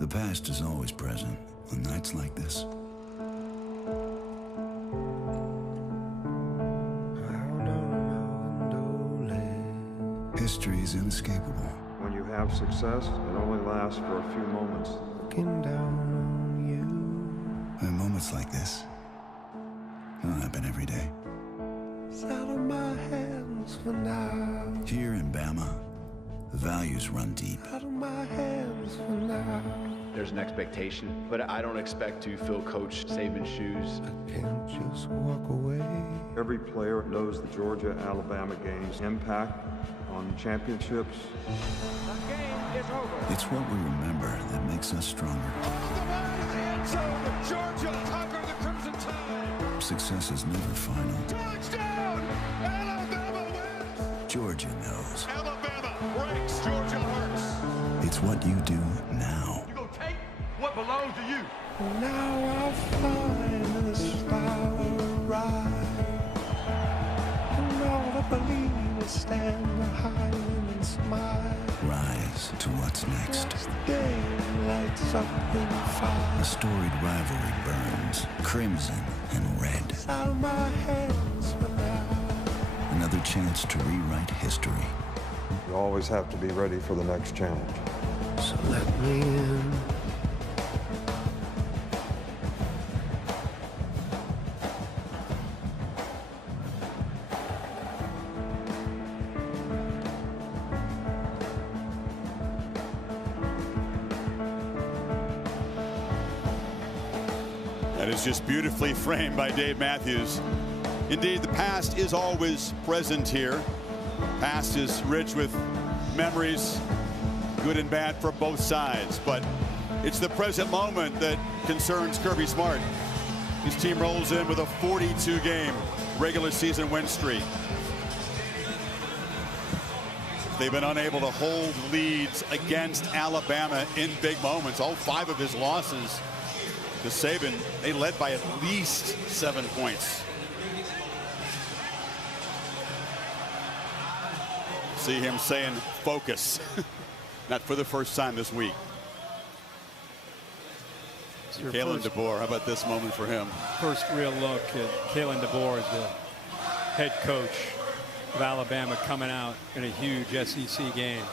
The past is always present on nights like this. History is inescapable. When you have success, it only lasts for a few moments. Looking down on you. And moments like this don't happen every day. It's out of my hands for now. Here in Bama, the values run deep. Out of my hands for now. There's an expectation, but I don't expect to fill Coach Saban's shoes. I can't just walk away. Every player knows the Georgia-Alabama game's impact on championships. The game is over. It's what we remember that makes us stronger. Georgia conquered the Crimson Tide. Success is never final. Touchdown! Alabama wins! Georgia knows. Alabama breaks. Georgia hurts. It's what you do now. You gonna take what belongs to you. Now I'll find this flower ride. And all I believe is stand behind and smile. Rise to what's next. Watch the game lights up in fire. A storied rivalry burns, crimson and red. It's out of my hands for now. Another chance to rewrite history. You always have to be ready for the next challenge. So let me in. That is just beautifully framed by Dave Matthews. Indeed, the past is always present here. Past is rich with memories, good and bad for both sides. But it's the present moment that concerns Kirby Smart. His team rolls in with a 42-game regular season win streak. They've been unable to hold leads against Alabama in big moments. All 5 of his losses to Saban, they led by at least 7 points. See him saying focus. Not for the first time this week. Kalen DeBoer, how about this moment for him? First real look at Kalen DeBoer as the head coach of Alabama coming out in a huge SEC game.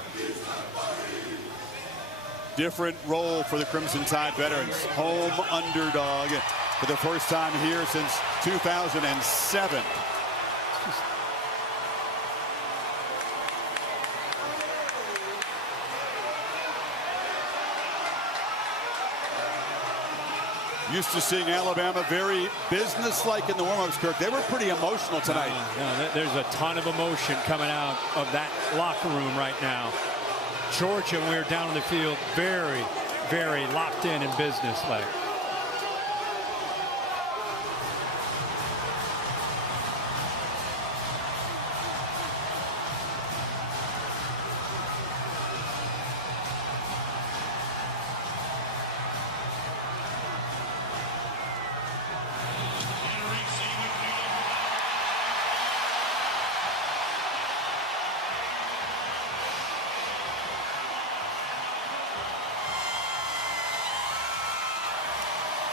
Different role for the Crimson Tide veterans. Home underdog for the first time here since 2007. Used to seeing Alabama very businesslike in the warm-ups, Kirk. They were pretty emotional tonight. There's a ton of emotion coming out of that locker room right now. Georgia, when we were down on the field, very, very locked in and businesslike.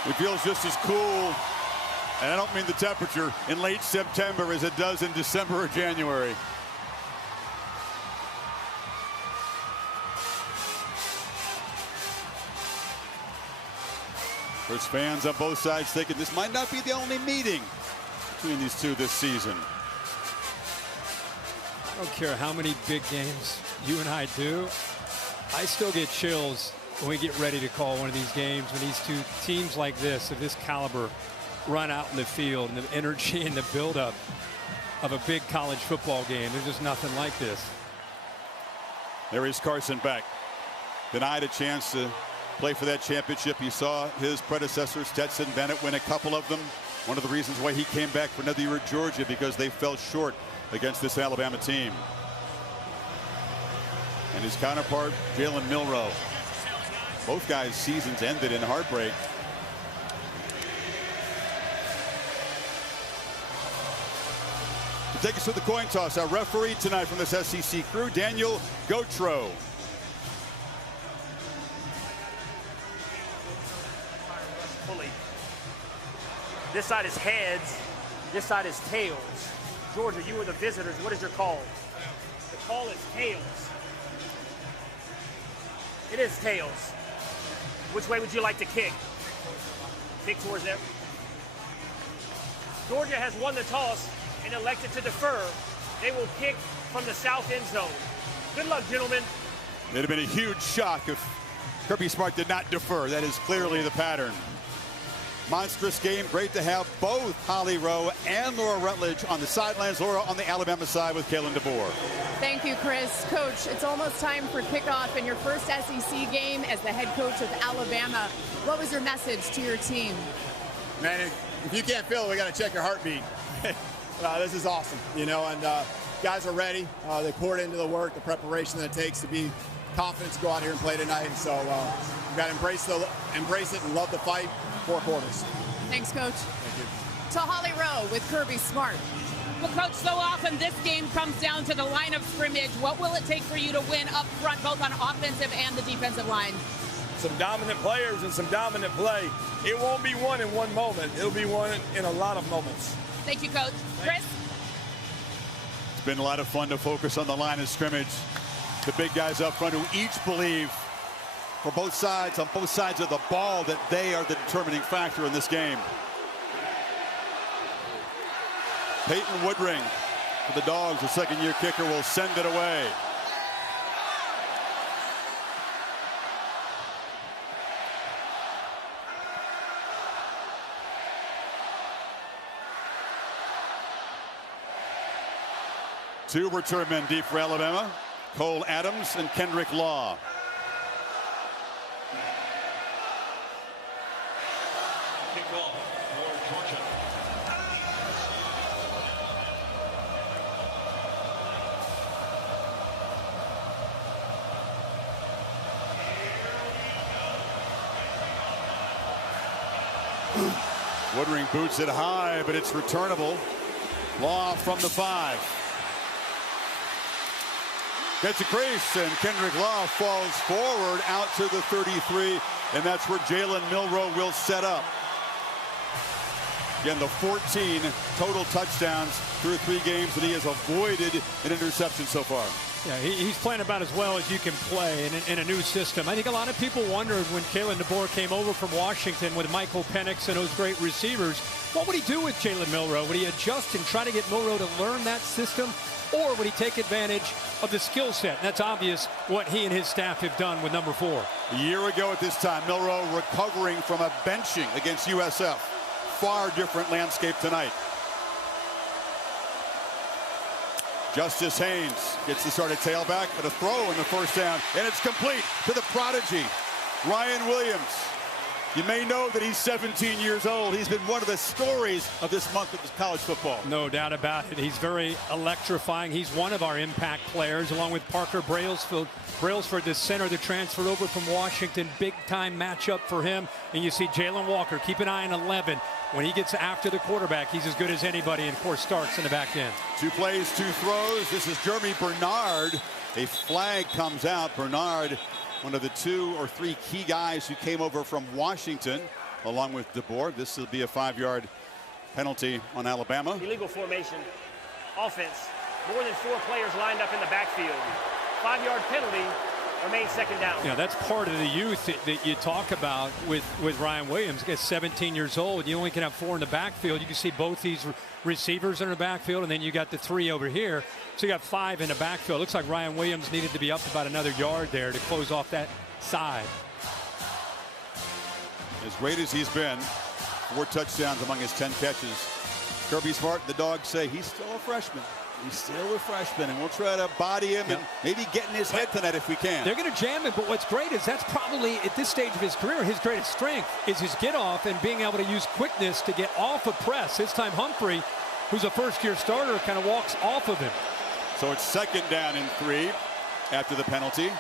It feels just as cool, and I don't mean the temperature, in late September as it does in December or January. There's fans on both sides thinking this might not be the only meeting between these two this season. I don't care how many big games you and I do. I still get chills when we get ready to call one of these games, when these two teams like this, of this caliber, run out in the field, and the energy and the buildup of a big college football game. There's just nothing like this. There is Carson Beck. Denied a chance to play for that championship. He saw his predecessor, Stetson Bennett, win a couple of them. One of the reasons why he came back for another year at Georgia, because they fell short against this Alabama team. And his counterpart, Jalen Milroe. Both guys' seasons ended in heartbreak. To take us to the coin toss, our referee tonight from this SEC crew, Daniel Gautreaux. This side is heads. This side is tails. Georgia, you are the visitors. What is your call? The call is tails. It is tails. Which way would you like to kick? Kick towards them. Georgia has won the toss and elected to defer. They will kick from the south end zone. Good luck, gentlemen. It'd have been a huge shock if Kirby Smart did not defer. That is clearly the pattern. Monstrous game. Great to have both Holly Rowe and Laura Rutledge on the sidelines. Laura on the Alabama side with Kalen DeBoer. Thank you, Chris. Coach, it's almost time for kickoff in your first SEC game as the head coach of Alabama. What was your message to your team? Man, if you can't feel it, we got to check your heartbeat. This is awesome, you know, and guys are ready. They poured into the work, the preparation that it takes to be confident to go out here and play tonight. And so we've got to embrace it and love the fight. 4 quarters. Thanks, Coach. Thank you. To Holly Rowe with Kirby Smart. Well, Coach, so often this game comes down to the line of scrimmage. What will it take for you to win up front, both on offensive and the defensive line? Some dominant players and some dominant play. It won't be won in one moment. It'll be won in a lot of moments. Thank you, Coach. Chris? It's been a lot of fun to focus on the line of scrimmage. The big guys up front who each believe for both sides, on both sides of the ball, that they are the determining factor in this game. Peyton Woodring for the Dogs, the second-year kicker, will send it away. Two return men deep for Alabama, Cole Adams and Kendrick Law. Woodring boots it high, but it's returnable. Law from the 5. Gets a crease, and Kendrick Law falls forward out to the 33, and that's where Jalen Milroe will set up. Again, the 14 total touchdowns through 3 games, and he has avoided an interception so far. Yeah, he's playing about as well as you can play in a new system. I think a lot of people wondered when Kalen DeBoer came over from Washington with Michael Penix and those great receivers, what would he do with Jalen Milroe? Would he adjust and try to get Milroe to learn that system? Or would he take advantage of the skill set? And that's obvious what he and his staff have done with number 4. A year ago at this time, Milroe recovering from a benching against USF. Far different landscape tonight. Justice Haynes gets the start at tailback, but a throw in the first down, and it's complete to the prodigy, Ryan Williams. You may know that he's 17 years old. He's been one of the stories of this month of college football. No doubt about it. He's very electrifying. He's one of our impact players, along with Parker Brailsford. Brailsford, the center that transferred over from Washington. Big-time matchup for him. And you see Jalen Walker. Keep an eye on 11. When he gets after the quarterback, he's as good as anybody, and, of course, starts in the back end. 2 plays, 2 throws. This is Jeremy Bernard. A flag comes out. Bernard, one of the 2 or 3 key guys who came over from Washington, along with DeBoer. This will be a 5-yard penalty on Alabama. Illegal formation. Offense. More than 4 players lined up in the backfield. 5-yard penalty. Remains second down. Yeah, that's part of the youth that you talk about with Ryan Williams. He's 17 years old. You only can have 4 in the backfield. You can see both these receivers in the backfield, and then you got the 3 over here. So you got 5 in the backfield. Looks like Ryan Williams needed to be up about another yard there to close off that side. As great as he's been, 4 touchdowns among his 10 catches. Kirby Smart and the Dogs say he's still a freshman. He's still a freshman, and we'll try to body him and maybe get in his head tonight if we can. They're going to jam him, but what's great is that's probably, at this stage of his career, his greatest strength is his get-off and being able to use quickness to get off a press. This time Humphrey, who's a first-year starter, kind of walks off of him. So it's second down and 3 after the penalty.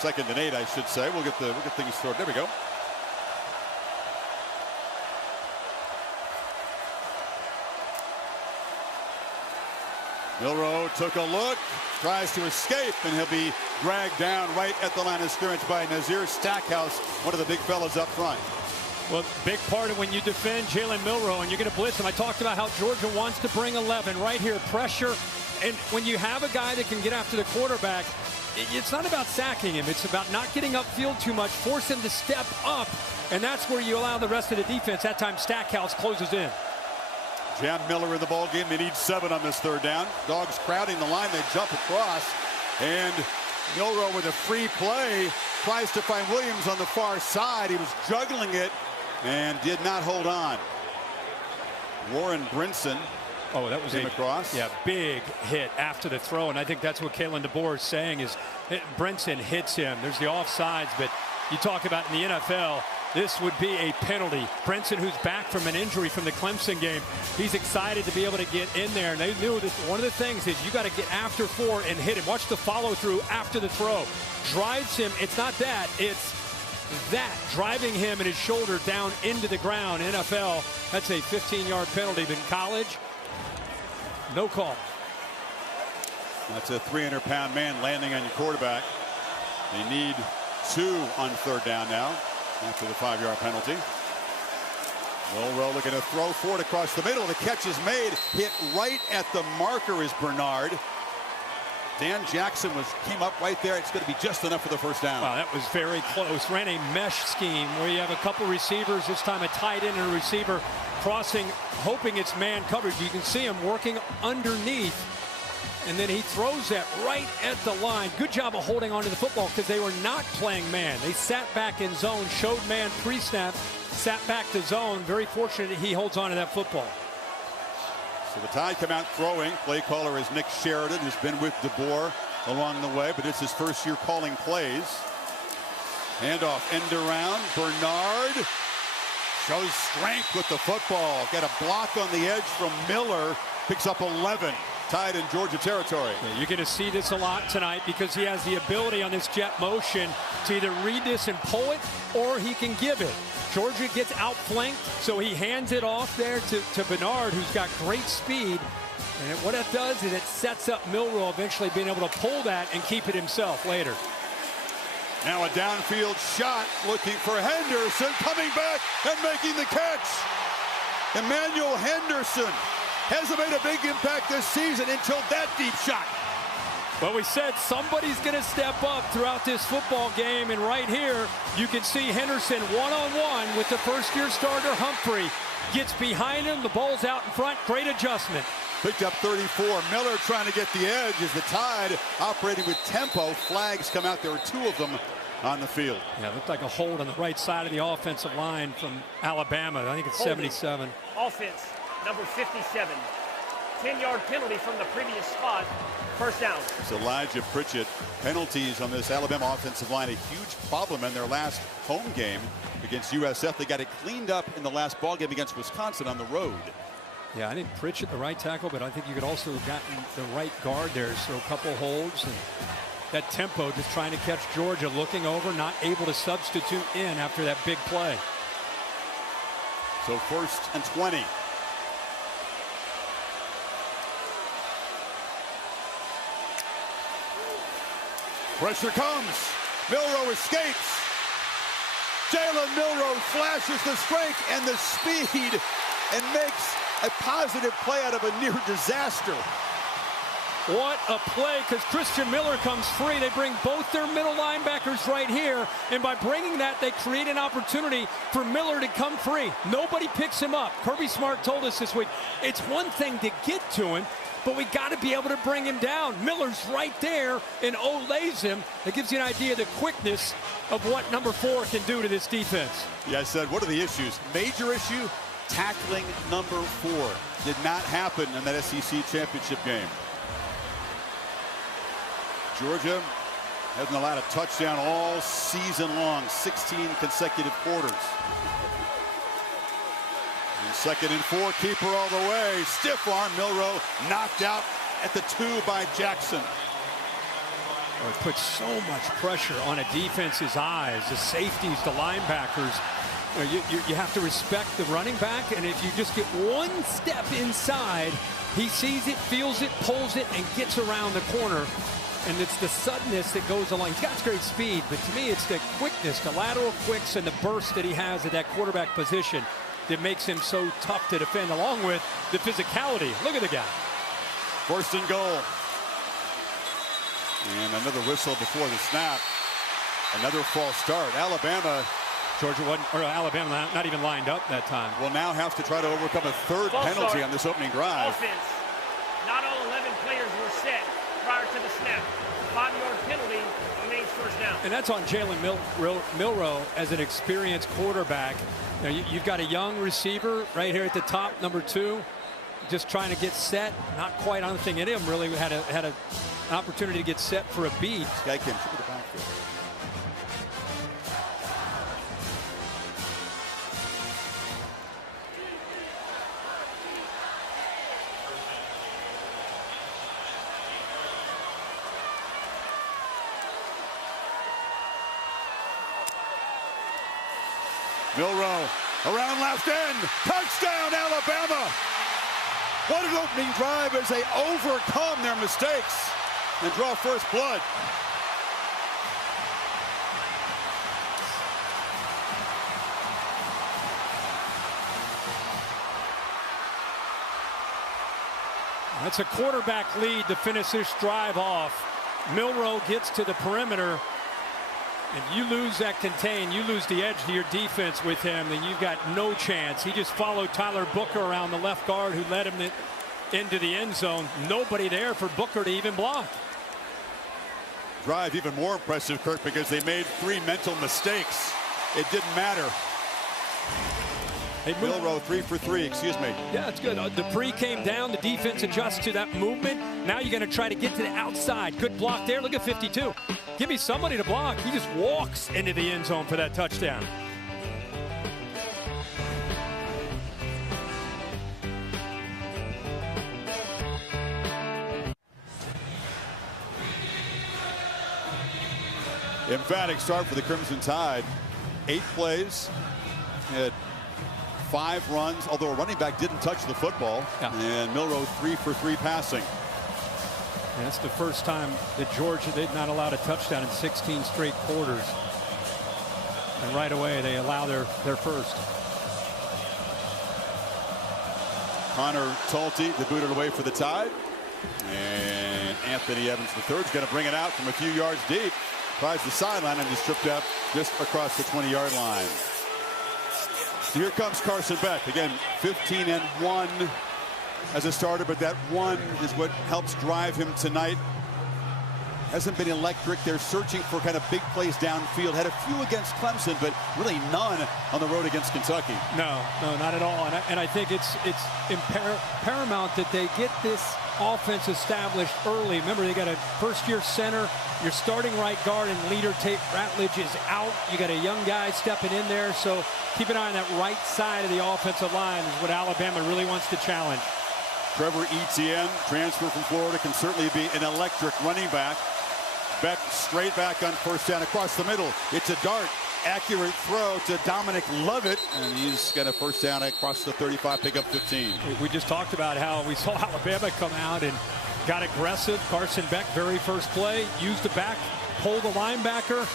Second and 8, I should say. We'll get things started. There we go. Milroe took a look, tries to escape, and he'll be dragged down right at the line of scrimmage by Nazir Stackhouse, one of the big fellas up front. Well, big part of when you defend Jalen Milroe and you're going to blitz him. I talked about how Georgia wants to bring 11 right here, pressure. And when you have a guy that can get after the quarterback, it's not about sacking him. It's about not getting upfield too much, force him to step up. And that's where you allow the rest of the defense. That time Stackhouse closes in. Jam Miller in the ball game. They need 7 on this third down. Dogs crowding the line. They jump across. And Milroe with a free play tries to find Williams on the far side. He was juggling it and did not hold on. Warren Brinson. Oh, that was across. Yeah, big hit after the throw. And I think that's what Kalen DeBoer is saying is Brinson hits him. There's the offsides, but you talk about in the NFL, this would be a penalty. Brinson, who's back from an injury from the Clemson game, he's excited to be able to get in there. And they knew that one of the things is you got to get after 4 and hit him. Watch the follow through after the throw. Drives him. It's not that. It's that. Driving him and his shoulder down into the ground. NFL, that's a 15-yard penalty. But in college, no call. That's a 300-pound man landing on your quarterback. They need 2 on third down now after the 5-yard penalty. Milroe looking to throw forward across the middle. The catch is made. Hit right at the marker is Bernard. Dan Jackson came up right there. It's going to be just enough for the first down. Wow, that was very close. Ran a mesh scheme where you have a couple receivers, this time a tight end and a receiver crossing, hoping it's man coverage. You can see him working underneath, and then he throws that right at the line. Good job of holding on to the football because they were not playing man. They sat back in zone, showed man pre-snap, sat back to zone. Very fortunate he holds on to that football. So the Tide come out throwing. Play caller is Nick Sheridan, who's been with DeBoer along the way, but it's his first year calling plays. Handoff, end around. Bernard shows strength with the football. Got a block on the edge from Miller. Picks up 11. Tide in Georgia territory. Yeah, you're going to see this a lot tonight because he has the ability on this jet motion to either read this and pull it or he can give it. Georgia gets outflanked, so he hands it off there to Bernard, who's got great speed. And what it does is it sets up Milroe eventually being able to pull that and keep it himself later. Now a downfield shot looking for Henderson, coming back and making the catch. Emmanuel Henderson hasn't made a big impact this season until that deep shot. Well, we said somebody's going to step up throughout this football game, and right here you can see Henderson one-on-one with the first-year starter Humphrey. Gets behind him, the ball's out in front, great adjustment. Picked up 34. Miller trying to get the edge as the Tide operating with tempo. Flags come out. There were 2 of them on the field. Yeah, it looked like a hold on the right side of the offensive line from Alabama. I think it's 77. Offense, number 57. 10-yard penalty from the previous spot. First down. It's Elijah Pritchett. Penalties on this Alabama offensive line, a huge problem in their last home game against USF. They got it cleaned up in the last ball game against Wisconsin on the road. Yeah, I think Pritchett the right tackle, but I think you could also have gotten the right guard there. So a couple holds and that tempo, just trying to catch Georgia, looking over, not able to substitute in after that big play. So 1st and 20. Pressure comes. Milroe escapes. Jalen Milroe flashes the strength and the speed and makes a positive play out of a near disaster. What a play, because Christian Miller comes free. They bring both their middle linebackers right here, and by bringing that, they create an opportunity for Miller to come free. Nobody picks him up. Kirby Smart told us this week, it's one thing to get to him, but we got to be able to bring him down. Miller's right there and olays him. That gives you an idea of the quickness of what number 4 can do to this defense. Yeah, I said, what are the issues? Major issue, tackling number 4. Did not happen in that SEC championship game. Georgia hasn't allowed a touchdown all season long, 16 consecutive quarters. And 2nd and 4, keeper all the way. Stiff arm, Milroe knocked out at the 2 by Jackson. Oh, it puts so much pressure on a defense's eyes, the safeties, the linebackers. You have to respect the running back, and if you just get one step inside, he sees it, feels it, pulls it, and gets around the corner. And it's the suddenness that goes along. He's got great speed, but to me, it's the quickness, the lateral quicks, and the burst that he has at that quarterback position that makes him so tough to defend, along with the physicality. Look at the guy. First and goal. And another whistle before the snap. Another false start. Alabama not even lined up that time. Will now have to try to overcome a third penalty on this opening drive. Offense. Not all 11 players were set prior to the snap. 5-yard penalty remains first down. And that's on Jalen Milroe as an experienced quarterback. Now, you've got a young receiver right here at the top, number 2, just trying to get set. Not quite, I don't think any of them really had an opportunity to get set for a beat. This guy came through the backfield. Milroe around left end. Touchdown, Alabama. What an opening drive as they overcome their mistakes and draw first blood. That's a quarterback lead to finish this drive off. Milroe gets to the perimeter. If you lose that contain, you lose the edge to your defense with him, then you've got no chance. He just followed Tyler Booker around the left guard, who led him into the end zone. Nobody there for Booker to even block. Drive even more impressive, Kirk, because they made 3 mental mistakes. It didn't matter. Milroe 3 for 3, excuse me. Yeah, it's good. Dupree came down. The defense adjusts to that movement. Now you're going to try to get to the outside. Good block there. Look at 52. Give me somebody to block. He just walks into the end zone for that touchdown. Emphatic start for the Crimson Tide. 8 plays. Had 5 runs, although a running back didn't touch the football. Yeah. And Milroe 3 for 3 passing. And that's the first time that Georgia, they've not allowed a touchdown in 16 straight quarters. And right away, they allow their first. Connor Talty debuted away for the Tide. And Anthony Evans III is going to bring it out from a few yards deep. Tries the sideline and is tripped up just across the 20-yard line. So here comes Carson Beck. Again, 15-1 as a starter, but that 1 is what helps drive him tonight. Hasn't been electric. They're searching for kind of big plays downfield. Had a few against Clemson, but really none on the road against Kentucky. No, not at all. And I think it's paramount that they get this offense established early. Remember, they got a first-year center. Your starting right guard and leader Tate Ratledge is out. You got a young guy stepping in there, so keep an eye on that right side of the offensive line is what Alabama really wants to challenge. Trevor Etienne, transfer from Florida, can certainly be an electric running back. Beck straight back on first down across the middle. It's a dart. Accurate throw to Dominic Lovett, and he's got a first down across the 35, pick up 15. We just talked about how we saw Alabama come out and got aggressive. Carson Beck, very first play, used the back, pulled the linebacker.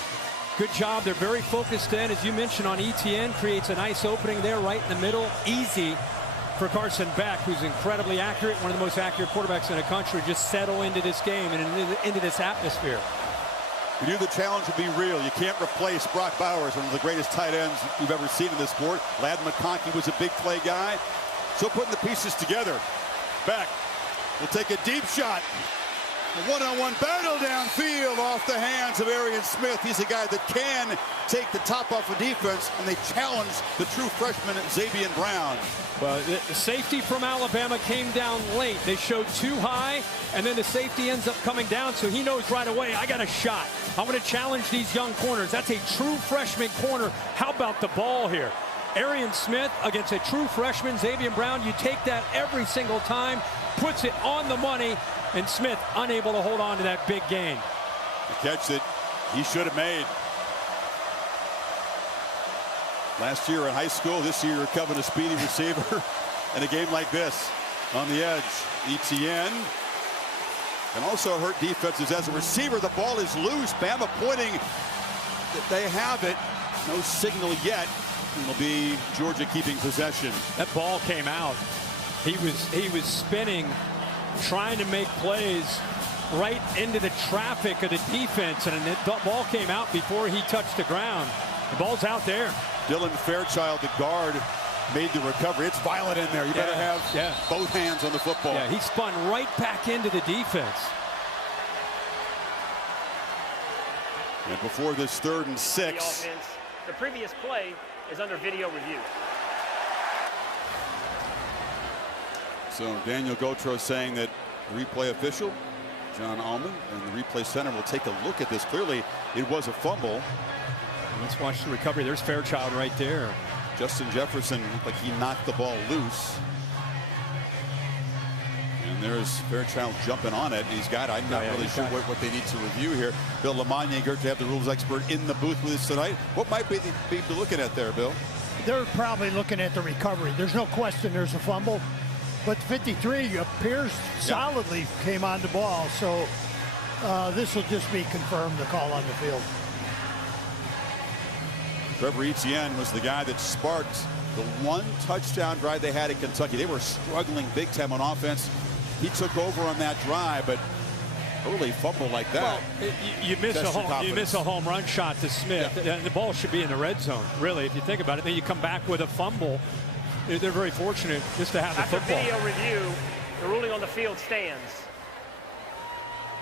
Good job. They're very focused in, as you mentioned, on Etienne. Creates a nice opening there right in the middle. Easy for Carson Beck, who's incredibly accurate, one of the most accurate quarterbacks in the country, just settle into this game and into this atmosphere. We knew the challenge would be real. You can't replace Brock Bowers, one of the greatest tight ends we've ever seen in this sport. Ladd McConkey was a big play guy. So putting the pieces together. Beck will take a deep shot. A one-on-one battle downfield off the hands of Arian Smith. He's a guy that can take the top off of defense, and they challenge the true freshman Xavier Brown. Well, the safety from Alabama came down late. They showed too high, and then the safety ends up coming down, so he knows right away, I got a shot. I'm going to challenge these young corners. That's a true freshman corner. How about the ball here? Arian Smith against a true freshman, Xavier Brown. You take that every single time, puts it on the money, and Smith unable to hold on to that big gain. The catch that he should have made. Last year in high school, this year you're covering a speedy receiver in a game like this. On the edge, ETN can also hurt defenses as a receiver. The ball is loose. Bama pointing that they have it. No signal yet. It'll be Georgia keeping possession. That ball came out. He was spinning, trying to make plays right into the traffic of the defense, and the ball came out before he touched the ground. The ball's out there. Dylan Fairchild, the guard, made the recovery. It's violent in there. You better have both hands on the football. Yeah, he spun right back into the defense. And before this 3rd and 6. The previous play is under video review. So Daniel Gautreaux saying that replay official John Allman and the replay center will take a look at this. Clearly it was a fumble. Let's watch the recovery. There's Fairchild right there. Justin Jefferson looked like he knocked the ball loose. And there's Fairchild jumping on it. He's got, I'm not really sure what they need to review here. Bill Lamagna, great to have the rules expert in the booth with us tonight. What might be looking at there, Bill? They're probably looking at the recovery. There's no question there's a fumble. But 53 appears solidly came on the ball. So this will just be confirmed, the call on the field. Trevor Etienne was the guy that sparked the one touchdown drive they had in Kentucky. They were struggling big time on offense. He took over on that drive, but early fumble like that. Well, you miss a home run shot to Smith. Yeah. The ball should be in the red zone, really, if you think about it. Then you come back with a fumble. They're very fortunate just to have the football. After video review, the ruling on the field stands.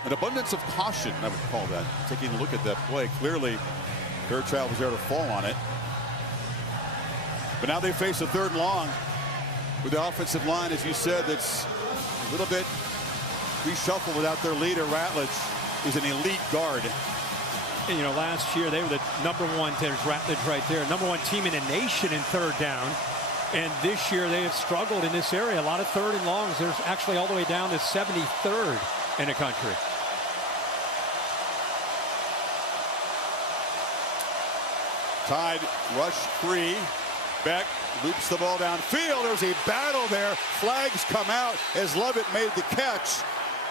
An abundance of caution, I would call that. Taking a look at that play, clearly Fairchild was there to fall on it. But now they face a 3rd and long with the offensive line, as you said, that's a little bit reshuffled without their leader, Ratledge, who's an elite guard. And, you know, last year they were the #1, there's Ratledge right there, #1 team in the nation in 3rd down. And this year they have struggled in this area. A lot of 3rd and longs. There's actually all the way down to 73rd in the country. Tide rush 3. Beck loops the ball downfield. There's a battle there. Flags come out as Lovett made the catch.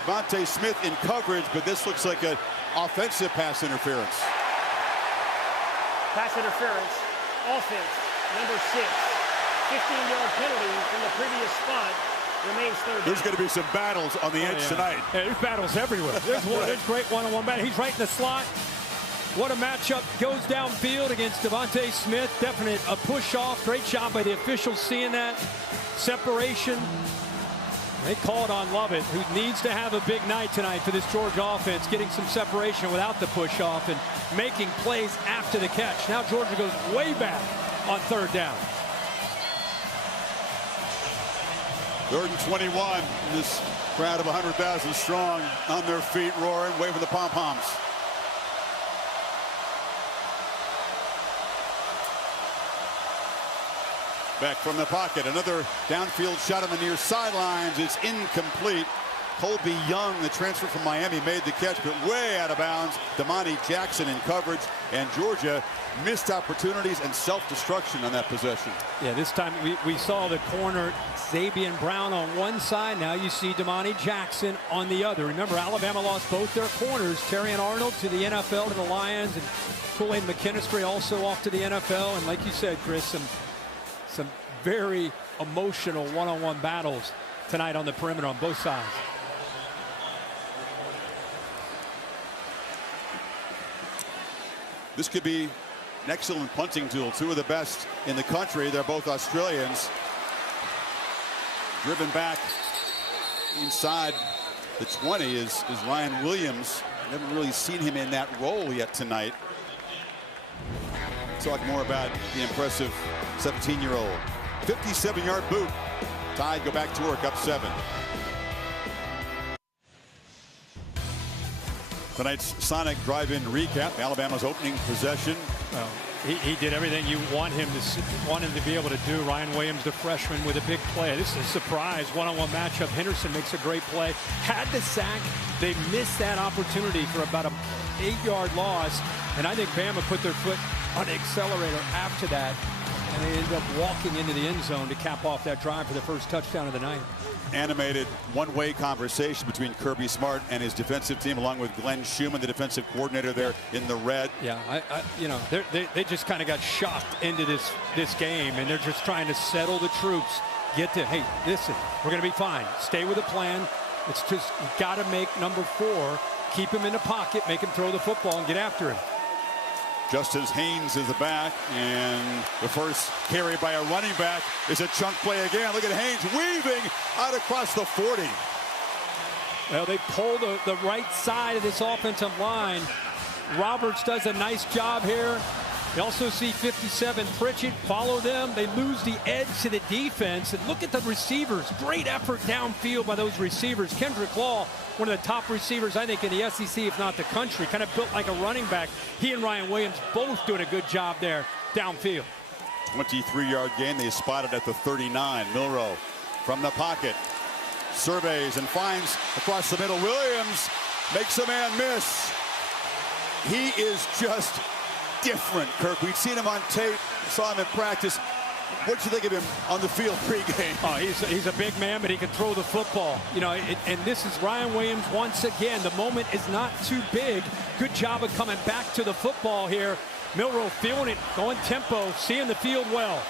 Devontae Smith in coverage, but this looks like an offensive pass interference. Pass interference, offense, number 6. 15-yard penalty from the previous spot. Remains 3rd down. There's going to be some battles on the edge tonight. Yeah, there's battles everywhere. There's great one-on-one battle. He's right in the slot. What a matchup. Goes downfield against Devontae Smith. Definite a push off. Great job by the officials seeing that. Separation. They call it on Lovett, who needs to have a big night tonight for this Georgia offense, getting some separation without the push off and making plays after the catch. Now Georgia goes way back on 3rd down. 3rd and 21. This crowd of 100,000 strong on their feet, roaring, waving the pom-poms. Back from the pocket, another downfield shot on the near sidelines. It's incomplete. Colby Young, the transfer from Miami, made the catch, but way out of bounds. Damani Jackson in coverage, and Georgia missed opportunities and self-destruction on that possession. Yeah, this time we saw the corner, Zabian Brown on one side. Now you see Damani Jackson on the other. Remember, Alabama lost both their corners. Terrion Arnold to the NFL, to the Lions, and Kool-Aid McKinstry also off to the NFL. And like you said, Chris, some very emotional one-on-one battles tonight on the perimeter on both sides. This could be an excellent punting tool. 2 of the best in the country. They're both Australians. Driven back inside the 20 is Ryan Williams. Never really seen him in that role yet tonight. Let's talk more about the impressive 17-year-old. 57-yard boot. Tide go back to work, up 7. Tonight's Sonic drive-in recap. Alabama's opening possession. Well, he did everything you want him to be able to do. Ryan Williams, the freshman, with a big play. This is a surprise one-on-one matchup. Henderson makes a great play. Had the sack. They missed that opportunity for about an 8-yard loss. And I think Bama put their foot on the accelerator after that. And they end up walking into the end zone to cap off that drive for the first touchdown of the night. Animated one-way conversation between Kirby Smart and his defensive team, along with Glenn Schumann, the defensive coordinator there in the red. Yeah, you know, they just kind of got shocked into this game, and they're just trying to settle the troops. Get to, hey, listen, we're going to be fine. Stay with the plan. It's just, you got to make number 4, keep him in the pocket, make him throw the football, and get after him. Justice Haynes is the back, and the first carry by a running back is a chunk play again. Look at Haynes weaving out across the 40. Well, they pull the right side of this offensive line. Roberts does a nice job here. You also see 57 Pritchett follow them. They lose the edge to the defense. And look at the receivers. Great effort downfield by those receivers. Kendrick Law, one of the top receivers, I think, in the SEC, if not the country. Kind of built like a running back. He and Ryan Williams both doing a good job there downfield. 23-yard gain. They spotted at the 39. Milroe from the pocket. Surveys and finds across the middle. Williams makes a man miss. He is just different, Kirk. We've seen him on tape, saw him in practice. What did you think of him on the field pregame? Oh, he's a big man, but he can throw the football. You know, and this is Ryan Williams once again. The moment is not too big. Good job of coming back to the football here. Milroe feeling it, going tempo, seeing the field well.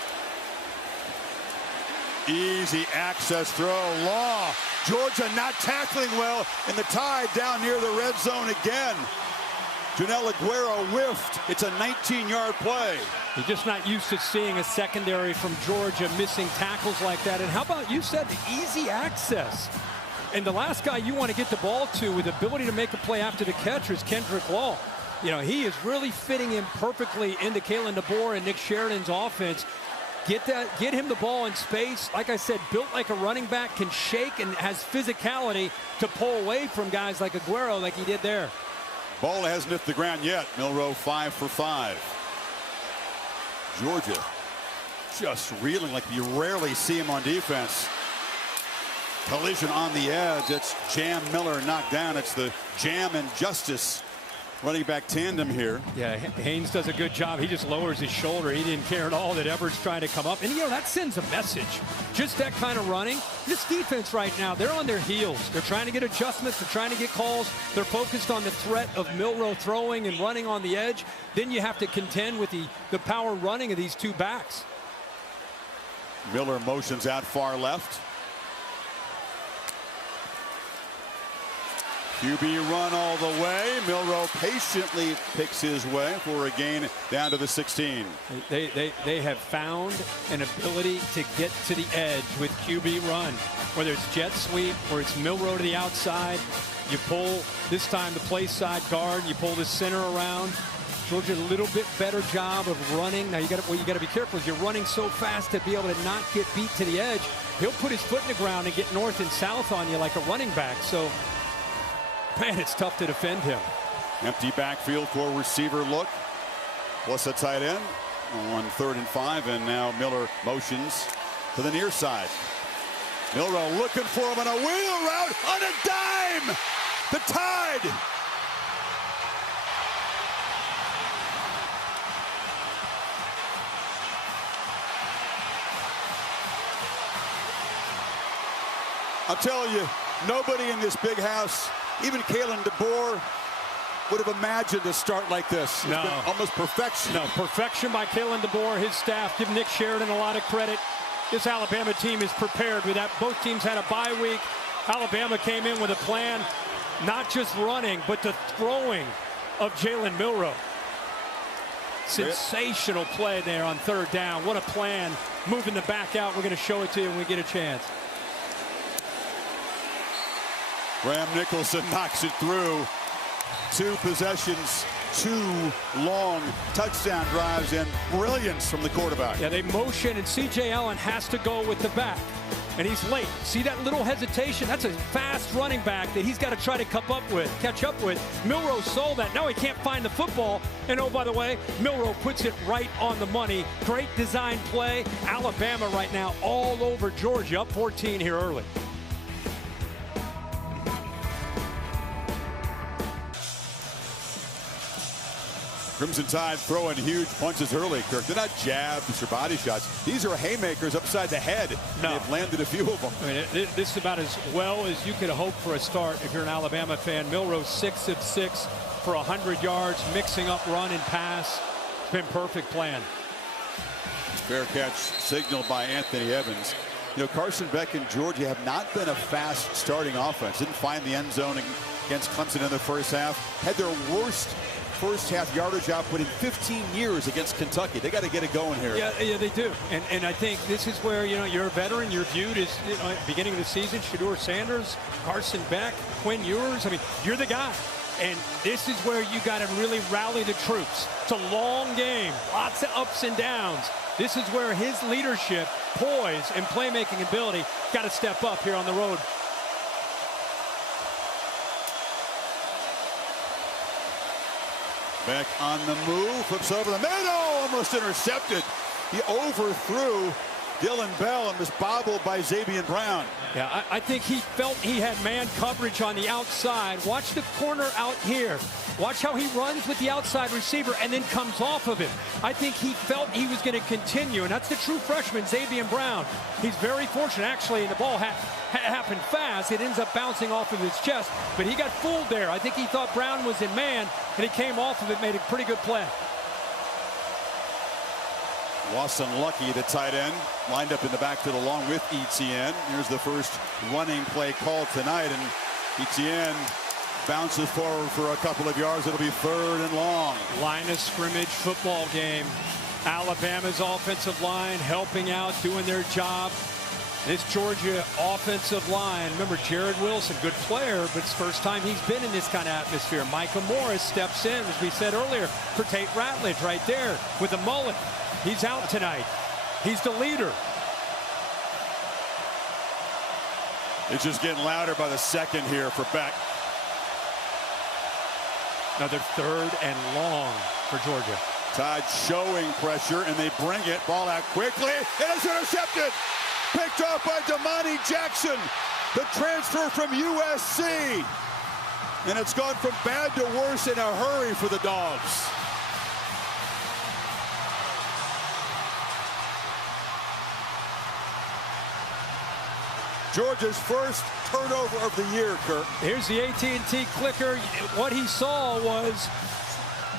Easy access throw. Law. Georgia not tackling well, and the Tide down near the red zone again. Janelle Aguero whiffed. It's a 19-yard play. You're just not used to seeing a secondary from Georgia missing tackles like that. And how about, you said, the easy access. And the last guy you want to get the ball to with the ability to make a play after the catch is Kendrick Law. You know, he is really fitting in perfectly into Kalen DeBoer and Nick Sheridan's offense. Get him the ball in space. Like I said, built like a running back, can shake and has physicality to pull away from guys like Aguero like he did there. Ball hasn't hit the ground yet. Milroe 5 for 5. Georgia just reeling like you rarely see him on defense. Collision on the edge. It's Jam Miller knocked down. It's the Jam and Justice running back tandem here. Yeah, Haynes does a good job. He just lowers his shoulder. He didn't care at all that Everett's trying to come up. And, you know, that sends a message. Just that kind of running. This defense right now, they're on their heels. They're trying to get adjustments. They're trying to get calls. They're focused on the threat of Milroe throwing and running on the edge. Then you have to contend with the power running of these two backs. Miller motions out far left. QB run all the way. Milroe patiently picks his way for a gain down to the 16. They have found an ability to get to the edge with QB run. Whether it's jet sweep or it's Milroe to the outside, you pull this time the play side guard, you pull the center around. Georgia a little bit better job of running. Now you got to be careful. If you're running so fast to be able to not get beat to the edge, he'll put his foot in the ground and get north and south on you like a running back. So, man, it's tough to defend him. Empty backfield for receiver look. Plus a tight end on 3rd and 5, and now Miller motions to the near side. Milroe looking for him on a wheel route on a dime. The Tide. I'll tell you, nobody in this big house, even Kalen DeBoer, would have imagined a start like this. It's been almost perfection. No, perfection by Kalen DeBoer, his staff. Give Nick Sheridan a lot of credit. This Alabama team is prepared with that. Both teams had a bye week. Alabama came in with a plan, not just running, but the throwing of Jalen Milroe. Sensational play there on 3rd down. What a plan. Moving the back out. We're going to show it to you when we get a chance. Graham Nicholson knocks it through. 2 possessions, 2 long touchdown drives, and brilliance from the quarterback. Yeah, they motion, and C.J. Allen has to go with the back, and he's late. See that little hesitation? That's a fast running back that he's got to try to catch up with. Milroe saw that. Now he can't find the football, and oh, by the way, Milroe puts it right on the money. Great design play. Alabama right now all over Georgia, up 14 here early. Crimson Tide throwing huge punches early, Kirk. They're not jabs or body shots. These are haymakers upside the head. No. They've landed a few of them. I mean, this is about as well as you could hope for a start if you're an Alabama fan. Milroe 6 of 6 for 100 yards, mixing up run and pass. It's been perfect plan. Fair catch signaled by Anthony Evans. You know, Carson Beck and Georgia have not been a fast starting offense. Didn't find the end zone against Clemson in the first half. Had their worst first half yardage output in 15 years against Kentucky. They got to get it going here. Yeah, they do. And I think this is where, you know, you're a veteran. You're viewed as, you know, at the beginning of the season, Shedeur Sanders, Carson Beck, Quinn Ewers. I mean, you're the guy. And this is where you got to really rally the troops. It's a long game, lots of ups and downs. This is where his leadership, poise, and playmaking ability got to step up here on the road. Beck on the move, flips over the middle, almost intercepted. He overthrew Dylan Bell and was bobbled by Xavier Brown. Yeah, I think he felt he had man coverage on the outside. Watch the corner out here. Watch how he runs with the outside receiver and then comes off of him. I think he felt he was going to continue, and that's the true freshman, Xavier Brown. He's very fortunate, actually, and the ball happened fast. It ends up bouncing off of his chest, but he got fooled there. I think he thought Brown was in man, and he came off of it, made a pretty good play. Wasson Lucky, the tight end, lined up in the backfield along with Etienne. Here's the first running play called tonight, and Etienne bounces forward for a couple of yards. It'll be 3rd and long. Line of scrimmage football game. Alabama's offensive line helping out, doing their job. This Georgia offensive line, remember Jared Wilson, good player, but it's the first time he's been in this kind of atmosphere. Micah Morris steps in, as we said earlier, for Tate Ratledge right there with a mullet. He's out tonight. He's the leader. It's just getting louder by the second here for Beck. Another 3rd and long for Georgia. Tide showing pressure, and they bring it. Ball out quickly. It is intercepted. Picked off by Damani Jackson, the transfer from USC. And it's gone from bad to worse in a hurry for the Dogs. Georgia's first turnover of the year, Kirk. Here's the AT&T clicker. What he saw was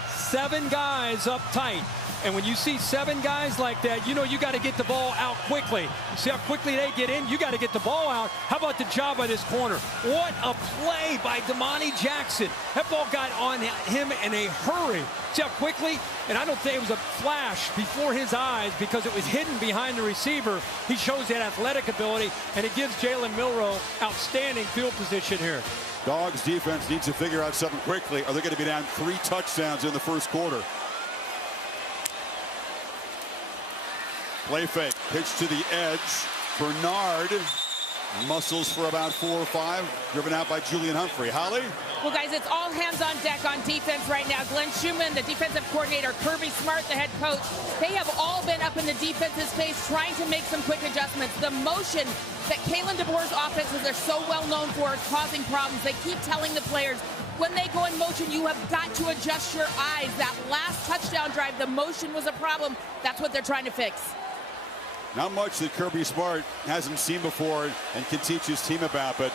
7 guys up tight. And when you see 7 guys like that, you know you got to get the ball out quickly. You see how quickly they get in? You got to get the ball out. How about the job by this corner? What a play by Damani Jackson. That ball got on him in a hurry. See how quickly? And I don't think it was a flash before his eyes because it was hidden behind the receiver. He shows that athletic ability, and it gives Jalen Milroe outstanding field position here. Dogs defense needs to figure out something quickly. Are they going to be down 3 touchdowns in the first quarter? Play fake, pitch to the edge. Bernard muscles for about 4 or 5, driven out by Julian Humphrey. Holly? Well, guys, it's all hands on deck on defense right now. Glenn Schumann, the defensive coordinator, Kirby Smart, the head coach, they have all been up in the defense's face trying to make some quick adjustments. The motion that Kalen DeBoer's offenses are so well known for is causing problems. They keep telling the players, when they go in motion, you have got to adjust your eyes. That last touchdown drive, the motion was a problem. That's what they're trying to fix. Not much that Kirby Smart hasn't seen before and can teach his team about, but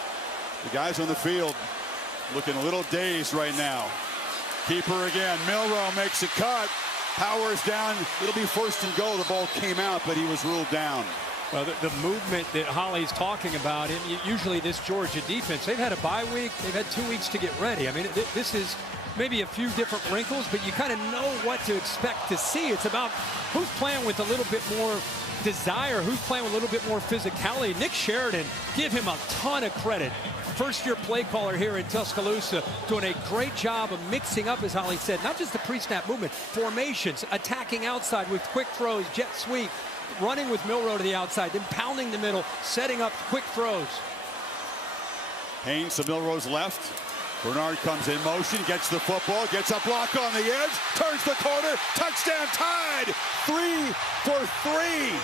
the guys on the field looking a little dazed right now. Keeper again. Milroe makes a cut. Powers down. It'll be 1st and goal. The ball came out, but he was ruled down. Well, the movement that Holly's talking about, and usually this Georgia defense, they've had a bye week. They've had 2 weeks to get ready. I mean, this is maybe a few different wrinkles, but you kind of know what to expect to see. It's about who's playing with a little bit more desire, who's playing with a little bit more physicality. Nick Sheridan, give him a ton of credit. First-year play caller here in Tuscaloosa, doing a great job of mixing up, as Holly said, not just the pre-snap movement, formations, attacking outside with quick throws, jet sweep, running with Milroe to the outside, then pounding the middle, setting up quick throws. Haynes to Milroe's left. Bernard comes in motion, gets the football, gets a block on the edge, turns the corner, touchdown Tide, 3 for 3.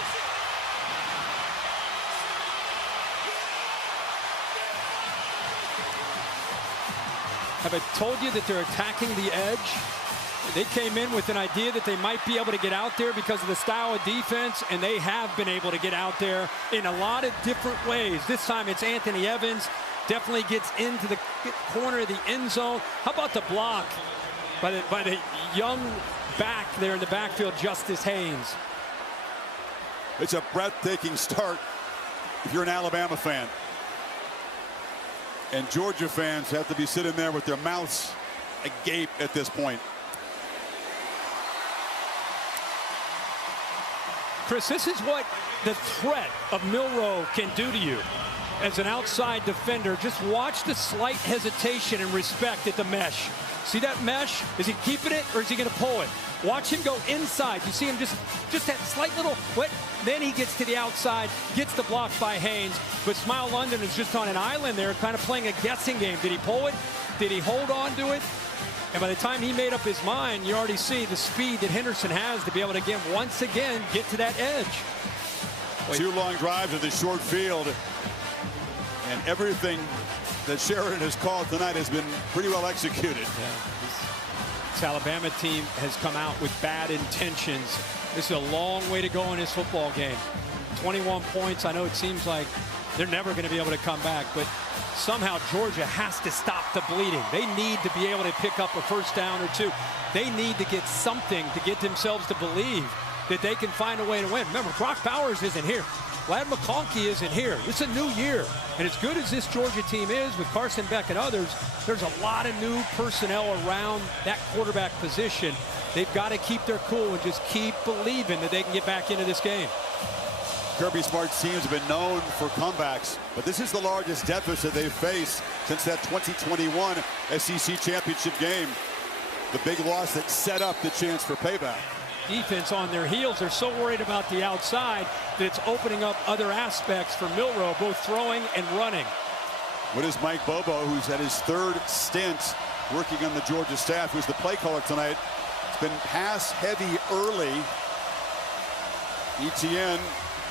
Have I told you that they're attacking the edge? They came in with an idea that they might be able to get out there because of the style of defense, and they have been able to get out there in a lot of different ways. This time it's Anthony Evans, definitely gets into the corner of the end zone. How about the block by the young back there in the backfield, Justice Haynes? It's a breathtaking start if you're an Alabama fan. And Georgia fans have to be sitting there with their mouths agape at this point. Chris, this is what the threat of Milroe can do to you as an outside defender. Just watch the slight hesitation and respect at the mesh. See that mesh? Is he keeping it or is he going to pull it? Watch him go inside. You see him just that slight little what? Then he gets to the outside, gets the block by Haynes. But Smile London is just on an island there, kind of playing a guessing game. Did he pull it? Did he hold on to it? And by the time he made up his mind, you already see the speed that Henderson has to be able to once again get to that edge. Two long drives in the short field. And everything that Sheridan has called tonight has been pretty well executed. Yeah, this Alabama team has come out with bad intentions. This is a long way to go in this football game. 21 points. I know it seems like they're never going to be able to come back, but somehow Georgia has to stop the bleeding. They need to be able to pick up a first down or two. They need to get something to get themselves to believe that they can find a way to win. Remember, Brock Bowers isn't here. Ladd McConkey isn't here. It's a new year. And as good as this Georgia team is with Carson Beck and others, there's a lot of new personnel around that quarterback position. They've got to keep their cool and just keep believing that they can get back into this game. Kirby Smart's teams have been known for comebacks, but this is the largest deficit they've faced since that 2021 SEC championship game. The big loss that set up the chance for payback. Defense on their heels. They're so worried about the outside that it's opening up other aspects for Milroe, both throwing and running. What is Mike Bobo, who's at his third stint working on the Georgia staff, who's the play caller tonight? It's been pass heavy early. ETN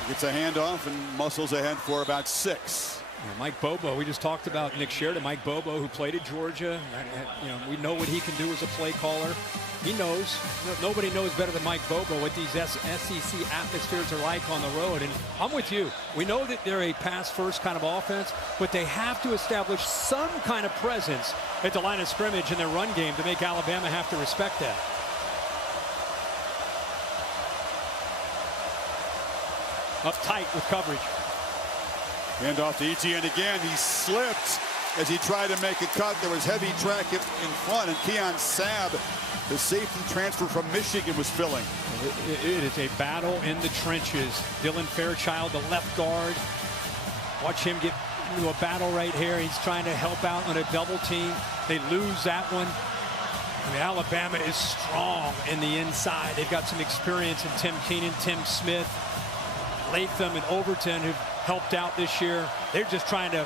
gets a handoff and muscles ahead for about 6. Yeah, Mike Bobo, we just talked about Nick Sheridan. Mike Bobo, who played at Georgia. We know what he can do as a play caller. He knows. Nobody knows better than Mike Bobo what these SEC atmospheres are like on the road. And I'm with you. We know that they're a pass-first kind of offense, but they have to establish some kind of presence at the line of scrimmage in their run game to make Alabama have to respect that. Up tight with coverage. Hand off to ETN again. He slipped as he tried to make a cut. There was heavy track in front, and Keon Sabb, the safety transfer from Michigan, was filling. It is a battle in the trenches. Dylan Fairchild, the left guard. Watch him get into a battle right here. He's trying to help out on a double team. They lose that one. I mean, Alabama is strong in the inside. They've got some experience in Tim Keenan, Tim Smith, Latham, and Overton, who've helped out this year. They're just trying to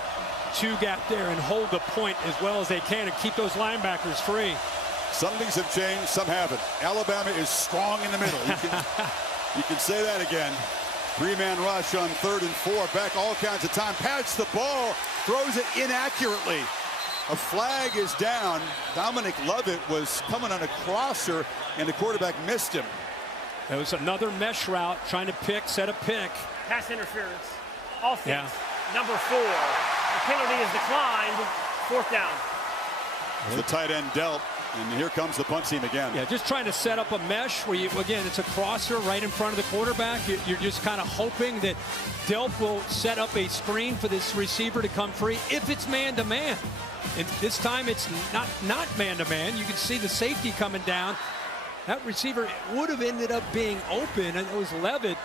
two-gap there and hold the point as well as they can and keep those linebackers free. Some things have changed, some haven't. Alabama is strong in the middle. You can say that again. 3-man rush on 3rd and 4. Back all kinds of time. Pats the ball. Throws it inaccurately. A flag is down. Dominic Lovett was coming on a crosser, and the quarterback missed him. That was another mesh route, trying to set a pick. Pass interference. Offense, number 4. The penalty is declined. 4th down. The tight end dealt, and here comes the punt team again. Yeah, just trying to set up a mesh where again, it's a crosser right in front of the quarterback. You're just kind of hoping that Delp will set up a screen for this receiver to come free if it's man-to-man. And this time it's not man-to-man. You can see the safety coming down. That receiver would have ended up being open, and it was Levitt.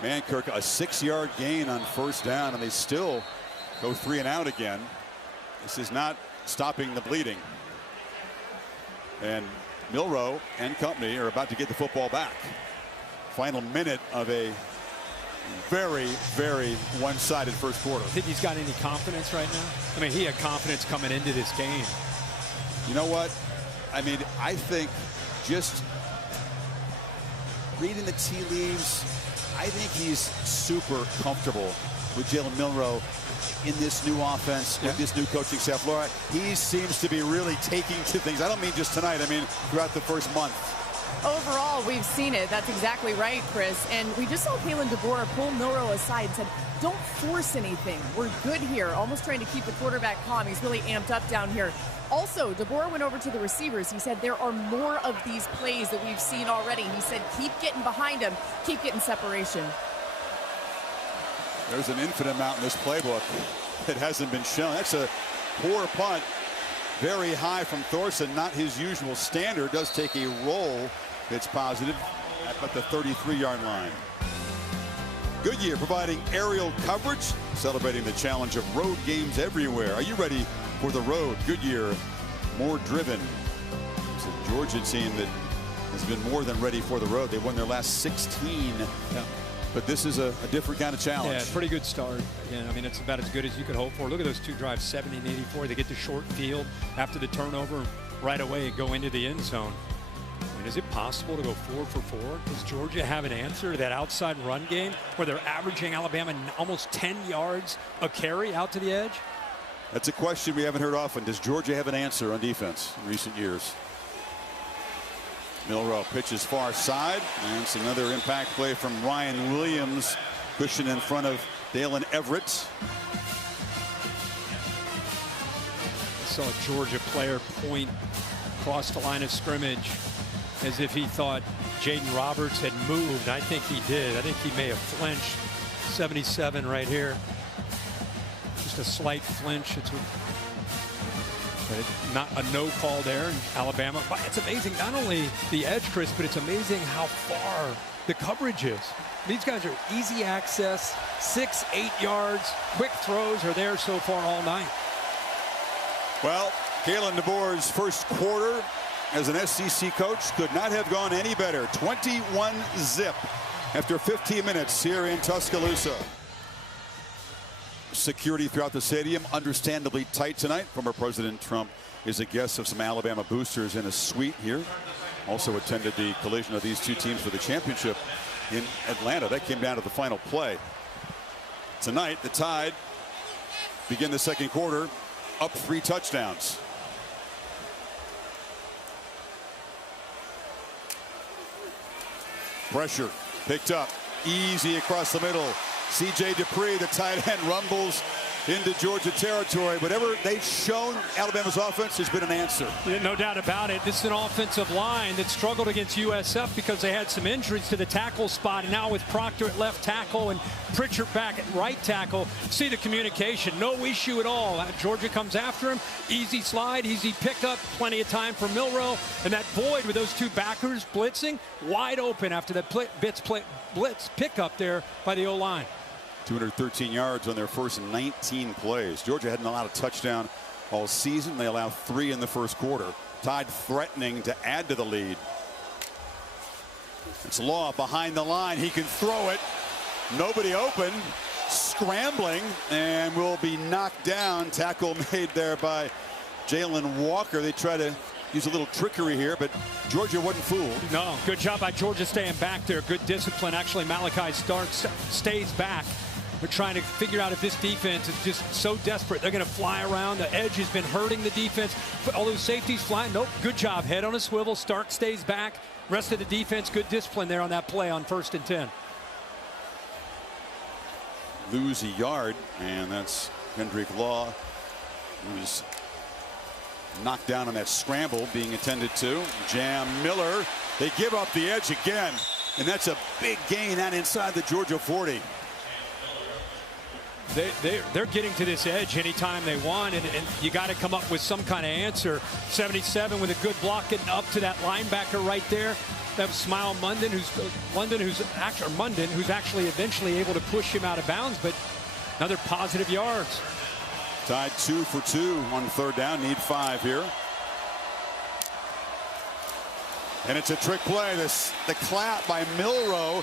Mankirk, a 6-yard gain on 1st down, and they still go 3 and out again. This is not stopping the bleeding. And Milroe and company are about to get the football back. Final minute of a very, very one-sided first quarter. Think he's got any confidence right now? I mean, he had confidence coming into this game. You know what? I mean, I think just reading the tea leaves, I think he's super comfortable with Jalen Milroe in this new offense with this new coaching staff. Laura, he seems to be really taking to things. I don't mean just tonight. I mean throughout the first month. Overall, we've seen it. That's exactly right, Chris. And we just saw Kalen DeBoer pull Milroe aside and said, don't force anything. We're good here. Almost trying to keep the quarterback calm. He's really amped up down here. Also, DeBoer went over to the receivers. He said there are more of these plays that we've seen already. He said keep getting behind him, keep getting separation. There's an infinite amount in this playbook that hasn't been shown. That's a poor punt. Very high from Thorson, not his usual standard. Does take a roll. It's positive at the 33-yard line. Goodyear providing aerial coverage, celebrating the challenge of road games everywhere. Are you ready for the road? Goodyear, more driven. It's a Georgia team that has been more than ready for the road. They won their last 16. Yeah. But this is a different kind of challenge. Yeah, pretty good start. Again, I mean, it's about as good as you could hope for. Look at those two drives, 70 and 84. They get to short field after the turnover right away and go into the end zone. I mean, is it possible to go 4 for 4? Does Georgia have an answer to that outside run game where they're averaging Alabama almost 10 yards a carry out to the edge? That's a question we haven't heard often. Does Georgia have an answer on defense in recent years? Milroe pitches far side, and it's another impact play from Ryan Williams, pushing in front of Dalen Everett. Saw a Georgia player point across the line of scrimmage as if he thought Jaden Roberts had moved. I think he did. I think he may have flinched. 77 right here. Just a slight flinch. It's not a no call there in Alabama. But it's amazing, not only the edge, Chris, but it's amazing how far the coverage is. These guys are easy access, 6, 8 yards. Quick throws are there so far all night. Well, Kalen DeBoer's first quarter as an SEC coach could not have gone any better. 21-zip after 15 minutes here in Tuscaloosa. Security throughout the stadium understandably tight tonight. Former President Trump is a guest of some Alabama boosters in a suite here. Also attended the collision of these two teams for the championship in Atlanta. That came down to the final play. Tonight, the Tide begin the second quarter up 3 touchdowns. Pressure picked up easy across the middle. C.J. Dupree, the tight end, rumbles into Georgia territory. Whatever they've shown, Alabama's offense has been an answer. Yeah, no doubt about it. This is an offensive line that struggled against USF because they had some injuries to the tackle spot. And now with Proctor at left tackle and Pritchard back at right tackle, see the communication. No issue at all. Georgia comes after him. Easy slide, easy pickup. Plenty of time for Milroe. And that void with those two backers blitzing, wide open after that blitz pickup there by the O-line. 213 yards on their first 19 plays. Georgia hadn't allowed a touchdown all season. They allowed 3 in the first quarter. Tide threatening to add to the lead. It's Law behind the line. He can throw it. Nobody open. Scrambling and will be knocked down. Tackle made there by Jalen Walker. They try to use a little trickery here, but Georgia wasn't fooled. No, good job by Georgia staying back there. Good discipline. Actually, Malachi stays back. They're trying to figure out if this defense is just so desperate. They're going to fly around. The edge has been hurting the defense. But all those safeties flying. Nope, good job. Head on a swivel. Stark stays back. Rest of the defense, good discipline there on that play on 1st and 10. Lose a yard, and that's Kendrick Law, who's knocked down on that scramble being attended to. Jam Miller. They give up the edge again, and that's a big gain out inside the Georgia 40. They're getting to this edge anytime they want, and you got to come up with some kind of answer. 77 with a good block getting up to that linebacker right there. That was Smile Munden, who's actually eventually able to push him out of bounds, but another positive yards. Tied 2 for 2 on 3rd down. Need 5 here. And it's a trick play. The clap by Milroe.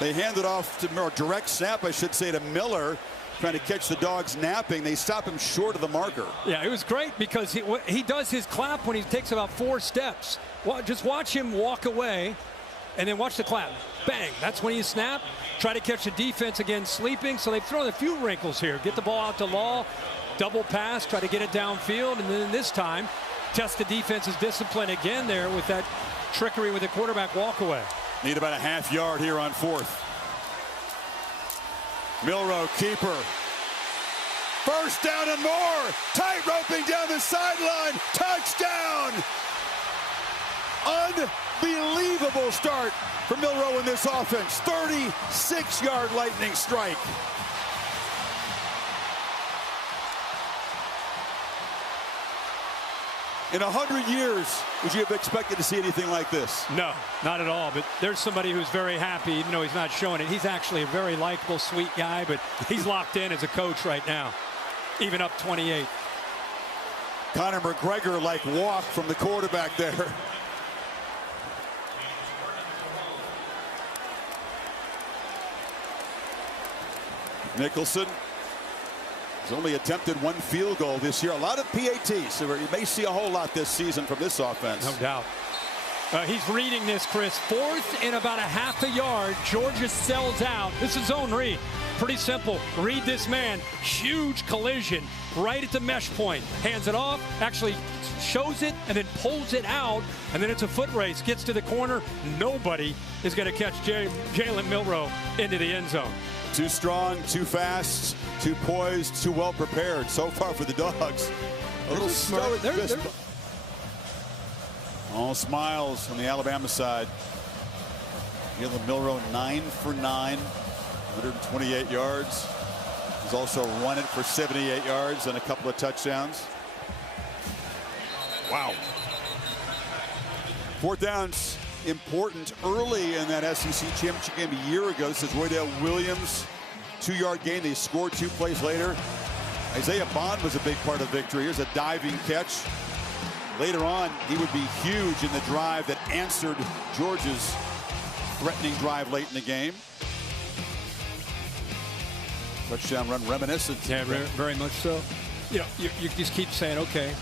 They hand it off to, or direct snap, I should say, to Miller. Trying to catch the dogs napping. They stop him short of the marker. Yeah, it was great because he does his clap when he takes about 4 steps. Well, just watch him walk away and then watch the clap. Bang. That's when you snap. try to catch the defense again sleeping. So they've thrown a few wrinkles here. Get the ball out to Law, double pass, try to get it downfield, and then this time test the defense's discipline again there with that trickery with the quarterback walk away. Need about a half yard here on 4th. Milroe, keeper. First down and more. Tight roping down the sideline. Touchdown. Unbelievable start for Milroe in this offense. 36-yard lightning strike. In 100 years, would you have expected to see anything like this? No, not at all. But there's somebody who's very happy, even though he's not showing it. He's actually a very likable, sweet guy, but he's locked in as a coach right now, even up 28. Conor McGregor-like walk from the quarterback there. Nicholson has only attempted 1 field goal this year. A lot of PATs, so you may see a whole lot this season from this offense. No doubt. He's reading this, Chris. 4th and about a half a yard. Georgia sells out. This is zone read. Pretty simple. Read this man. Huge collision right at the mesh point. Hands it off, actually shows it, and then pulls it out. And then it's a foot race. Gets to the corner. Nobody is going to catch Jalen Milroe into the end zone. Too strong, too fast, too poised, too well prepared so far for the Dogs. A little stoic fist. All smiles on the Alabama side. Jalen Milroe 9 for 9, 128 yards. He's also run it for 78 yards and a couple of touchdowns. Wow. 4th downs important early in that SEC championship game a year ago. This is Roydale Williams, 2-yard gain. They scored 2 plays later. Isaiah Bond was a big part of the victory. Here's a diving catch. Later on, he would be huge in the drive that answered Georgia's threatening drive late in the game. Touchdown run reminiscent. Yeah, very much so. You know, you just keep saying, okay,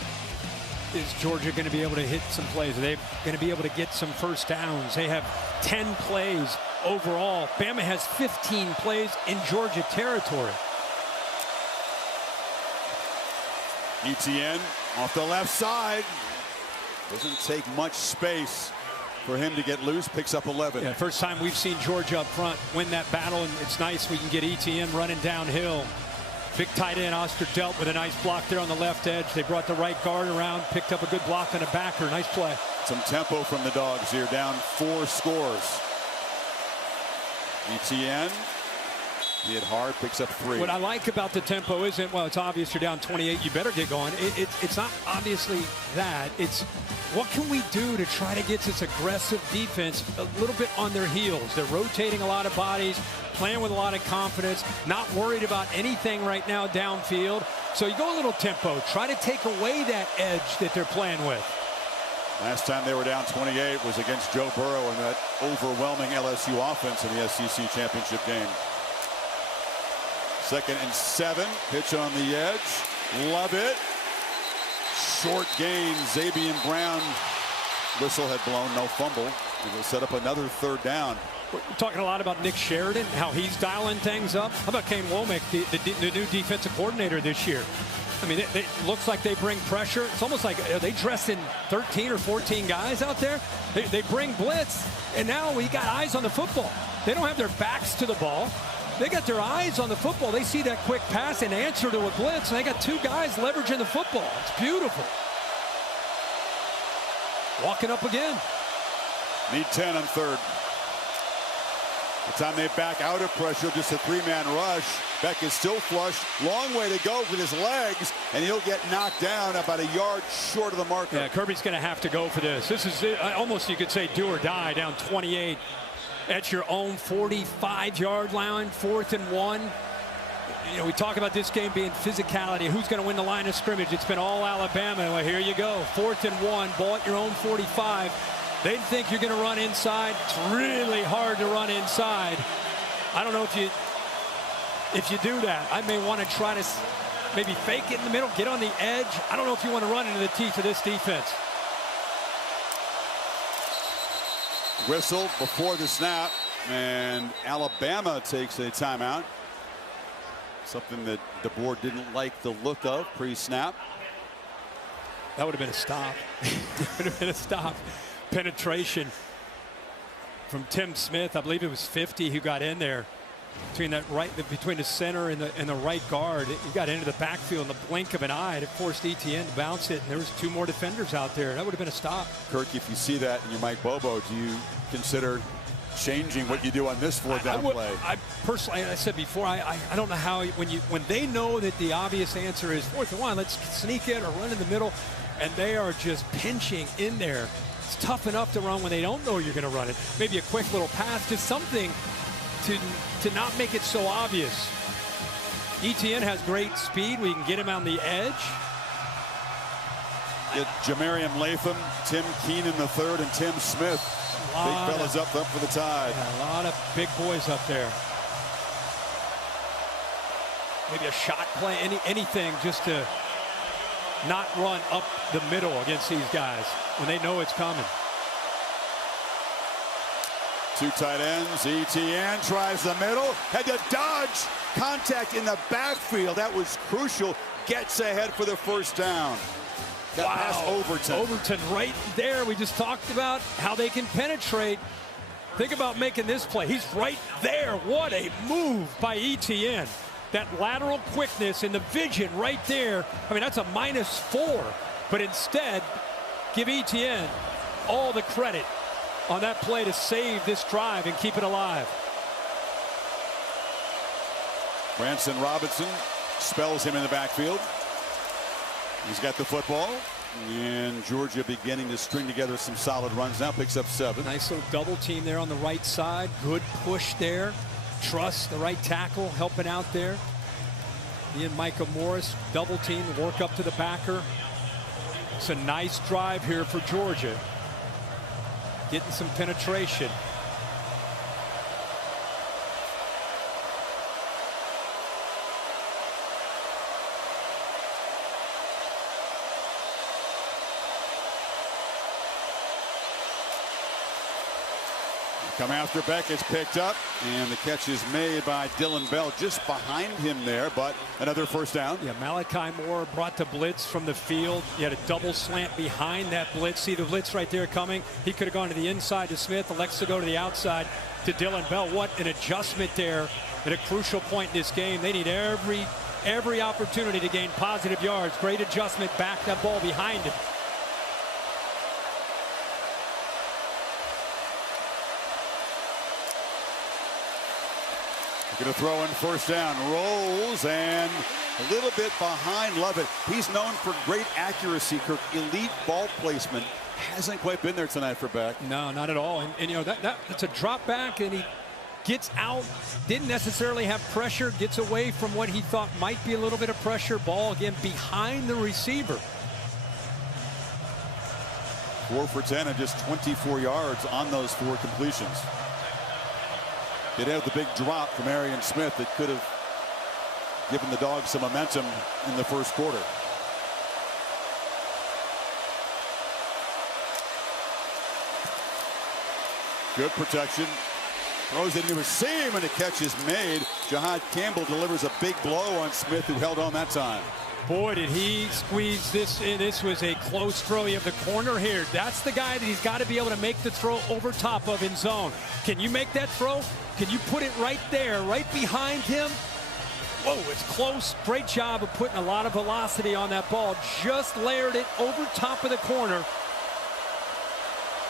is Georgia going to be able to hit some plays? Are they going to be able to get some first downs? They have 10 plays overall. Bama has 15 plays in Georgia territory. ETN off the left side. Doesn't take much space for him to get loose. Picks up 11. Yeah, first time we've seen Georgia up front win that battle, and it's nice we can get ETN running downhill. Big tight end Oster dealt with a nice block there on the left edge. They brought the right guard around, picked up a good block on a backer. Nice play. Some tempo from the Dogs here, down 4 scores. ETN hit hard, picks up 3. What I like about the tempo isn't, well, it's obvious you're down 28, you better get going. It's not obviously that. It's what can we do to try to get this aggressive defense a little bit on their heels. They're rotating a lot of bodies, playing with a lot of confidence, not worried about anything right now downfield. So you go a little tempo, try to take away that edge that they're playing with. Last time they were down 28 was against Joe Burrow in that overwhelming LSU offense in the SEC championship game. 2nd and 7, pitch on the edge. Love it. Short gain. Zabian Brown. Whistle had blown, no fumble. He will set up another 3rd down. We're talking a lot about Nick Sheridan, how he's dialing things up. How about Kane Womack, the new defensive coordinator this year? I mean, it looks like they bring pressure. It's almost like are they dressing 13 or 14 guys out there? They bring blitz, and now we got eyes on the football. They don't have their backs to the ball. They got their eyes on the football. They see that quick pass and answer to a blitz, and they got 2 guys leveraging the football. It's beautiful. Walking up again. Need 10 on 3rd. The time they back out of pressure, just a 3-man rush. Beck is still flush. Long way to go with his legs, and he'll get knocked down about a yard short of the marker. Yeah, Kirby's going to have to go for this. This is almost, you could say, do or die, down 28. At your own 45-yard line, 4th and 1. You know, we talk about this game being physicality. Who's going to win the line of scrimmage? It's been all Alabama. Well, here you go. 4th and 1, ball at your own 45. They think you're going to run inside. It's really hard to run inside. I don't know if you do that. I may want to try to maybe fake it in the middle, get on the edge. I don't know if you want to run into the teeth of this defense. Whistle before the snap. And Alabama takes a timeout. Something that the board didn't like the look of pre-snap. That would have been a stop. Would have been a stop. Penetration from Tim Smith. I believe it was 50 who got in there between the center and the right guard. He got into the backfield in the blink of an eye. It forced ETN to bounce it, and there was 2 more defenders out there. That would have been a stop. Kirk, if you see that and you're Mike Bobo, do you consider changing what you do on this 4th-down play? I personally, I said before, I don't know how when they know that the obvious answer is 4th and 1, let's sneak it or run in the middle, and they are just pinching in there. It's tough enough to run when they don't know you're going to run it. Maybe a quick little pass, just something to not make it so obvious. ETN has great speed. We can get him on the edge. Get Jamarian Latham, Tim Keenan III, and Tim Smith. Big fellas up for the Tide. Yeah, a lot of big boys up there. Maybe a shot play, anything just to not run up the middle against these guys when they know it's coming. 2 tight ends. ETN tries the middle. Had to dodge contact in the backfield. That was crucial. Gets ahead for the 1st down. Got past Overton. Overton right there. We just talked about how they can penetrate. Think about making this play. He's right there. What a move by ETN. That lateral quickness and the vision right there. I mean, that's a -4. But instead, give ETN all the credit on that play to save this drive and keep it alive. Branson Robinson spells him in the backfield. He's got the football, and Georgia beginning to string together some solid runs. Now picks up 7. Nice little double team there on the right side. Good push there. Truss, the right tackle, helping out there. He and Micah Morris double team, work up to the backer. It's a nice drive here for Georgia. Getting some penetration. Come after Beckett's picked up, and the catch is made by Dylan Bell just behind him there, but another 1st down. Yeah, Malachi Moore brought the blitz from the field. He had a double slant behind that blitz. See the blitz right there coming. He could have gone to the inside to Smith, elects to go to the outside to Dylan Bell. What an adjustment there at a crucial point in this game. They need every opportunity to gain positive yards. Great adjustment, back that ball behind him. Going to throw in 1st down. Rolls and a little bit behind Lovett. He's known for great accuracy, Kirk. Elite ball placement. Hasn't quite been there tonight for Beck. No, not at all. And you know, that's a drop back, and he gets out. Didn't necessarily have pressure. Gets away from what he thought might be a little bit of pressure. Ball again behind the receiver. 4 for 10 and just 24 yards on those 4 completions. Did have the big drop from Arian Smith that could have given the Dogs some momentum in the 1st quarter. Good protection. Throws it into a seam, and the catch is made. Jahad Campbell delivers a big blow on Smith, who held on that time. Boy, did he squeeze this in. This was a close throw. You have the corner here. That's the guy that he's got to be able to make the throw over top of in zone. Can you make that throw? Can you put it right there, right behind him? Whoa, it's close. Great job of putting a lot of velocity on that ball. Just layered it over top of the corner.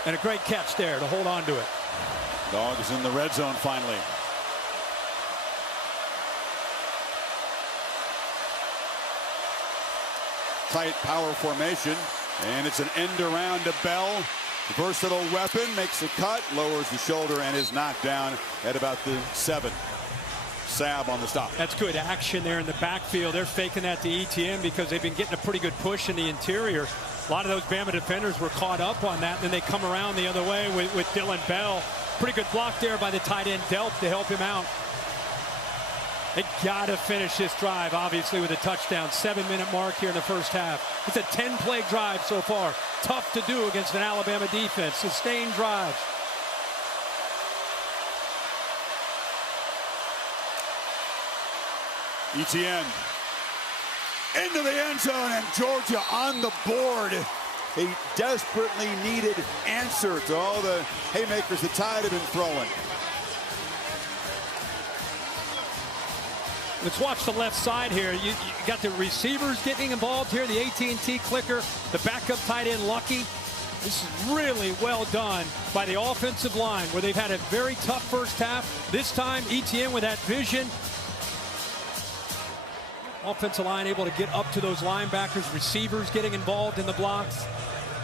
And a great catch there to hold on to it. Dogs in the red zone finally. Tight power formation, and it's an end around to Bell. Versatile weapon, makes a cut, lowers the shoulder, and is knocked down at about the 7. Sab on the stop. That's good action there in the backfield. They're faking that to ETN because they've been getting a pretty good push in the interior. A lot of those Bama defenders were caught up on that, and then they come around the other way with Dylan Bell. Pretty good block there by the tight end Delp to help him out. They got to finish this drive, obviously, with a touchdown. 7-minute mark here in the 1st half. It's a 10-play drive so far. Tough to do against an Alabama defense. Sustained drive. ETN into the end zone, and Georgia on the board. A desperately needed answer to all the haymakers the Tide have been throwing. Let's watch the left side here. You got the receivers getting involved here, the AT&T clicker, the backup tight end Lucky. This is really well done by the offensive line, where they've had a very tough first half. This time, ETN with that vision. Offensive line able to get up to those linebackers, receivers getting involved in the blocks.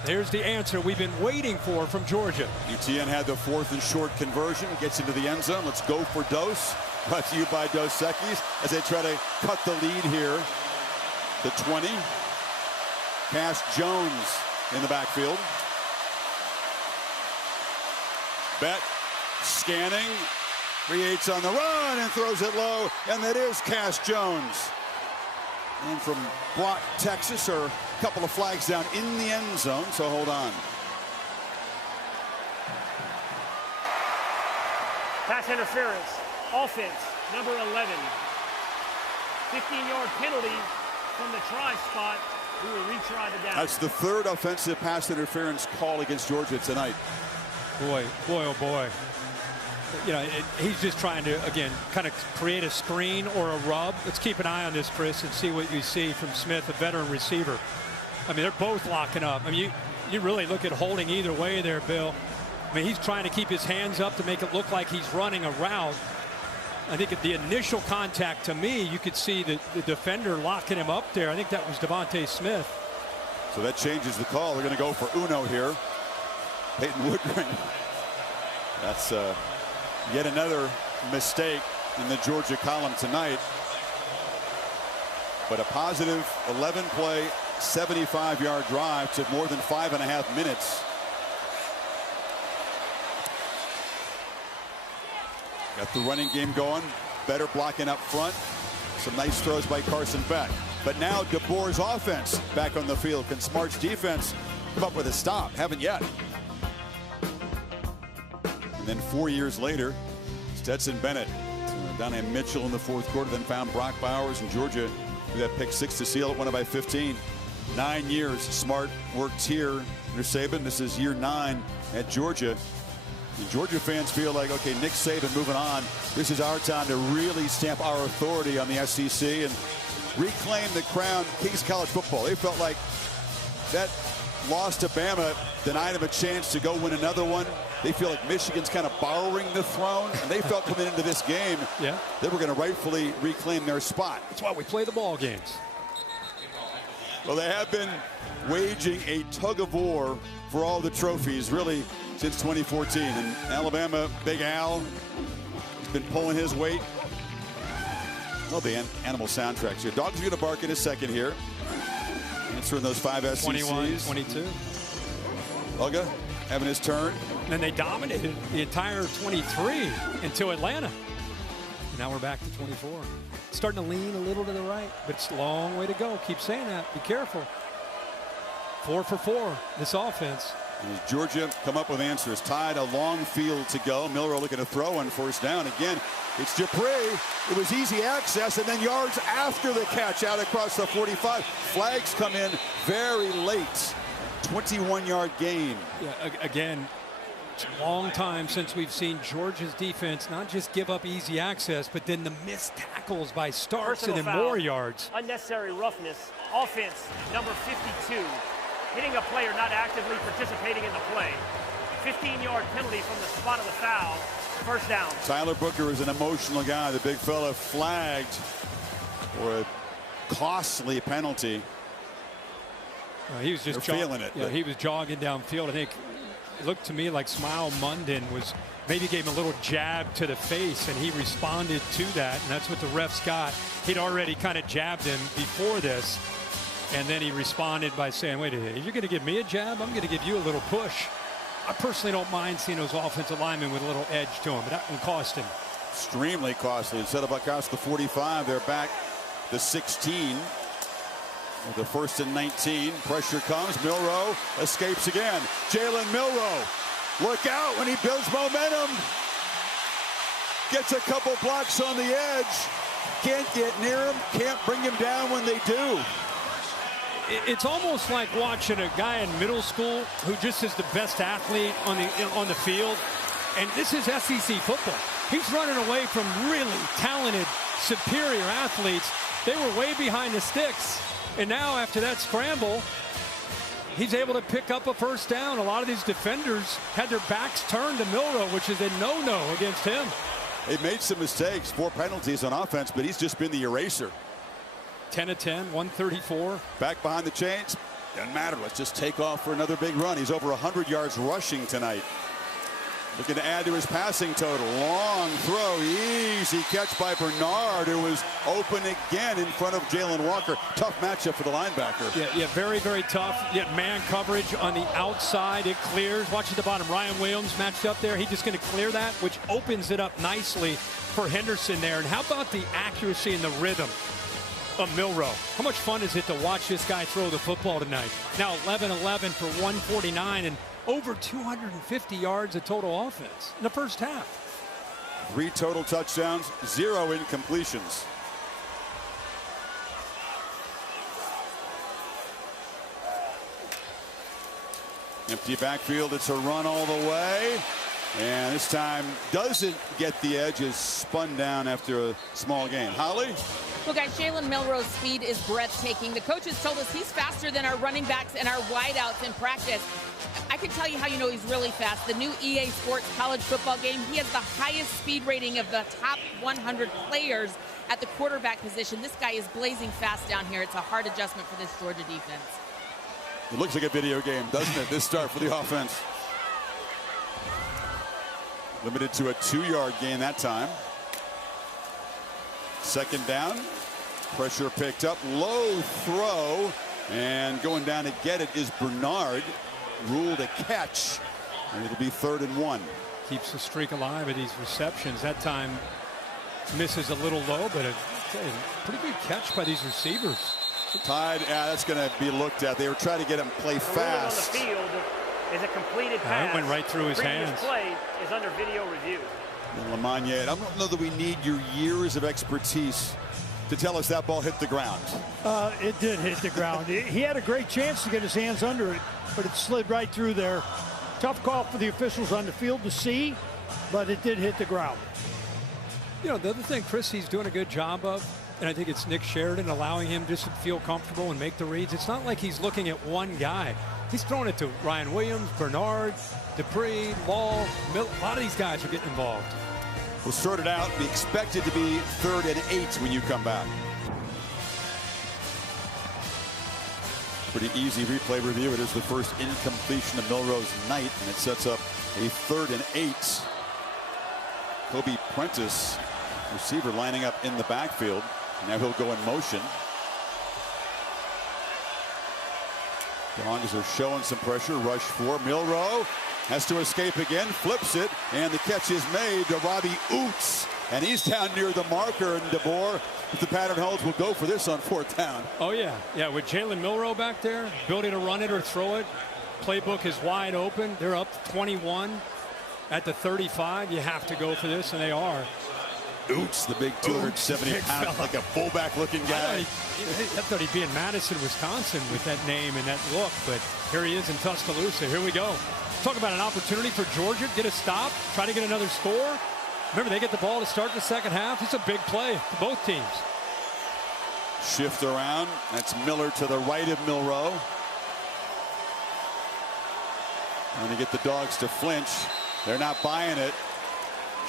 There's the answer we've been waiting for from Georgia. ETN had the 4th and short conversion. Gets into the end zone. Let's go for Dos. Brought to you by Dos Equis as they try to cut the lead here. The 20. Cash Jones in the backfield. Bet scanning. Creates on the run and throws it low. And that is Cash Jones. And from Brock, Texas, are a couple of flags down in the end zone, so hold on. Pass interference. Offense, number 11. 15-yard penalty from the try spot. We will retry the down. That's the 3rd offensive pass interference call against Georgia tonight. Boy, oh boy. You know, he's just trying to, again, kind of create a screen or a rub. Let's keep an eye on this, Chris, and see what you see from Smith, a veteran receiver. I mean, they're both locking up. I mean, you really look at holding either way there, Bill. I mean, he's trying to keep his hands up to make it look like he's running a route. I think at the initial contact, to me, you could see the defender locking him up there. I think that was Devontae Smith. So that changes the call. They're going to go for Uno here. Peyton Woodring. That's yet another mistake in the Georgia column tonight. But a positive 11-play, 75-yard drive took more than 5.5 minutes. Got the running game going. Better blocking up front. Some nice throws by Carson Beck. But now DeBoer's offense back on the field. Can Smart's defense come up with a stop? Haven't yet. And then 4 years later, Stetson Bennett down at Mitchell in the 4th quarter, then found Brock Bowers in Georgia with that pick 6 to seal it, won it by 15. 9 years Smart worked here under Saban. This is year 9 at Georgia. And Georgia fans feel like, okay, Nick Saban moving on. This is our time to really stamp our authority on the SEC and reclaim the crown. Kings College football. They felt like that loss to Bama denied them a chance to go win another one. They feel like Michigan's kind of borrowing the throne, and they felt coming into this game they were going to rightfully reclaim their spot. That's why we play the ball games. Well, they have been waging a tug of war for all the trophies, really, since 2014. And Alabama, Big Al, has been pulling his weight. Love the animal soundtracks here. Dogs are going to bark in a second here. Answering those 5 SECs. 21, 22. Uga having his turn. And they dominated the entire 23 until Atlanta. And now we're back to 24. Starting to lean a little to the right, but it's a long way to go. Keep saying that. Be careful. 4 for 4, this offense. As Georgia come up with answers. Tied, a long field to go. Milroe looking to throw on 1st down. Again, it's Dupree. It was easy access, and then yards after the catch out across the 45. Flags come in very late. 21-yard gain. Yeah, again, it's a long time since we've seen Georgia's defense not just give up easy access, but then the missed tackles by Starks and then more yards. Unnecessary roughness. Offense, number 52. Hitting a player not actively participating in the play. 15-yard penalty from the spot of the foul. 1st down. Tyler Booker is an emotional guy. The big fella flagged for a costly penalty. He was just feeling it. Yeah, he was jogging downfield. I think it looked to me like Smile Munden was maybe gave him a little jab to the face, and he responded to that, and that's what the refs got. He'd already kind of jabbed him before this, and then he responded by saying, wait a minute, you're going to give me a jab? I'm going to give you a little push. I personally don't mind seeing those offensive linemen with a little edge to them, but that can cost him. Extremely costly. Instead of across the 45, they're back the 16. With the 1st and 19. Pressure comes. Milroe escapes again. Jalen Milroe. Look out when he builds momentum. Gets a couple blocks on the edge. Can't get near him, can't bring him down when they do. It's almost like watching a guy in middle school who just is the best athlete on the field. And this is SEC football. He's running away from really talented, superior athletes. They were way behind the sticks. And now after that scramble, he's able to pick up a first down. A lot of these defenders had their backs turned to Milroe, which is a no-no against him. They made some mistakes, 4 penalties on offense, but he's just been the eraser. 10 of 10, 134. Back behind the chains. Doesn't matter. Let's just take off for another big run. He's over 100 yards rushing tonight. Looking to add to his passing total. Long throw. Easy catch by Bernard, who was open again in front of Jalen Walker. Tough matchup for the linebacker. Yeah, very, very tough. Yet man coverage on the outside. It clears. Watch at the bottom. Ryan Williams matched up there. He's just going to clear that, which opens it up nicely for Henderson there. And how about the accuracy and the rhythm of Milroe? How much fun is it to watch this guy throw the football tonight? Now 11-11 for 149 and over 250 yards of total offense in the first half. 3 total touchdowns, 0 incompletions. Empty backfield. It's a run all the way. And this time doesn't get the edge, is spun down after a small gain. Holly? Well, guys, Jalen Milroe's speed is breathtaking. The coaches told us he's faster than our running backs and our wideouts in practice. I can tell you how you know he's really fast. The new EA Sports college football game, he has the highest speed rating of the top 100 players at the quarterback position. This guy is blazing fast down here. It's a hard adjustment for this Georgia defense. It looks like a video game, doesn't it? This start for the offense. Limited to a 2-yard gain that time. Second down. Pressure picked up. Low throw. And going down to get it is Bernard. Ruled a catch. And it'll be 3rd and 1. Keeps the streak alive at these receptions. That time misses a little low, but a pretty good catch by these receivers. Tied. That's going to be looked at. They were trying to get him play fast. On the field is a completed pass. That went right through his hands. Play is under video review. And Lamagna, I don't know that we need your years of expertise to tell us that ball hit the ground. It did hit the ground. He had a great chance to get his hands under it, but it slid right through there. Tough call for the officials on the field to see, but it did hit the ground. You know, the other thing Chris he's doing a good job of, and I think it's Nick Sheridan allowing him just to feel comfortable and make the reads. It's not like he's looking at one guy. He's throwing it to Ryan Williams, Bernard, Dupree, Law, a lot of these guys are getting involved. We'll sort it out. Be expected to be 3rd and 8 when you come back. Pretty easy replay review. It is the first incompletion of Milroe's night, and it sets up a 3rd and 8. Kobe Prentice, receiver, lining up in the backfield. Now he'll go in motion. Dogs are showing some pressure. Rush 4. Milroe has to escape again, flips it, and the catch is made to Robbie Oots. And he's down near the marker, and DeBoer, if the pattern holds, will go for this on 4th down. Oh, yeah. Yeah, with Jalen Milroe back there, ability to run it or throw it. Playbook is wide open. They're up 21 at the 35. You have to go for this, and they are. Oots, the big 270-pound, like a fullback-looking guy. I thought he'd be in Madison, Wisconsin with that name and that look, but here he is in Tuscaloosa. Here we go. Talk about an opportunity for Georgia. Get a stop, try to get another score. Remember, they get the ball to start the second half. It's a big play for both teams. Shift around. That's Miller to the right of Milroe. Trying to get the Dogs to flinch. They're not buying it.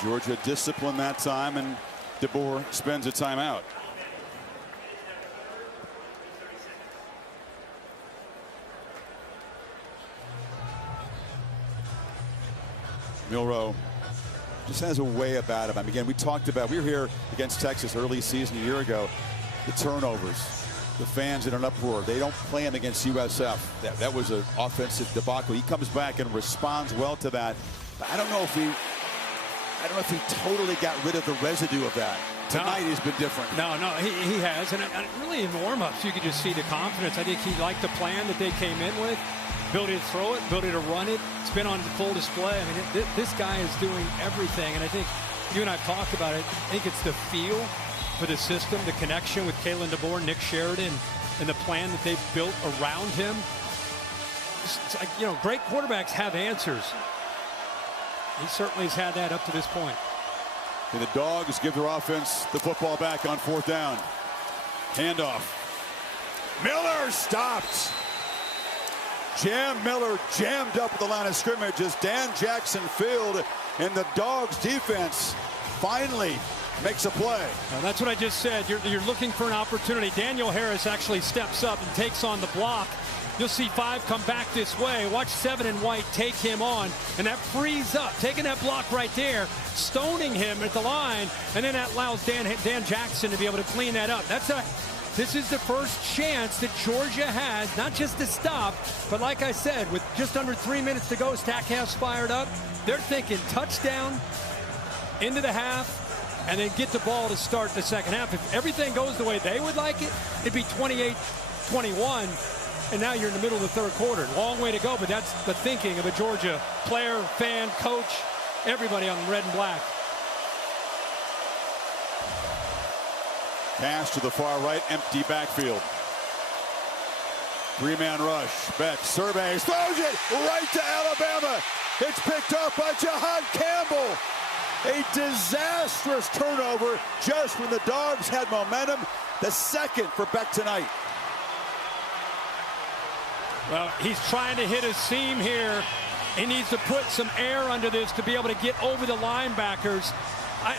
Georgia disciplined that time, and DeBoer spends a timeout. Milroe just has a way about him. I mean, again, we talked about, we were here against Texas early season a year ago. The turnovers, the fans in an uproar. They don't play him against USF. That was an offensive debacle. He comes back and responds well to that. But I don't know if he totally got rid of the residue of that. Tonight he's been different. No, he has. And really in warm-ups, you could just see the confidence. I think he liked the plan that they came in with. Ability to throw it, ability to run it. It's been on full display. I mean, this guy is doing everything. And I think you and I talked about it. I think it's the feel for the system, the connection with Kalen DeBoer, Nick Sheridan, and the plan that they've built around him. It's like, you know, great quarterbacks have answers. He certainly has had that up to this point. And the Dogs give their offense the football back on 4th down. Handoff. Miller stopped. Jam Miller jammed up at the line of scrimmage as Dan Jackson Field and the Dogs defense finally makes a play. Now, that's what I just said. You're looking for an opportunity. Daniel Harris actually steps up and takes on the block. You'll see 5 come back this way. Watch 7 and White take him on, and that frees up, taking that block right there, stoning him at the line, and then that allows Dan Jackson to be able to clean that up. This is the first chance that Georgia has, not just to stop, but like I said, with just under 3 minutes to go, Stackhouse fired up. They're thinking touchdown into the half, and then get the ball to start the second half. If everything goes the way they would like it, it'd be 28-21. And now you're in the middle of the 3rd quarter. Long way to go, but that's the thinking of a Georgia player, fan, coach, everybody on red and black. Pass to the far right, empty backfield. 3-man rush. Beck surveys, throws it right to Alabama. It's picked up by Jahan Campbell. A disastrous turnover just when the Dogs had momentum. The 2nd for Beck tonight. Well, he's trying to hit a seam here. He needs to put some air under this to be able to get over the linebackers.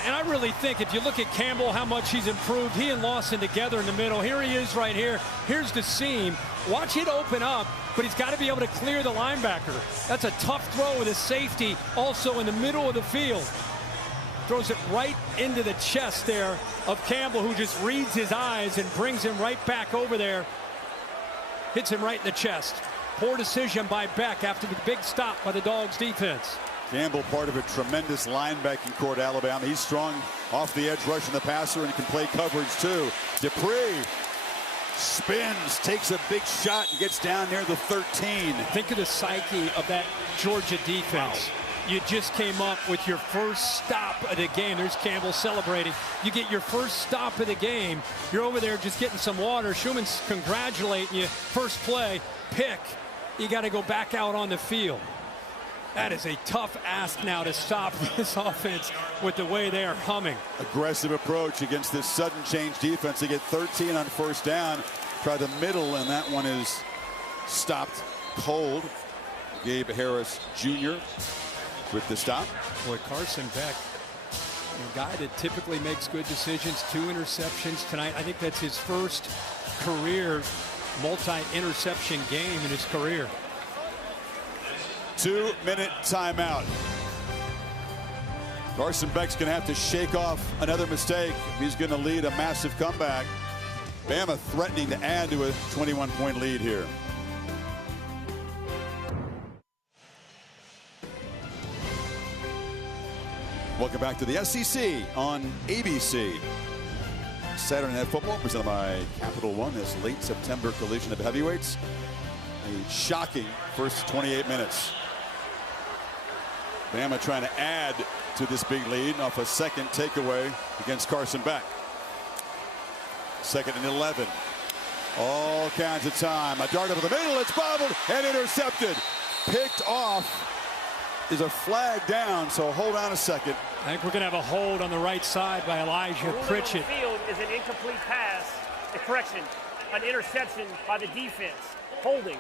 And I really think if you look at Campbell, how much he's improved. He and Lawson together in the middle. Here he is right here. Here's the seam. Watch it open up, but he's got to be able to clear the linebacker. That's a tough throw with a safety also in the middle of the field. Throws it right into the chest there of Campbell, who just reads his eyes and brings him right back over there. Hits him right in the chest. Poor decision by Beck after the big stop by the Dogs defense. Campbell, part of a tremendous linebacking core at Alabama. He's strong off the edge, rushing the passer, and he can play coverage too. Dupree spins, takes a big shot, and gets down near the 13. Think of the psyche of that Georgia defense. You just came up with your first stop of the game. There's Campbell celebrating. You get your first stop of the game. You're over there just getting some water. Schumann's congratulating you. First play, pick. You got to go back out on the field. That is a tough ask now to stop this offense with the way they are humming. Aggressive approach against this sudden change defense. They get 13 on 1st down. Try the middle, and that one is stopped cold. Gabe Harris Jr. with the stop. Boy, Carson Beck, a guy that typically makes good decisions. 2 interceptions tonight. I think that's his first career multi-interception game in his career. 2-minute timeout. Carson Beck's going to have to shake off another mistake if he's going to lead a massive comeback. Bama threatening to add to a 21-point lead here. Welcome back to the SEC on ABC. Saturday Night Football presented by Capital One. This late September collision of heavyweights. A shocking first 28 minutes. Bama trying to add to this big lead off a 2nd takeaway against Carson Beck. 2nd and 11. All kinds of time. A dart over the middle. It's bobbled and intercepted. Picked off. Is a flag down, so hold on a second. I think we're going to have a hold on the right side by Elijah Pritchett. The field is an incomplete pass. Correction, an interception by the defense. Holding.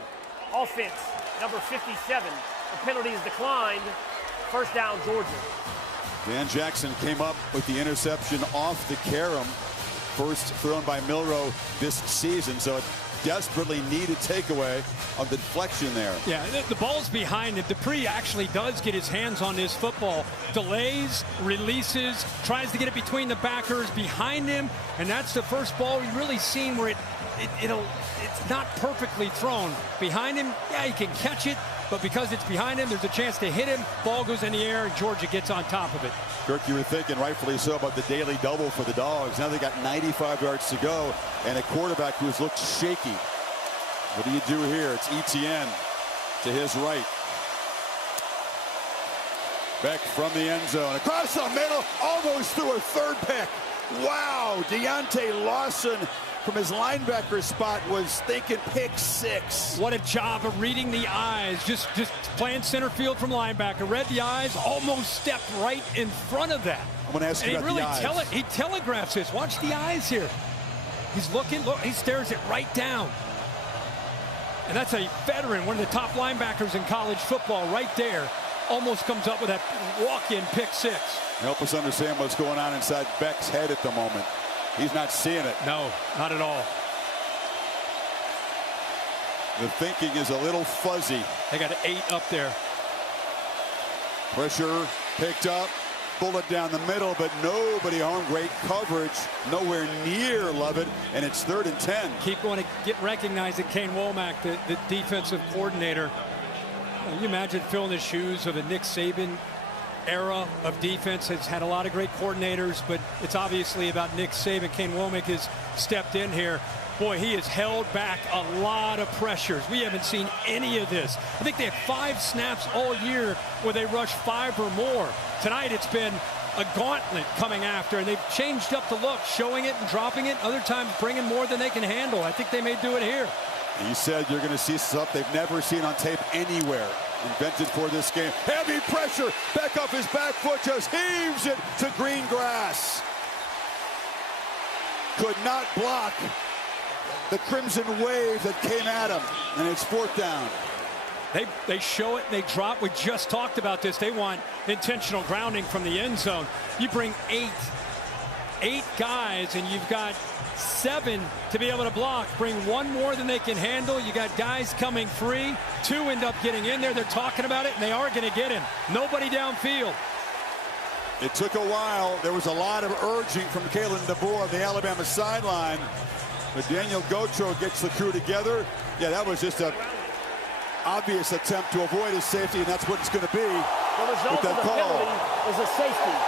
Offense, number 57. The penalty is declined. 1st down, Georgia. Dan Jackson came up with the interception off the carom. First thrown by Milroe this season, so it desperately needed takeaway of the deflection there. Yeah, the ball's behind him. Dupree actually does get his hands on this football. Delays, releases, tries to get it between the backers behind him, and that's the first ball we've really seen where it's not perfectly thrown. Behind him, yeah, he can catch it, but because it's behind him, there's a chance to hit him. Ball goes in the air, and Georgia gets on top of it. Kirk, you were thinking, rightfully so, about the daily double for the Dogs. Now they got 95 yards to go, and a quarterback who's looked shaky. What do you do here? It's Etienne to his right. Beck from the end zone. Across the middle, almost threw a 3rd pick. Wow, Deontay Lawson from his linebacker spot was thinking pick six. What a job of reading the eyes. Just playing center field from linebacker. Read the eyes, almost stepped right in front of that. I'm going to ask you about the eyes. He telegraphs this. Watch the eyes here. He's looking, look, he stares it right down. And that's a veteran, one of the top linebackers in college football right there. Almost comes up with that walk-in pick six. Help us understand what's going on inside Beck's head at the moment. He's not seeing it. No, not at all. The thinking is a little fuzzy. They got 8 up there. Pressure picked up, bullet down the middle, but nobody on. Great coverage, nowhere near Lovett, and it's 3rd and 10. Keep going to get recognized at Kane Womack, the defensive coordinator. Can you imagine filling the shoes of a Nick Saban era of defense? Has had a lot of great coordinators, but it's obviously about Nick Saban. Kane Womack has stepped in here. Boy, he has held back a lot of pressures. We haven't seen any of this. I think they have 5 snaps all year where they rush 5 or more. Tonight it's been a gauntlet coming after, and they've changed up the look, showing it and dropping it, other times bringing more than they can handle. I think they may do it here. He said you're going to see stuff they've never seen on tape anywhere. Invented for this game. Heavy pressure. Beck off his back foot, just heaves it to green grass. Could not block the crimson wave that came at him. And it's 4th down. They show it and they drop. We just talked about this. They want intentional grounding from the end zone. You bring 8 guys and you've got 7 to be able to block. Bring 1 more than they can handle. You got guys coming free. 2 end up getting in there. They're talking about it, and they are going to get him. Nobody downfield. It took a while. There was a lot of urging from Kalen DeBoer on the Alabama sideline. But Daniel Gotro gets the crew together. Yeah, that was just an obvious attempt to avoid his safety, and that's what it's going to be. The result of the penalty is a safety.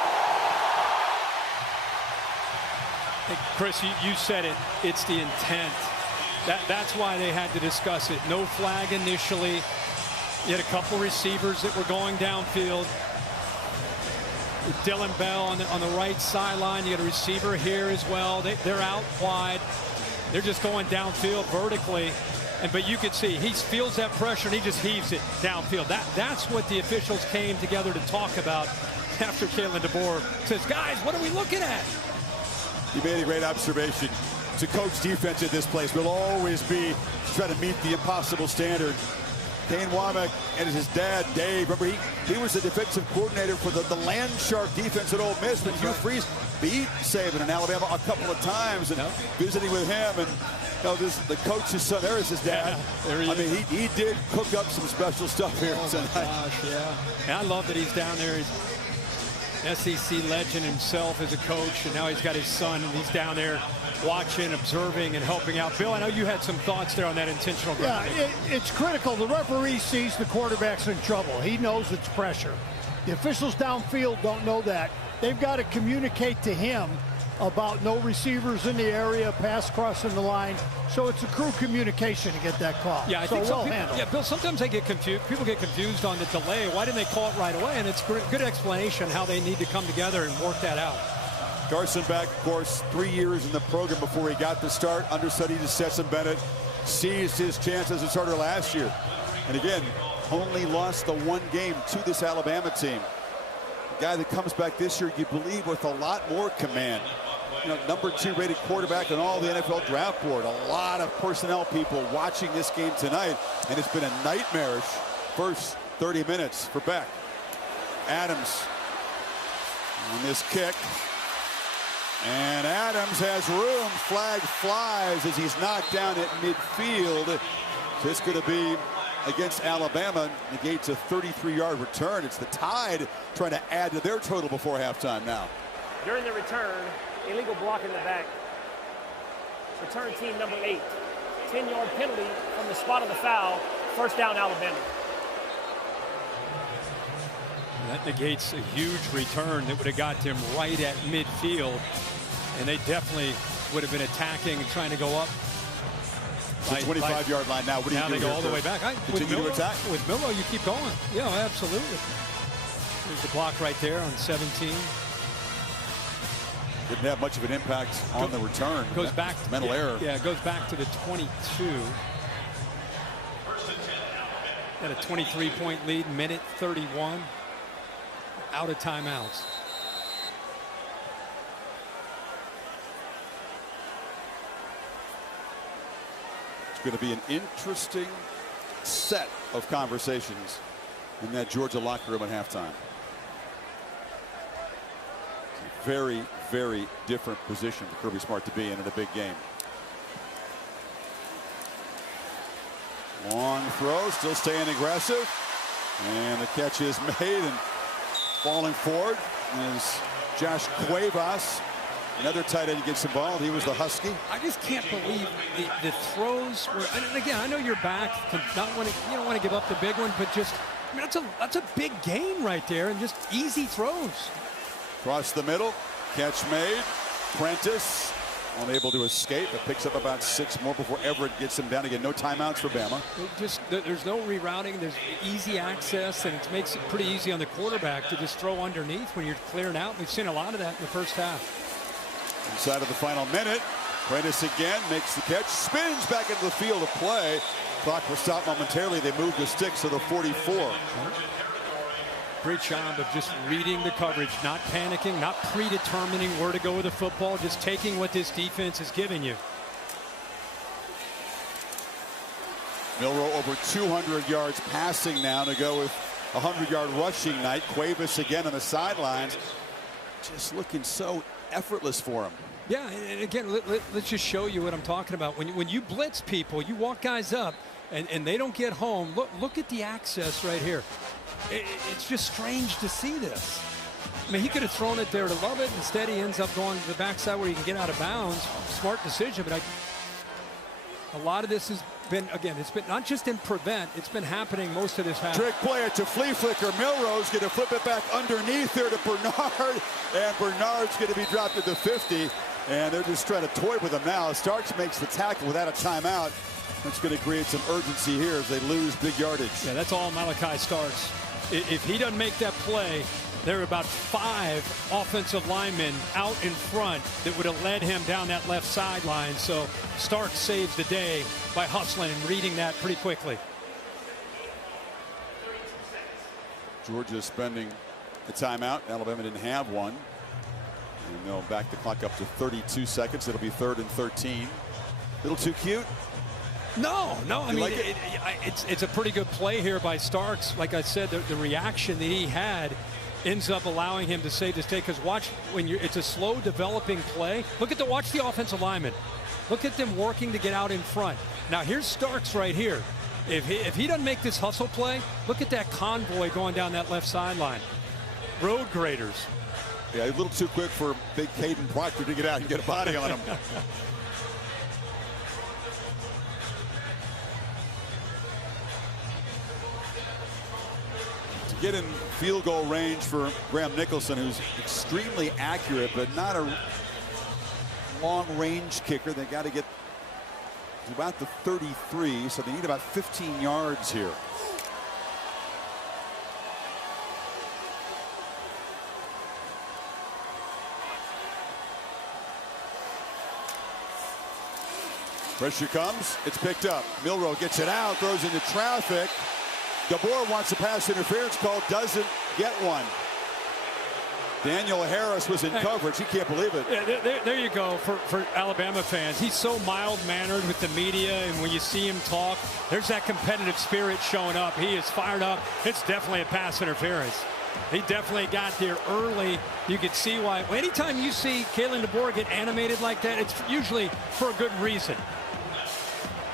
Chris, you said it. It's the intent. That's why they had to discuss it. No flag initially. You had a couple receivers that were going downfield. Dylan Bell on the right sideline. You got a receiver here as well. They're out wide. They're just going downfield vertically. But you could see he feels that pressure and he just heaves it downfield. That's what the officials came together to talk about after Kalen DeBoer says, guys, what are we looking at? You made a great observation. To coach defense at this place will always be to try to meet the impossible standard. Kane Womack and his dad, Dave, remember he was the defensive coordinator for the Land Shark defense at Ole Miss, but Hugh Freeze beat Saban in Alabama a couple of times, and visiting with him, and the coach's son, there is his dad. Yeah, there he is. He did cook up some special stuff here tonight. Gosh, yeah. And I love that he's down there. He's SEC legend himself as a coach, and now he's got his son, and he's down there watching, observing, and helping out. Bill, I know you had some thoughts there on that intentional grounding. Yeah, it's critical. The referee sees the quarterback's in trouble. He knows it's pressure. The officials downfield don't know that. They've got to communicate to him about no receivers in the area, pass crossing the line. So it's a crew communication to get that call. Yeah, I think well handled. Yeah, Bill, sometimes they get confused. People get confused on the delay. Why didn't they call it right away? And it's a good explanation how they need to come together and work that out. Carson Beck, of course, 3 years in the program before he got the start. Understudy to Stetson Bennett. Seized his chance as a starter last year. And again, only lost the 1 game to this Alabama team. A guy that comes back this year, you believe, with a lot more command. Number 2 rated quarterback on all the NFL draft board. A lot of personnel people watching this game tonight, and it's been a nightmarish first 30 minutes for Beck. Adams on this kick, and Adams has room. Flag flies as he's knocked down at midfield. This going to be against Alabama, negates a 33-yard return. It's the Tide trying to add to their total before halftime now. During the return, illegal block in the back. Return team number 8. 10-yard penalty from the spot of the foul. First down, Alabama. That negates a huge return that would have got them right at midfield. And they definitely would have been attacking and trying to go up. The 25-yard line now. What do you do? Now they go all the way back. Continue to attack? With Miller, you keep going. Yeah, absolutely. There's the block right there on 17. Didn't have much of an impact on the return. Goes back to mental error. Yeah, it goes back to the 22. Got a 23-point lead, minute 31. Out of timeouts. It's going to be an interesting set of conversations in that Georgia locker room at halftime. It's a very, very different position for Kirby Smart to be in a big game. Long throw, still staying aggressive. And the catch is made, and falling forward is Josh Cuevas. Another tight end gets involved. He was the Husky. I just can't believe the throws were. And again, I know you're back. You don't want to give up the big one, but just I mean, that's a big gain right there, and just easy throws. Across the middle, catch made. Prentice unable to escape, but picks up about 6 more before Everett gets him down again. No timeouts for Bama. There's no rerouting. There's easy access, and it makes it pretty easy on the quarterback to just throw underneath when you're clearing out. We've seen a lot of that in the first half. Inside of the final minute, Prentice again makes the catch, spins back into the field of play. Clock will stop momentarily. They move the sticks to the 44. Great job of just reading the coverage, not panicking, not predetermining where to go with the football, just taking what this defense is giving you. Milroe over 200 yards passing now to go with a 100-yard rushing night. Cuevas again on the sidelines, just looking so effortless for him. Yeah, and again, let's just show you what I'm talking about. When you blitz people, you walk guys up, and they don't get home. Look at the access right here. It's just strange to see this. I mean, he could have thrown it there to Lovett. Instead, he ends up going to the backside where he can get out of bounds. Smart decision, but a lot of this has been, again, it's been not just in prevent, it's been happening most of this half. Trick play it to flea flicker. Milroe's going to flip it back underneath there to Bernard, and Bernard's going to be dropped at the 50, and they're just trying to toy with him now. Starks makes the tackle without a timeout. That's going to create some urgency here as they lose big yardage. Yeah, that's all Malachi Starks. If he doesn't make that play, there are about 5 offensive linemen out in front that would have led him down that left sideline. So Starks saves the day by hustling and reading that pretty quickly. Georgia spending a timeout. Alabama didn't have one. And they'll back the clock up to 32 seconds. It'll be 3rd and 13. Little too cute. No. I mean, like it? It's a pretty good play here by Starks. Like I said, the reaction that he had ends up allowing him to save this day. Because watch, it's a slow developing play. Watch the offensive lineman. Look at them working to get out in front. Now here's Starks right here. If he doesn't make this hustle play, look at that convoy going down that left sideline. Road graders. Yeah, a little too quick for big Caden Proctor to get out and get a body on him. Get in field goal range for Graham Nicholson, who's extremely accurate, but not a long range kicker. They got to get to about the 33, so they need about 15 yards here. Pressure comes, it's picked up. Milroe gets it out, throws into traffic. DeBoer wants a pass interference call, doesn't get one. Daniel Harris was in coverage. He can't believe it. Yeah, there you go for Alabama fans. He's so mild-mannered with the media, and when you see him talk, there's that competitive spirit showing up. He is fired up. It's definitely a pass interference. He definitely got there early. You could see why. Anytime you see Kalen DeBoer get animated like that, it's usually for a good reason.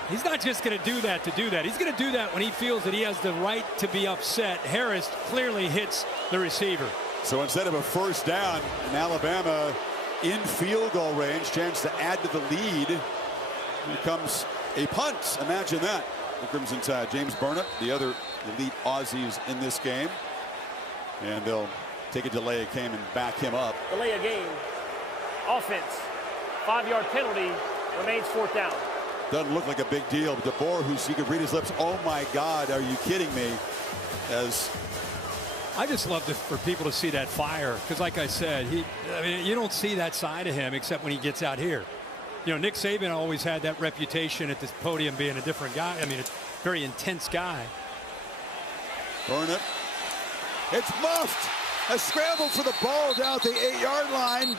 He's not just going to do that to do that. He's going to do that when he feels that he has the right to be upset. Harris clearly hits the receiver. So instead of a first down, in Alabama in field goal range, chance to add to the lead. Here comes a punt. Imagine that. The Crimson Tide. James Burnett, the other elite Aussies in this game. And they'll take a delay of game and back him up. Delay of game. Offense. 5-yard penalty. Remains 4th down. Doesn't look like a big deal, but DeBoer, who's, you could read his lips, oh my God, are you kidding me? As I just love for people to see that fire, because like I said, I mean, you don't see that side of him except when he gets out here. You know, Nick Saban always had that reputation at this podium being a different guy. I mean, a very intense guy. Burn it. It's muffed. A scramble for the ball down at the 8-yard line.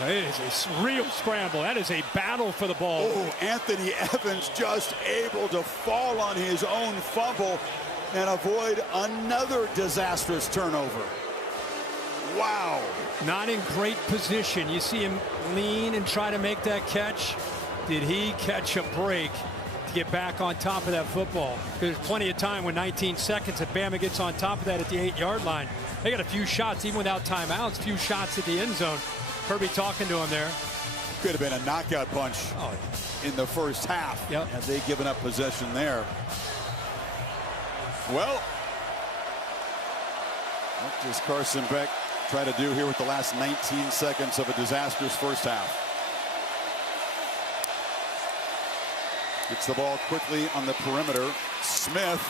It is a real scramble. That is a battle for the ball. Oh, Anthony Evans just able to fall on his own fumble and avoid another disastrous turnover. Wow. Not in great position. You see him lean and try to make that catch. Did he catch a break to get back on top of that football? There's plenty of time with 19 seconds if Bama gets on top of that at the 8-yard line. They got a few shots, even without timeouts, few shots at the end zone. Kirby talking to him there. Could have been a knockout punch in the first half. Yep. Had they given up possession there. Well, what does Carson Beck try to do here with the last 19 seconds of a disastrous first half? Gets the ball quickly on the perimeter. Smith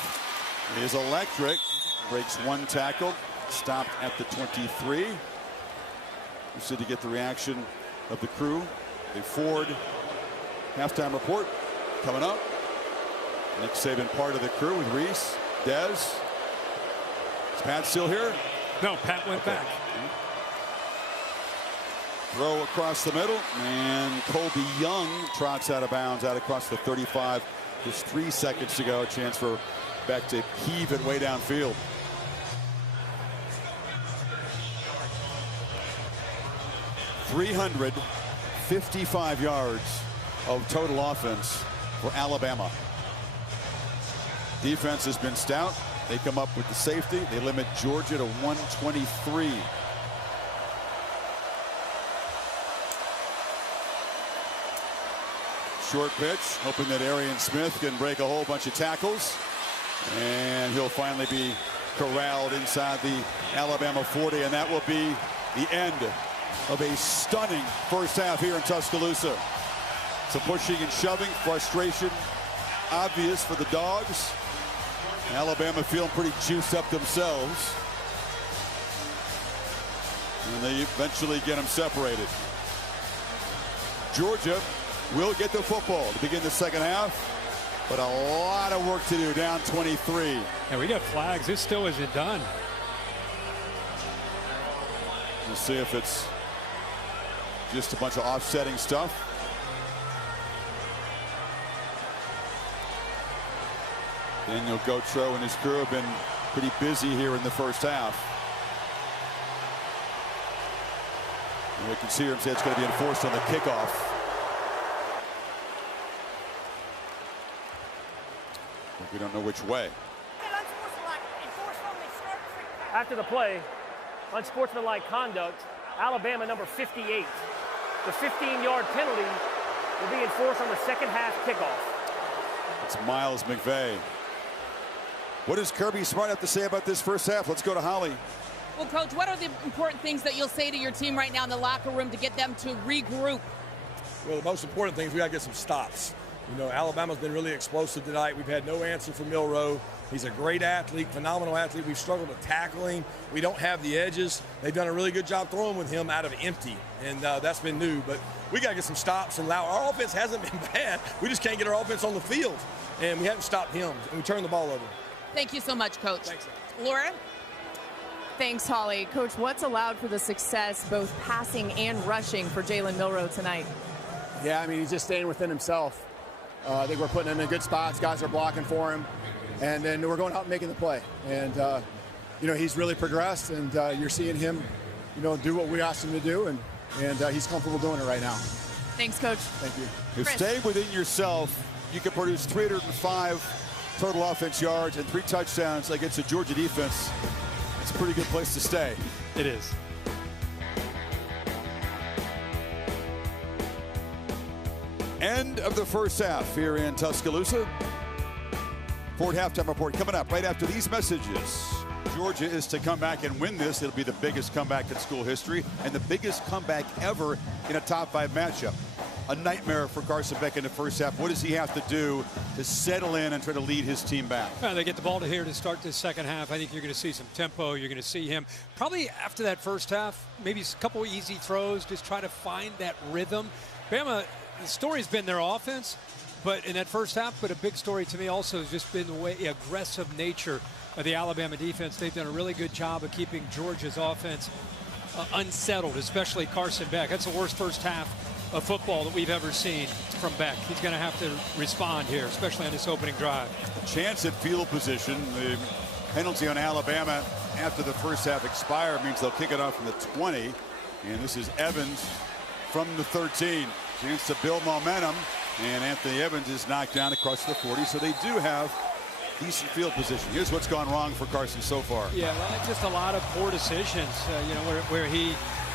is electric. Breaks one tackle. Stopped at the 23. Interested to get the reaction of the crew. The Ford halftime report coming up. Nick Saban part of the crew with Reese, Dez. Is Pat still here? No, Pat went back. Throw across the middle, and Colby Young trots out of bounds out across the 35. Just 3 seconds to go. A chance for Beck to heave it way downfield. .355 yards of total offense for Alabama. Defense has been stout. They come up with the safety. They limit Georgia to 123. Short pitch, hoping that Arian Smith can break a whole bunch of tackles. And he'll finally be corralled inside the Alabama 40, and that will be the end of a stunning first half here in Tuscaloosa. Some pushing and shoving, frustration obvious for the Dogs. Alabama feeling pretty juiced up themselves. And they eventually get them separated. Georgia will get the football to begin the second half, but a lot of work to do, down 23. And we got flags. This still isn't done. We'll see if it's just a bunch of offsetting stuff. Daniel Gautreaux and his crew have been pretty busy here in the first half. And we can see here, it's going to be enforced on the kickoff. But we don't know which way. After the play, unsportsmanlike conduct, Alabama number 58. The 15-yard penalty will be enforced on the second half kickoff. It's Miles McVay. What does Kirby Smart have to say about this first half? Let's go to Holly. Well, Coach, what are the important things that you'll say to your team right now in the locker room to get them to regroup? Well, the most important thing is we got to get some stops. You know, Alabama's been really explosive tonight. We've had no answer for Milroe. He's a great athlete, phenomenal athlete. We've struggled with tackling. We don't have the edges. They've done a really good job throwing with him out of empty, and that's been new. But we got to get some stops and allow. Our offense hasn't been bad. We just can't get our offense on the field, and we haven't stopped him, and we turned the ball over. Thank you so much, Coach. Thanks. Laura? Thanks, Holly. Coach, what's allowed for the success, both passing and rushing, for Jalen Milroe tonight? Yeah, I mean, he's just staying within himself. I think we're putting him in good spots. Guys are blocking for him. And then we're going out and making the play. And, you know, he's really progressed, and you're seeing him, you know, do what we asked him to do, and he's comfortable doing it right now. Thanks, Coach. Thank you. If stay within yourself, you can produce 305 total offense yards and 3 touchdowns against the Georgia defense. It's a pretty good place to stay. It is. End of the first half here in Tuscaloosa. Ford halftime report coming up right after these messages. Georgia is to come back and win this. It'll be the biggest comeback in school history and the biggest comeback ever in a top 5 matchup. a nightmare for Carson Beck in the first half. What does he have to do to settle in and try to lead his team back? Well, they get the ball to here to start this second half. I think you're going to see some tempo. You're going to see him probably after that first half, maybe a couple easy throws, just try to find that rhythm. Bama, the story's been their offense, but in that first half, but a big story to me also has just been the aggressive nature of the Alabama defense. They've done a really good job of keeping Georgia's offense unsettled, especially Carson Beck. That's the worst first half of football that we've ever seen from Beck. He's going to have to respond here, especially on this opening drive. A chance at field position. The penalty on Alabama after the first half expired means they'll kick it off from the 20. And this is Evans from the 13. Chance to build momentum. And Anthony Evans is knocked down across the 40. So they do have decent field position. Here's what's gone wrong for Carson so far. Yeah, well, just a lot of poor decisions, where he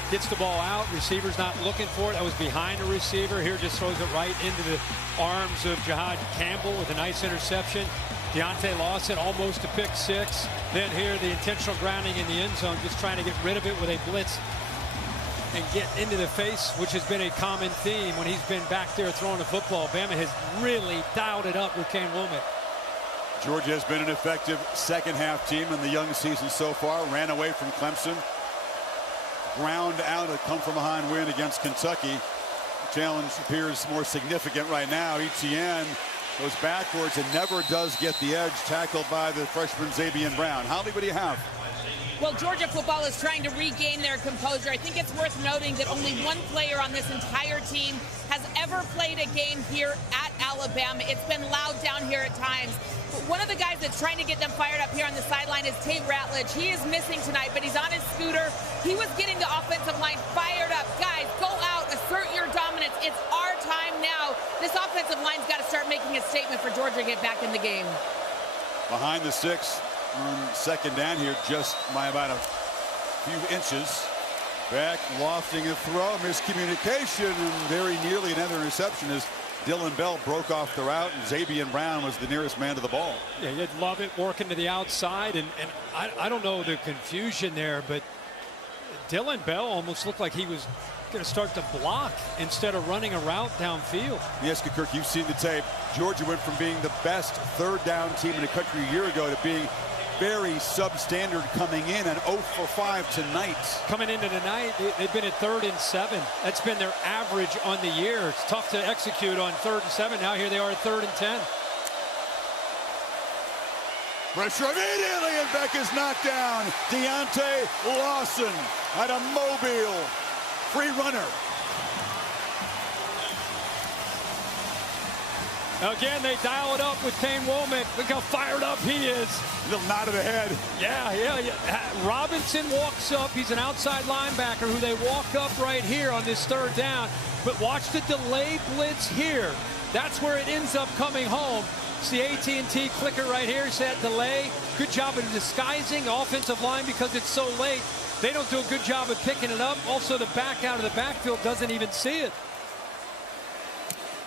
gets the ball out, receiver's not looking for it. That was behind a receiver. Here just throws it right into the arms of Jahad Campbell with a nice interception. Deontay Lawson almost a pick six. Then here the intentional grounding in the end zone, just trying to get rid of it with a blitz and get into the face, which has been a common theme when he's been back there throwing the football. Bama has really dialed it up with Kane Wilmot. Georgia has been an effective second half team in the young season so far. Ran away from Clemson. Ground out a come from behind win against Kentucky. The challenge appears more significant right now. ETN goes backwards and never does get the edge, tackled by the freshman Xavier Brown. Holly, what do you have? Well, Georgia football is trying to regain their composure. I think it's worth noting that only one player on this entire team has ever played a game here at Alabama. It's been loud down here at times. But one of the guys that's trying to get them fired up here on the sideline is Tate Ratledge. He is missing tonight, but he's on his scooter. He was getting the offensive line fired up. Guys, go out, assert your dominance. It's our time now. This offensive line's got to start making a statement for Georgia to get back in the game. Behind the 6 on second down here, just by about a few inches. Back lofting a throw, miscommunication, and very nearly another interception as Dylan Bell broke off the route, and Xavier Brown was the nearest man to the ball. Yeah, you'd love it working to the outside, and I don't know the confusion there, but Dylan Bell almost looked like he was going to start to block instead of running a route downfield. Yes, Kirk, you've seen the tape. Georgia went from being the best third down team in the country a year ago to being very substandard coming in, and 0 for 5 tonight. Coming into tonight, they've been at 3rd and 7. That's been their average on the year. It's tough to execute on 3rd and 7. Now here they are at 3rd and 10. Pressure immediately, and Beck is knocked down. Deontay Lawson at a Mobile. Free runner. Again, they dial it up with Kane Wilmot. Look how fired up he is. A little nod of the head. Yeah. Robinson walks up. He's an outside linebacker who they walk up right here on this 3rd down. But watch the delay blitz here. That's where it ends up coming home. It's the AT&T clicker right here. It's that delay. Good job of disguising the offensive line because it's so late. They don't do a good job of picking it up. Also, the back out of the backfield doesn't even see it.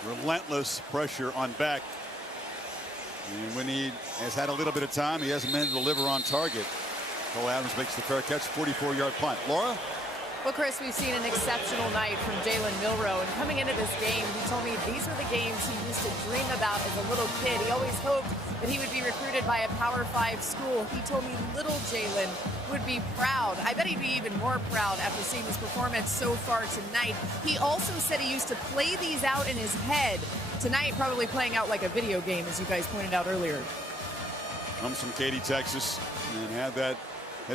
Relentless pressure on Beck. And when he has had a little bit of time, he hasn't managed to deliver on target. Cole Adams makes the fair catch, 44-yard punt. Laura? Well, Chris, we've seen an exceptional night from Jalen Milroe, and coming into this game, he told me these are the games he used to dream about as a little kid. He always hoped that he would be recruited by a Power 5 school. He told me little Jalen would be proud. I bet he'd be even more proud after seeing this performance so far tonight. He also said he used to play these out in his head. Tonight, probably playing out like a video game, as you guys pointed out earlier. Comes from Katy, Texas, and had that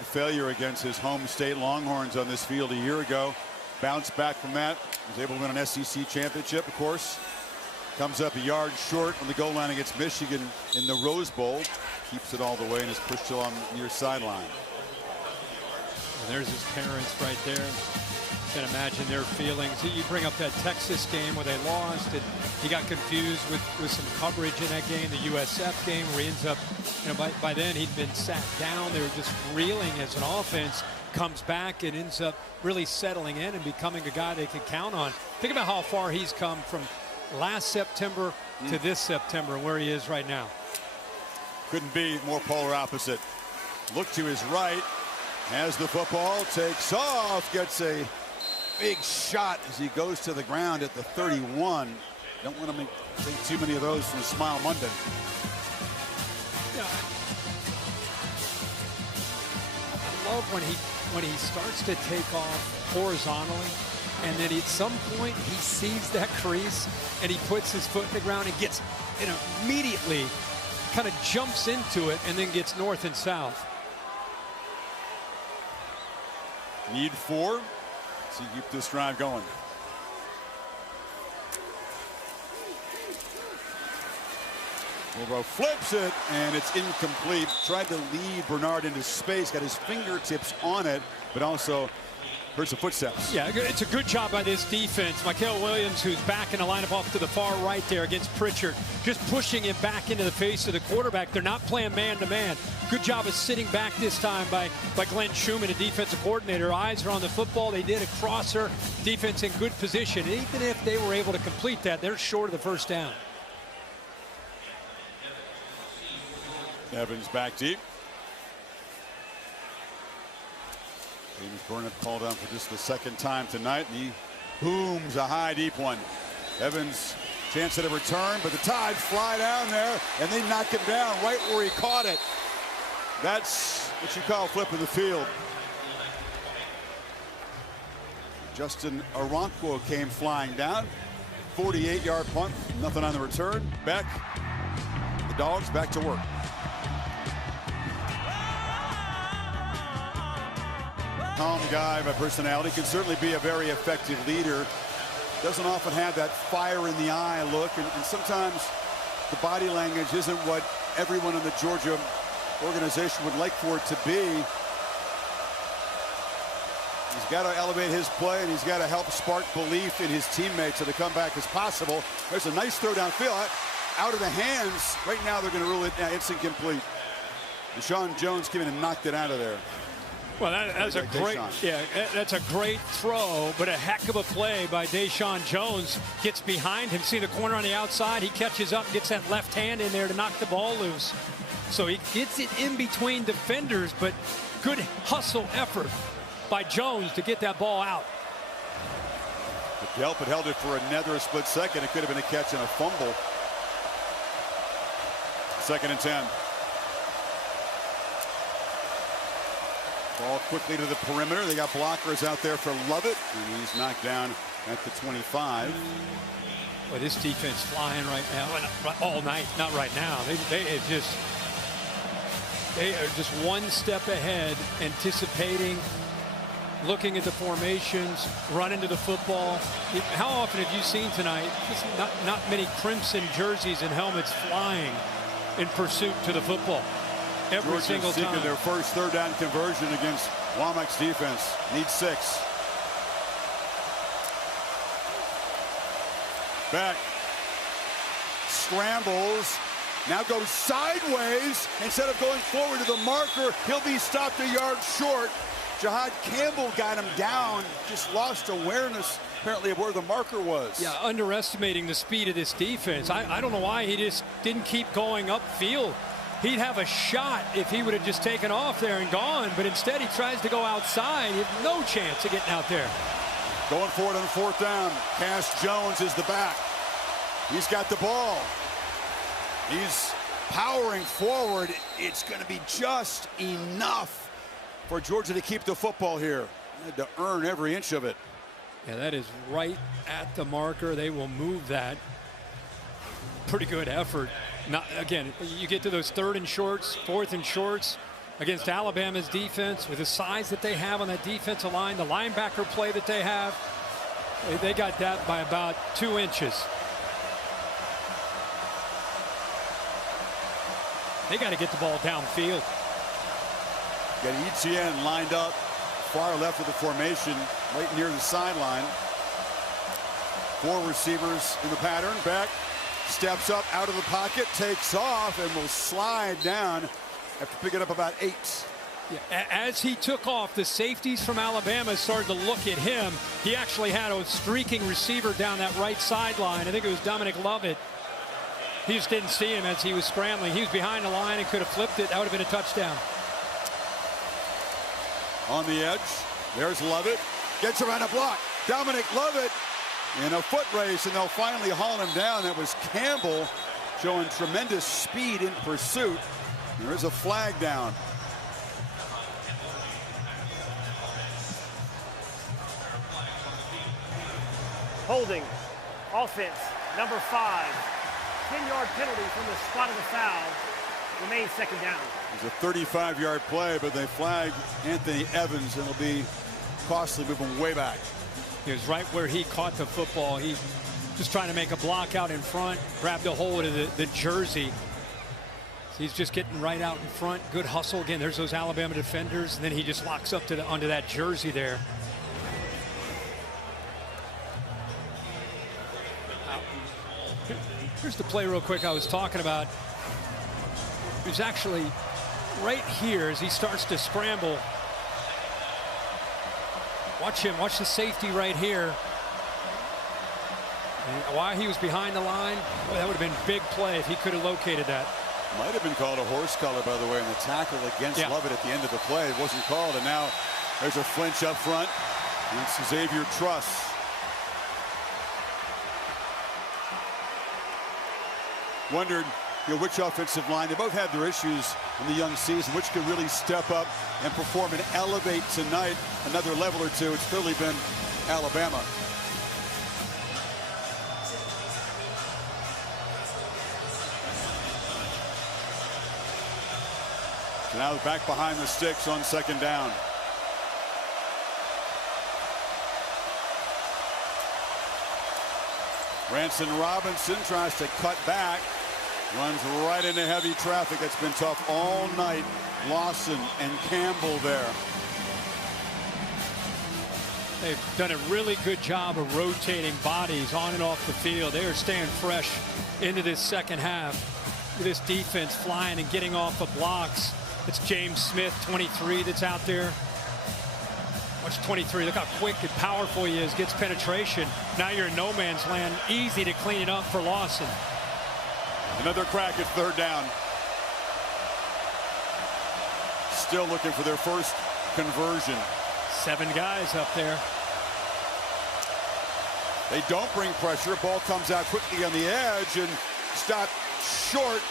failure against his home state Longhorns on this field a year ago. Bounced back from that. Was able to win an SEC championship, of course. Comes up a yard short on the goal line against Michigan in the Rose Bowl. Keeps it all the way and is pushed along the near sideline. And there's his parents right there. Can imagine their feelings. You bring up that Texas game where they lost, and he got confused with some coverage in that game, the USF game, where he ends up, by then he'd been sat down. They were just reeling as an offense. Comes back and ends up really settling in and becoming a guy they can count on. Think about how far he's come from last September to this September and where he is right now. Couldn't be more polar opposite. Look to his right, has the football, takes off, gets a big shot as he goes to the ground at the 31. Don't want to take too many of those from Smile Monday. Yeah. I love when he starts to take off horizontally, and then at some point he sees that crease and he puts his foot in the ground and gets, immediately kind of jumps into it and then gets north and south. Need 4. So keep this drive going. Wilbur flips it, and it's incomplete. Tried to lead Bernard into space, got his fingertips on it, but also heard some footsteps. Yeah, it's a good job by this defense. Michael Williams, who's back in the lineup off to the far right there against Pritchard, just pushing him back into the face of the quarterback. They're not playing man-to-man. Good job of sitting back this time by Glenn Schumann, a defensive coordinator. Eyes are on the football. They did a crosser. Defense in good position. And even if they were able to complete that, they're short of the first down. Evans back deep. James Burnett called on for just the second time tonight, and he booms a high deep one. Evans chance at a return, but the Tides fly down there and they knock him down right where he caught it. That's what you call flipping the field. Justin Aranco came flying down. 48-yard punt, nothing on the return. Beck, the Dogs back to work. Calm guy by personality, can certainly be a very effective leader. Doesn't often have that fire in the eye look, and sometimes the body language isn't what everyone in the Georgia organization would like for it to be. He's got to elevate his play, and he's got to help spark belief in his teammates so the comeback is possible. There's a nice throw downfield, out of the hands. Right now they're going to rule it. It's incomplete. Deshaun Jones came in and knocked it out of there. Well, that's a great, that's a great throw, but a heck of a play by Deshaun Jones. Gets behind him, see the corner on the outside. He catches up, gets that left hand in there to knock the ball loose. So he gets it in between defenders, but good hustle effort by Jones to get that ball out. If Delp had held it for another split second, it could have been a catch and a fumble. 2nd and 10. Ball quickly to the perimeter. They got blockers out there for Lovett, and he's knocked down at the 25. Well, this defense flying right now, all night. Not right now. They are just one step ahead, anticipating, looking at the formations, running to the football. How often have you seen tonight? Not many crimson jerseys and helmets flying in pursuit to the football. Every single time. Seeking their first 3rd down conversion against Womack's defense. Need 6. Beck scrambles. Now goes sideways. Instead of going forward to the marker, he'll be stopped a yard short. Jahad Campbell got him down. Just lost awareness, apparently, of where the marker was. Yeah, underestimating the speed of this defense. I don't know why he just didn't keep going upfield. He'd have a shot if he would have just taken off there and gone, but instead he tries to go outside. He has no chance of getting out there. Going forward on 4th down. Cass Jones is the back. He's got the ball. He's powering forward. It's going to be just enough for Georgia to keep the football here. They had to earn every inch of it. Yeah, that is right at the marker. They will move that. Pretty good effort. Not, again, you get to those 3rd and shorts, 4th and shorts against Alabama's defense with the size that they have on that defensive line, the linebacker play that they have. They got that by about 2 inches. They got to get the ball downfield. Got ETN lined up far left of the formation, right near the sideline. 4 receivers in the pattern. Beck steps up out of the pocket, takes off, and will slide down after picking up about 8. Yeah, as he took off, the safeties from Alabama started to look at him. He actually had a streaking receiver down that right sideline. I think it was Dominic Lovett. He just didn't see him as he was scrambling. He was behind the line and could have flipped it. That would have been a touchdown. On the edge, there's Lovett. Gets around a block. Dominic Lovett in a foot race, and they'll finally haul him down. That was Campbell showing tremendous speed in pursuit. There is a flag down. Holding, offense, number 5. 10-yard penalty from the spot of the foul. Remains second down. It's a 35-yard play, but they flag Anthony Evans, and it'll be costly, moving way back. He was right where he caught the football. He just trying to make a block out in front, grabbed a hold of the jersey. So he's just getting right out in front. Good hustle. Again, there's those Alabama defenders, and then he just locks up to onto that jersey there. Here's the play real quick I was talking about. He was actually right here as he starts to scramble. Watch him, watch the safety right here. And why he was behind the line, boy, that would have been a big play if he could have located that. Might have been called a horse collar, by the way, in the tackle against Lovett at the end of the play. It wasn't called, and now there's a flinch up front. And it's Xavier Truss. Wondered, which offensive line, they both had their issues in the young season, which could really step up and perform and elevate tonight another level or two. It's clearly been Alabama. So now back behind the sticks on second down. Ranson Robinson tries to cut back. Runs right into heavy traffic. That's been tough all night. Lawson and Campbell there. They've done a really good job of rotating bodies on and off the field. They are staying fresh into this second half. This defense flying and getting off the blocks. It's James Smith, 23, that's out there. Watch 23. Look how quick and powerful he is. Gets penetration. Now you're in no man's land. Easy to clean it up for Lawson. Another crack at third down. Still looking for their first conversion. 7 guys up there. They don't bring pressure. Ball comes out quickly on the edge and stopped short.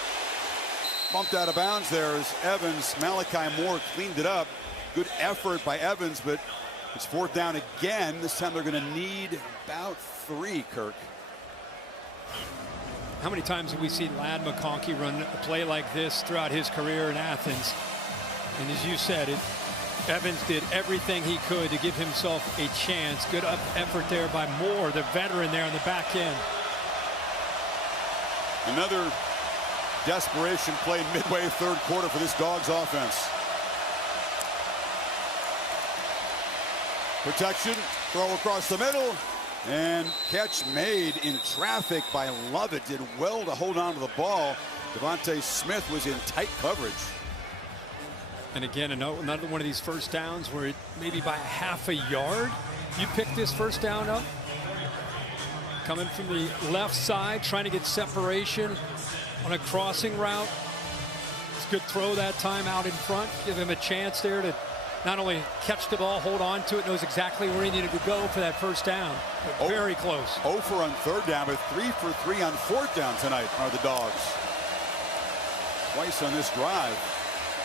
Bumped out of bounds there as Evans. Malachi Moore cleaned it up. Good effort by Evans, but it's fourth down again. This time they're going to need about 3, Kirk. How many times have we seen Ladd McConkey run a play like this throughout his career in Athens? And as you said, Evans did everything he could to give himself a chance. Good effort there by Moore, the veteran there on the back end. Another desperation play midway third quarter for this Dogs offense. Protection, throw across the middle, and catch made in traffic by Lovett. Did well to hold on to the ball. Devontae Smith was in tight coverage. And again, another one of these first downs where maybe by half a yard, you pick this first down up. Coming from the left side, trying to get separation on a crossing route. It's a good throw that time out in front. Give him a chance there to not only catch the ball, hold on to it, knows exactly where he needed to go for that first down. Very close. 0 for on third down, but 3 for 3 on fourth down tonight are the Dogs. Twice on this drive.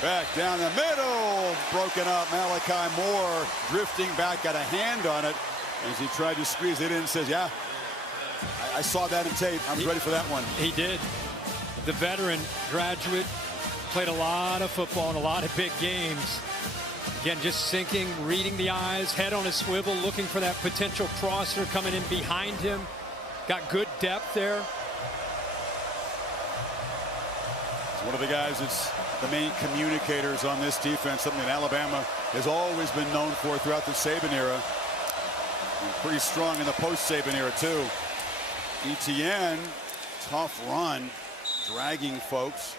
Back down the middle, broken up. Malachi Moore drifting back, got a hand on it as he tried to squeeze it in and says, yeah, I saw that in tape. I was ready for that one. He did. The veteran graduate, played a lot of football in a lot of big games. Again, just sinking, reading the eyes, head on a swivel, looking for that potential crosser coming in behind him. Got good depth there. It's one of the guys that's the main communicators on this defense, something that Alabama has always been known for throughout the Saban era. And pretty strong in the post-Saban era, too. ETN, tough run, dragging folks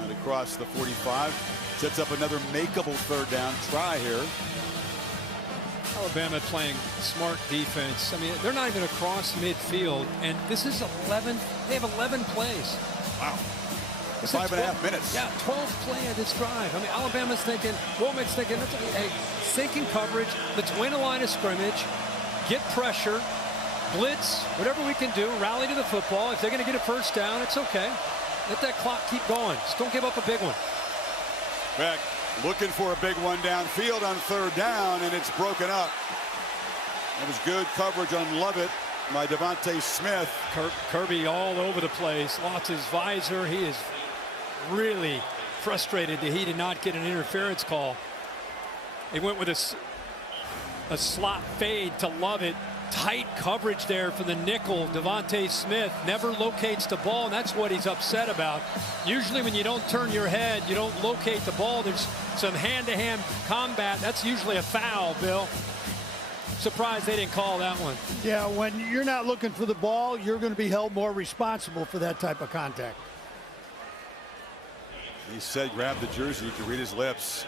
out across the 45. Sets up another makeable third down try here. Alabama playing smart defense. I mean, they're not even across midfield, and this is 11. They have 11 plays. Wow. 5.5 minutes. Yeah, 12th play of this drive. I mean, Alabama's thinking, Womack's thinking, hey, sinking coverage, let's win a line of scrimmage, get pressure, blitz, whatever we can do, rally to the football. If they're going to get a first down, it's okay. Let that clock keep going. Just don't give up a big one. Beck looking for a big one downfield on third down, and it's broken up. That was good coverage on Lovett by Devontae Smith. Kirby all over the place, lost his visor. He is really frustrated that he did not get an interference call. They went with a slot fade to Lovett. Tight coverage there for the nickel. Devontae Smith never locates the ball, and that's what he's upset about. Usually when you don't turn your head, you don't locate the ball, there's some hand-to-hand combat. That's usually a foul, Bill. Surprised they didn't call that one. Yeah, when you're not looking for the ball, you're going to be held more responsible for that type of contact. He said grab the jersey. You can read his lips.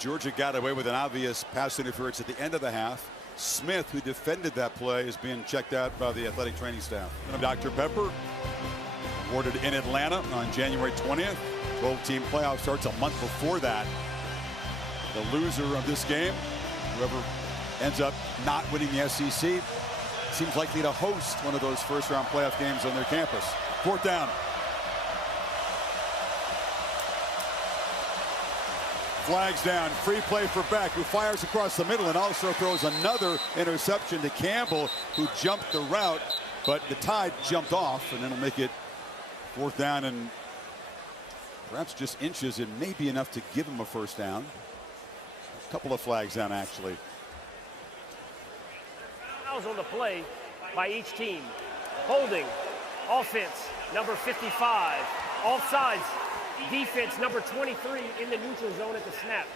Georgia got away with an obvious pass interference at the end of the half. Smith, who defended that play, is being checked out by the athletic training staff. And Dr. Pepper, awarded in Atlanta on January 20th. 12-team playoff starts a month before that. The loser of this game, whoever ends up not winning the SEC, seems likely to host one of those first-round playoff games on their campus. Fourth down. Flags down, free play for Beck, who fires across the middle and also throws another interception to Campbell, who jumped the route, but the Tide jumped off, and then it'll make it fourth down and perhaps just inches. It may be enough to give him a first down. A couple of flags down, actually. Fouls on the play by each team. Holding, offense, number 55. Offsides, defense, number 23 in the neutral zone at the snap.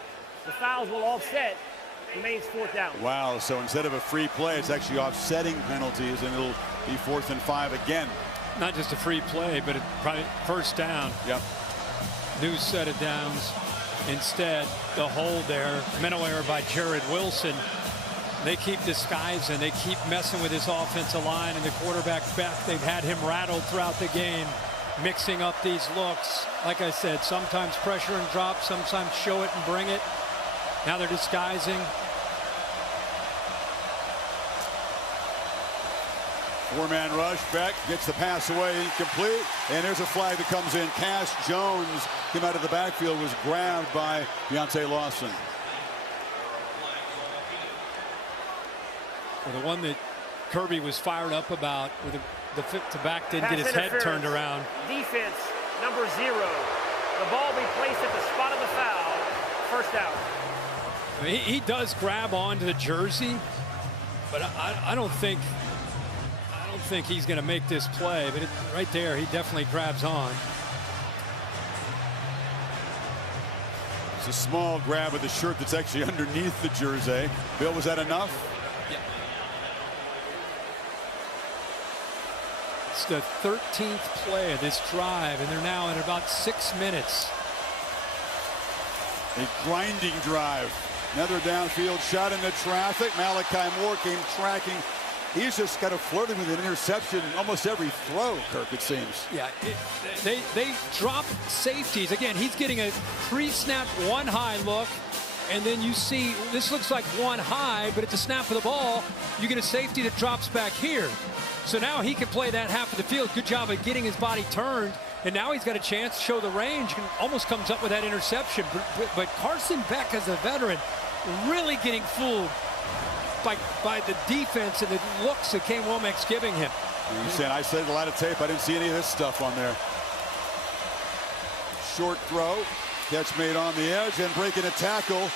The fouls will offset, remains fourth down. Wow, so instead of a free play, it's actually offsetting penalties, and it'll be 4th and 5 again. Not just a free play, but probably first down. Yep. New set of downs. Instead, the hold there, mental error by Jared Wilson. They keep disguising, they keep messing with his offensive line and the quarterback back. They've had him rattled throughout the game, mixing up these looks. Like I said, sometimes pressure and drop, sometimes show it and bring it. Now they're disguising. Four-man rush. Beck gets the pass away, incomplete, and there's a flag that comes in. Cash Jones came out of the backfield, was grabbed by Deontay Lawson. Well, the one that Kirby was fired up about, with the fit to back, didn't get his head turned around. Defense, number 0. The ball be placed at the spot of the foul. First down. I mean, he does grab onto the jersey, but I don't think he's going to make this play. But right there, he definitely grabs on. It's a small grab of the shirt that's actually underneath the jersey. Bill, was that enough? Yeah. It's the 13th play of this drive, and they're now at about 6 minutes. A grinding drive. Another downfield shot into traffic. Malachi Moore came tracking. He's just kind of flirting with an interception almost every throw, Kirk, it seems. Yeah, they drop safeties. Again, he's getting a pre-snap one high look, and then you see this looks like one high, but at the snap of the ball, you get a safety that drops back here. So now he can play that half of the field. Good job of getting his body turned, and now he's got a chance to show the range and almost comes up with that interception. But Carson Beck, as a veteran, really getting fooled by the defense and the looks that Kane Womack's giving him. You said I studied a lot of tape. I didn't see any of this stuff on there. Short throw, catch made on the edge, and breaking a tackle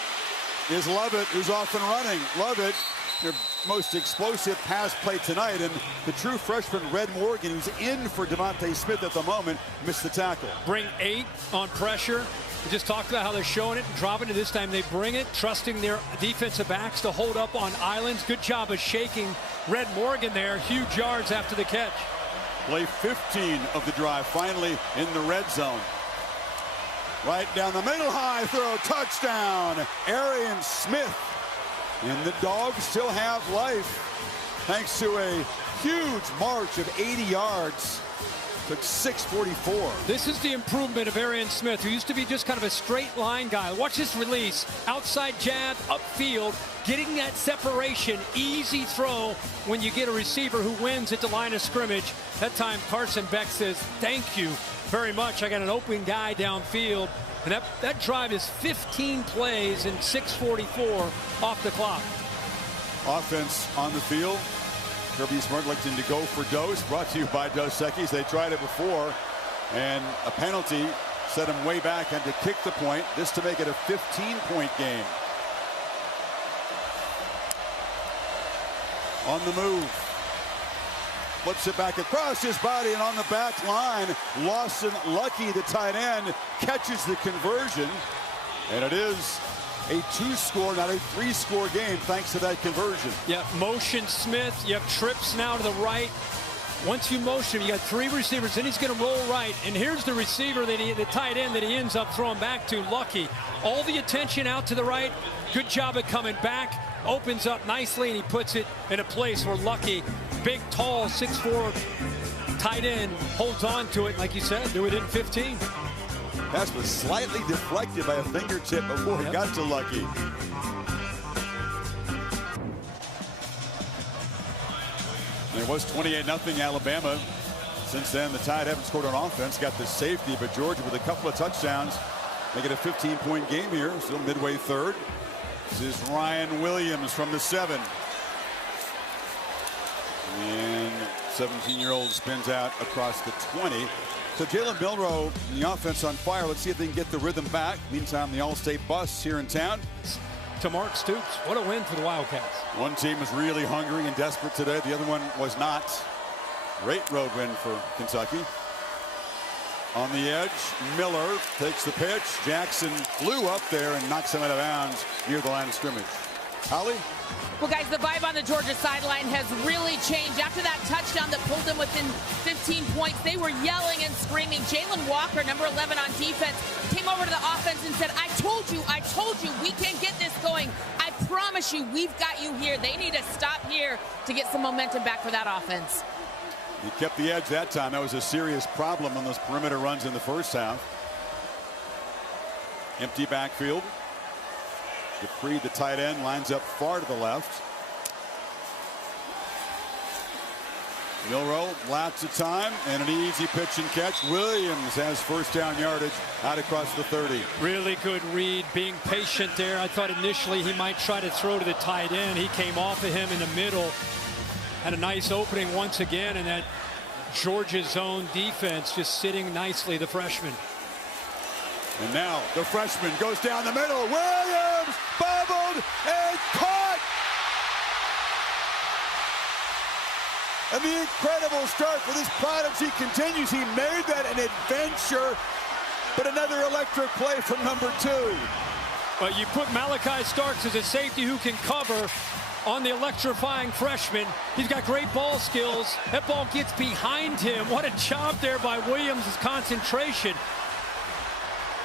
is Lovett, who's off and running. Lovett, their most explosive pass play tonight, and the true freshman Red Morgan, who's in for Devontae Smith at the moment, missed the tackle. Bring 8 on pressure. We just talked about how they're showing it and dropping it. This time they bring it, trusting their defensive backs to hold up on islands. Good job of shaking Red Morgan there. Huge yards after the catch. Play 15 of the drive, finally in the red zone. Right down the middle, high throw, touchdown, Arian Smith. And the Dogs still have life thanks to a huge march of 80 yards Took 6:44. This is the improvement of Arian Smith, who used to be just kind of a straight line guy. Watch this release. Outside jab, upfield, getting that separation. Easy throw when you get a receiver who wins at the line of scrimmage. That time, Carson Beck says, thank you very much. I got an open guy downfield. And that drive is 15 plays and 6:44 off the clock. Offense on the field. Kirby Smart electing to go for Dos. Brought to you by Dos Equis. They tried it before, and a penalty set him way back and to kick the point. This to make it a 15-point game. On the move. Flips it back across his body and on the back line. Lawson Lucky, the tight end, catches the conversion. And it is a 2-score, not a 3-score game, thanks to that conversion. Yeah, motion Smith. You have trips now to the right. Once you motion, you got 3 receivers, then he's going to roll right. And here's the receiver, the tight end that he ends up throwing back to, Lucky. All the attention out to the right. Good job at coming back. Opens up nicely, and he puts it in a place where Lucky, big, tall, 6'4", tight end, holds on to it. Like you said, do it in 15. Pass was slightly deflected by a fingertip before it got to Lucky. And it was 28-0 Alabama. Since then, the Tide haven't scored on offense. Got the safety, but Georgia with a couple of touchdowns. Make it a 15-point game here. Still midway third. This is Ryan Williams from the 7. And 17-year-old spins out across the 20. So Jalen Milroe in the offense on fire. Let's see if they can get the rhythm back. Meantime, the All-State bus here in town. To Mark Stoops. What a win for the Wildcats. One team was really hungry and desperate today. The other one was not. Great road win for Kentucky. On the edge, Miller takes the pitch. Jackson flew up there and knocks him out of bounds near the line of scrimmage. Holly? Well, guys, the vibe on the Georgia sideline has really changed. After that touchdown that pulled them within 15 points, they were yelling and screaming. Jalen Walker, number 11 on defense, came over to the offense and said, I told you, we can get this going. I promise you, we've got you here. They need to stop here to get some momentum back for that offense. He kept the edge that time. That was a serious problem on those perimeter runs in the first half. Empty backfield. Dupree, the tight end, lines up far to the left. Milroe, lots of time, and an easy pitch and catch. Williams has first down yardage out across the 30. Really good read, being patient there. I thought initially he might try to throw to the tight end. He came off of him in the middle. Had a nice opening once again, and that Georgia zone defense just sitting nicely, the freshman. And now the freshman goes down the middle. Williams bobbled and caught. And the incredible start for this prodigy continues. He made that an adventure, but another electric play from number 2. But you put Malachi Starks as a safety who can cover on the electrifying freshman. He's got great ball skills. That ball gets behind him. What a job there by Williams' concentration.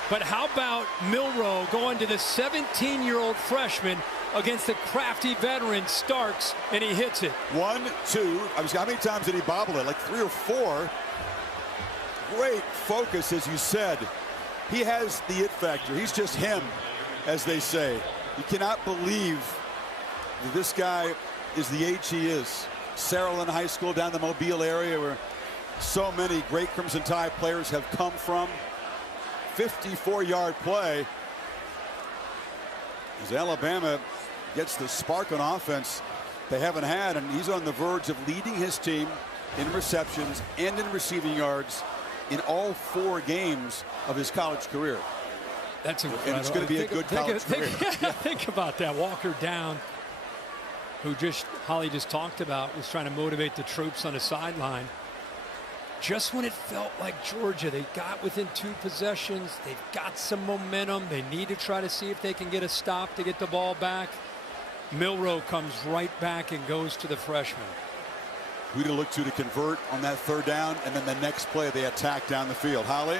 But how about Milroe going to the 17-year-old freshman against the crafty veteran Starks, and he hits it. 1, 2. How many times did he bobble it? Like 3 or 4. Great focus, as you said. He has the it factor. He's just him, as they say. You cannot believe that this guy is the age he is. Saraland High School down the Mobile area where so many great Crimson Tide players have come from. 54-yard play as Alabama gets the spark on offense they haven't had, and he's on the verge of leading his team in receptions and in receiving yards in all 4 games of his college career. That's incredible. And it's going to be a good college career. Think about that. Walker down, who Holly just talked about, was trying to motivate the troops on the sideline. Just when it felt like Georgia, they got within 2 possessions, they've got some momentum, they need to try to see if they can get a stop to get the ball back. Milroe comes right back and goes to the freshman. Who to look to convert on that 3rd down, and then the next play they attack down the field. Holly?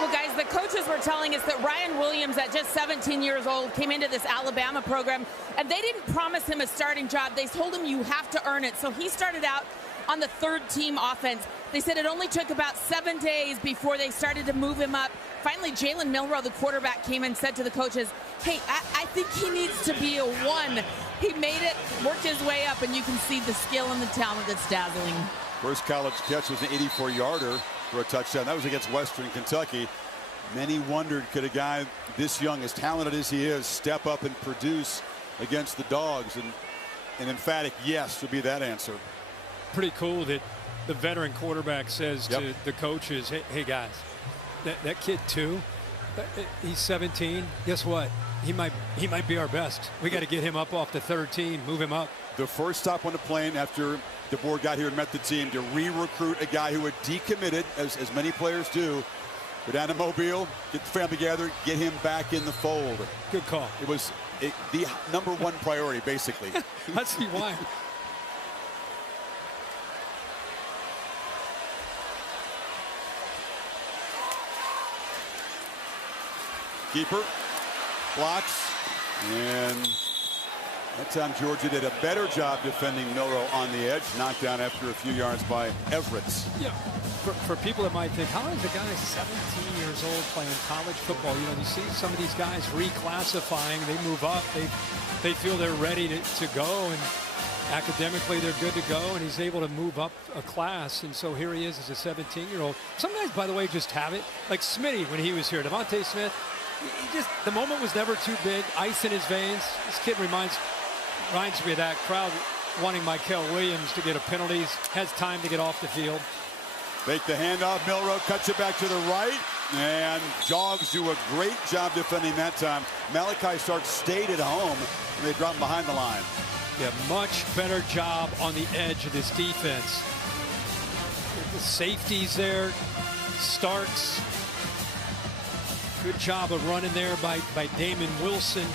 Well, guys, the coaches were telling us that Ryan Williams, at just 17 years old, came into this Alabama program, and they didn't promise him a starting job. They told him you have to earn it. So he started out on the third team offense. They said it only took about 7 days before they started to move him up. Finally, Jalen Milroe, the quarterback, came and said to the coaches, hey, I think he needs to be a 1. He made it, worked his way up, and you can see the skill and the talent that's dazzling. First college catch was an 84-yarder for a touchdown. That was against Western Kentucky. Many wondered, could a guy this young, as talented as he is, step up and produce against the Dogs? And an emphatic yes would be that answer. Pretty cool that the veteran quarterback says to the coaches, hey guys, that kid too, he's 17. Guess what? He might be our best. We got to get him up off the third team, move him up. The first stop on the plane after DeBoer got here and met the team to re-recruit a guy who had decommitted, as many players do. Go down to Mobile, get the family together, get him back in the fold. Good call. It was the #1 priority, basically. I see why. Keeper blocks, and that time Georgia did a better job defending Milroe on the edge. Knocked down after a few yards by Everett. Yeah, for people that might think, how is a guy 17 years old playing college football? You know, you see some of these guys reclassifying. They move up. They feel they're ready to go, and academically they're good to go, and he's able to move up a class. And so here he is as a 17-year-old. Some guys, by the way, just have it. Like Smitty when he was here, Devontae Smith. The moment was never too big. Ice in his veins. This kid reminds me of that crowd wanting Michael Williams to get a penalty. Has time to get off the field. Make the handoff. Milroe cuts it back to the right, and Dogs do a great job defending that time. Malachi Stark stayed at home, and they dropped behind the line. Yeah, much better job on the edge of this defense. The safeties there. Starks. Good job of running there by Damon Wilson.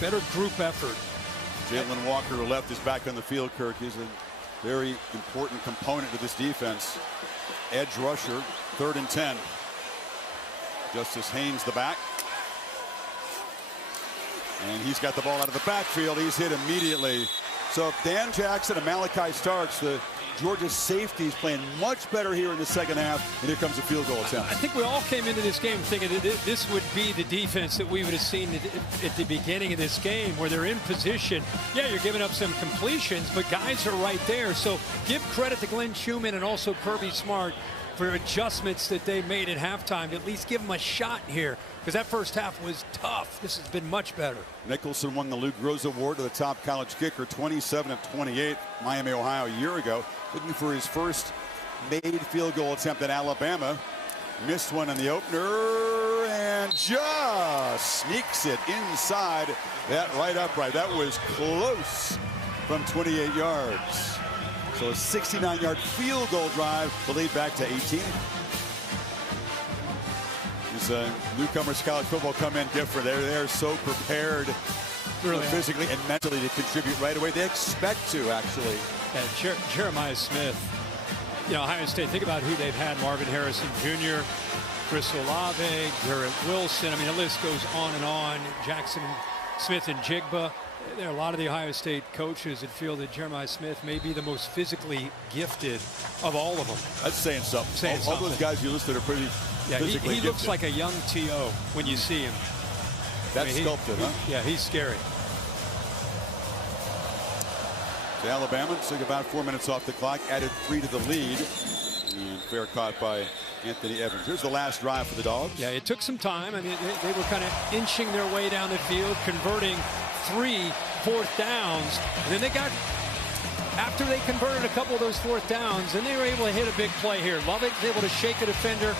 Better group effort. Jalen Walker, who left, is back on the field, Kirk. He's a very important component to this defense. Edge rusher, 3rd and 10. Justice Haynes, the back. And he's got the ball out of the backfield. He's hit immediately. So Dan Jackson and Malachi Starks, the Georgia safeties, playing much better here in the second half, and here comes a field goal attempt. I think we all came into this game thinking that this would be the defense that we would have seen at the beginning of this game, where they're in position. Yeah, you're giving up some completions, but guys are right there. So give credit to Glenn Schumann and also Kirby Smart for adjustments that they made at halftime to at least give them a shot here, because that first half was tough. This has been much better. Nicholson won the Lou Groza Award to the top college kicker, 27 of 28, Miami, Ohio, a year ago. Looking for his first made field goal attempt at Alabama. Missed one in the opener and just sneaks it inside that right upright. That was close from 28 yards. So a 69-yard field goal drive to lead back to 18. These newcomers to college football come in different. They're so prepared really physically and mentally to contribute right away. They expect to, actually. Yeah, Jeremiah Smith, you know, Ohio State, think about who they've had. Marvin Harrison Jr., Chris Olave, Garrett Wilson. I mean, the list goes on and on. Jackson Smith and Jigba. There are a lot of the Ohio State coaches that feel that Jeremiah Smith may be the most physically gifted of all of them. That's saying something. All those guys you listed are pretty physically gifted. He looks like a young T.O. when you see him. That's sculpted, huh? Yeah, he's scary. So Alabama took about 4 minutes off the clock, added 3 to the lead. And fair caught by Anthony Evans. Here's the last drive for the Dogs. Yeah, it took some time. I mean, they were kind of inching their way down the field, converting 3 fourth downs. And then they got, after they converted a couple of those fourth downs, then they were able to hit a big play here. Lovett was able to shake a defender,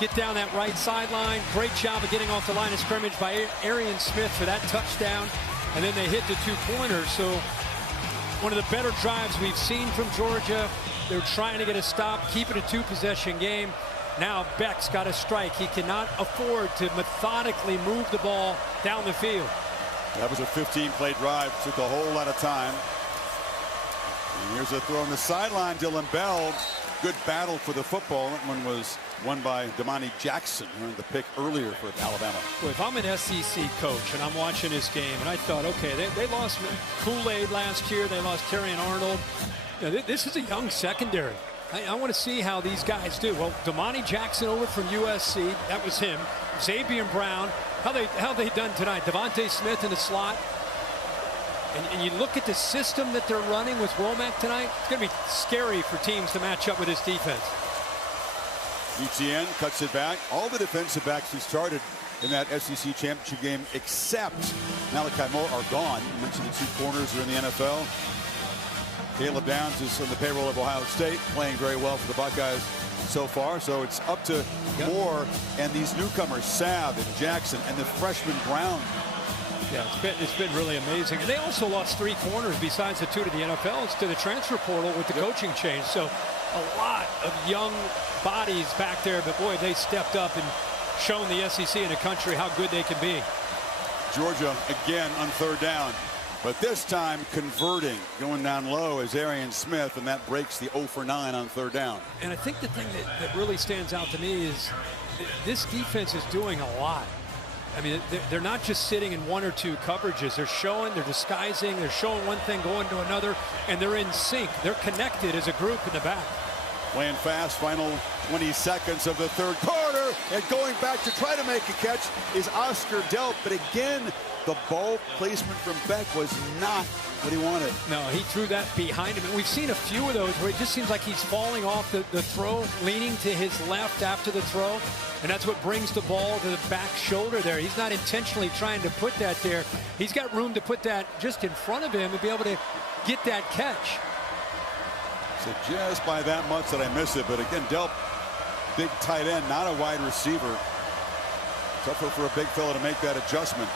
get down that right sideline. Great job of getting off the line of scrimmage by Arian Smith for that touchdown. And then they hit the 2-pointers. So one of the better drives we've seen from Georgia. They're trying to get a stop, keep it a 2-possession game. Now Beck's got a strike. He cannot afford to methodically move the ball down the field. That was a 15-play drive. Took a whole lot of time. And here's a throw on the sideline. Dylan Bell. Good battle for the football. That one was won by Damani Jackson, who earned the pick earlier for Alabama. Well, if I'm an SEC coach and I'm watching this game, and I thought, okay, they lost Kool-Aid last year. They lost Terry and Arnold. Now, this is a young secondary. I want to see how these guys do. Well, Damani Jackson over from USC, that was him. Xavier Brown, how they done tonight? Devontae Smith in the slot. And you look at the system that they're running with Womack tonight, it's going to be scary for teams to match up with this defense. ETN cuts it back. All the defensive backs who started in that SEC championship game except Malachi Moore are gone. You mentioned the two corners are in the NFL. Caleb Downs is on the payroll of Ohio State, playing very well for the Buckeyes so far. So it's up to Moore and these newcomers, Sav and Jackson, and the freshman Brown. Yeah, it's been really amazing. And they also lost 3 corners besides the 2 to the NFL. It's to the transfer portal with the coaching change. So a lot of young bodies back there. But, boy, they stepped up and shown the SEC and the country how good they can be. Georgia again on 3rd down. But this time converting, going down low is Arian Smith, and that breaks the 0 for 9 on 3rd down. And I think the thing that really stands out to me is this defense is doing a lot. I mean, they're not just sitting in 1 or 2 coverages. They're showing, they're disguising, they're showing one thing, going to another, and they're in sync. They're connected as a group in the back. Playing fast, final 20 seconds of the 3rd quarter, and going back to try to make a catch is Oscar Delp. But again, the ball placement from Beck was not what he wanted. No, he threw that behind him. And we've seen a few of those where it just seems like he's falling off the throw, leaning to his left after the throw. And that's what brings the ball to the back shoulder there. He's not intentionally trying to put that there. He's got room to put that just in front of him and be able to get that catch. So just by that much that I miss it. But again, Delp, big tight end, not a wide receiver. Tougher for a big fella to make that adjustment.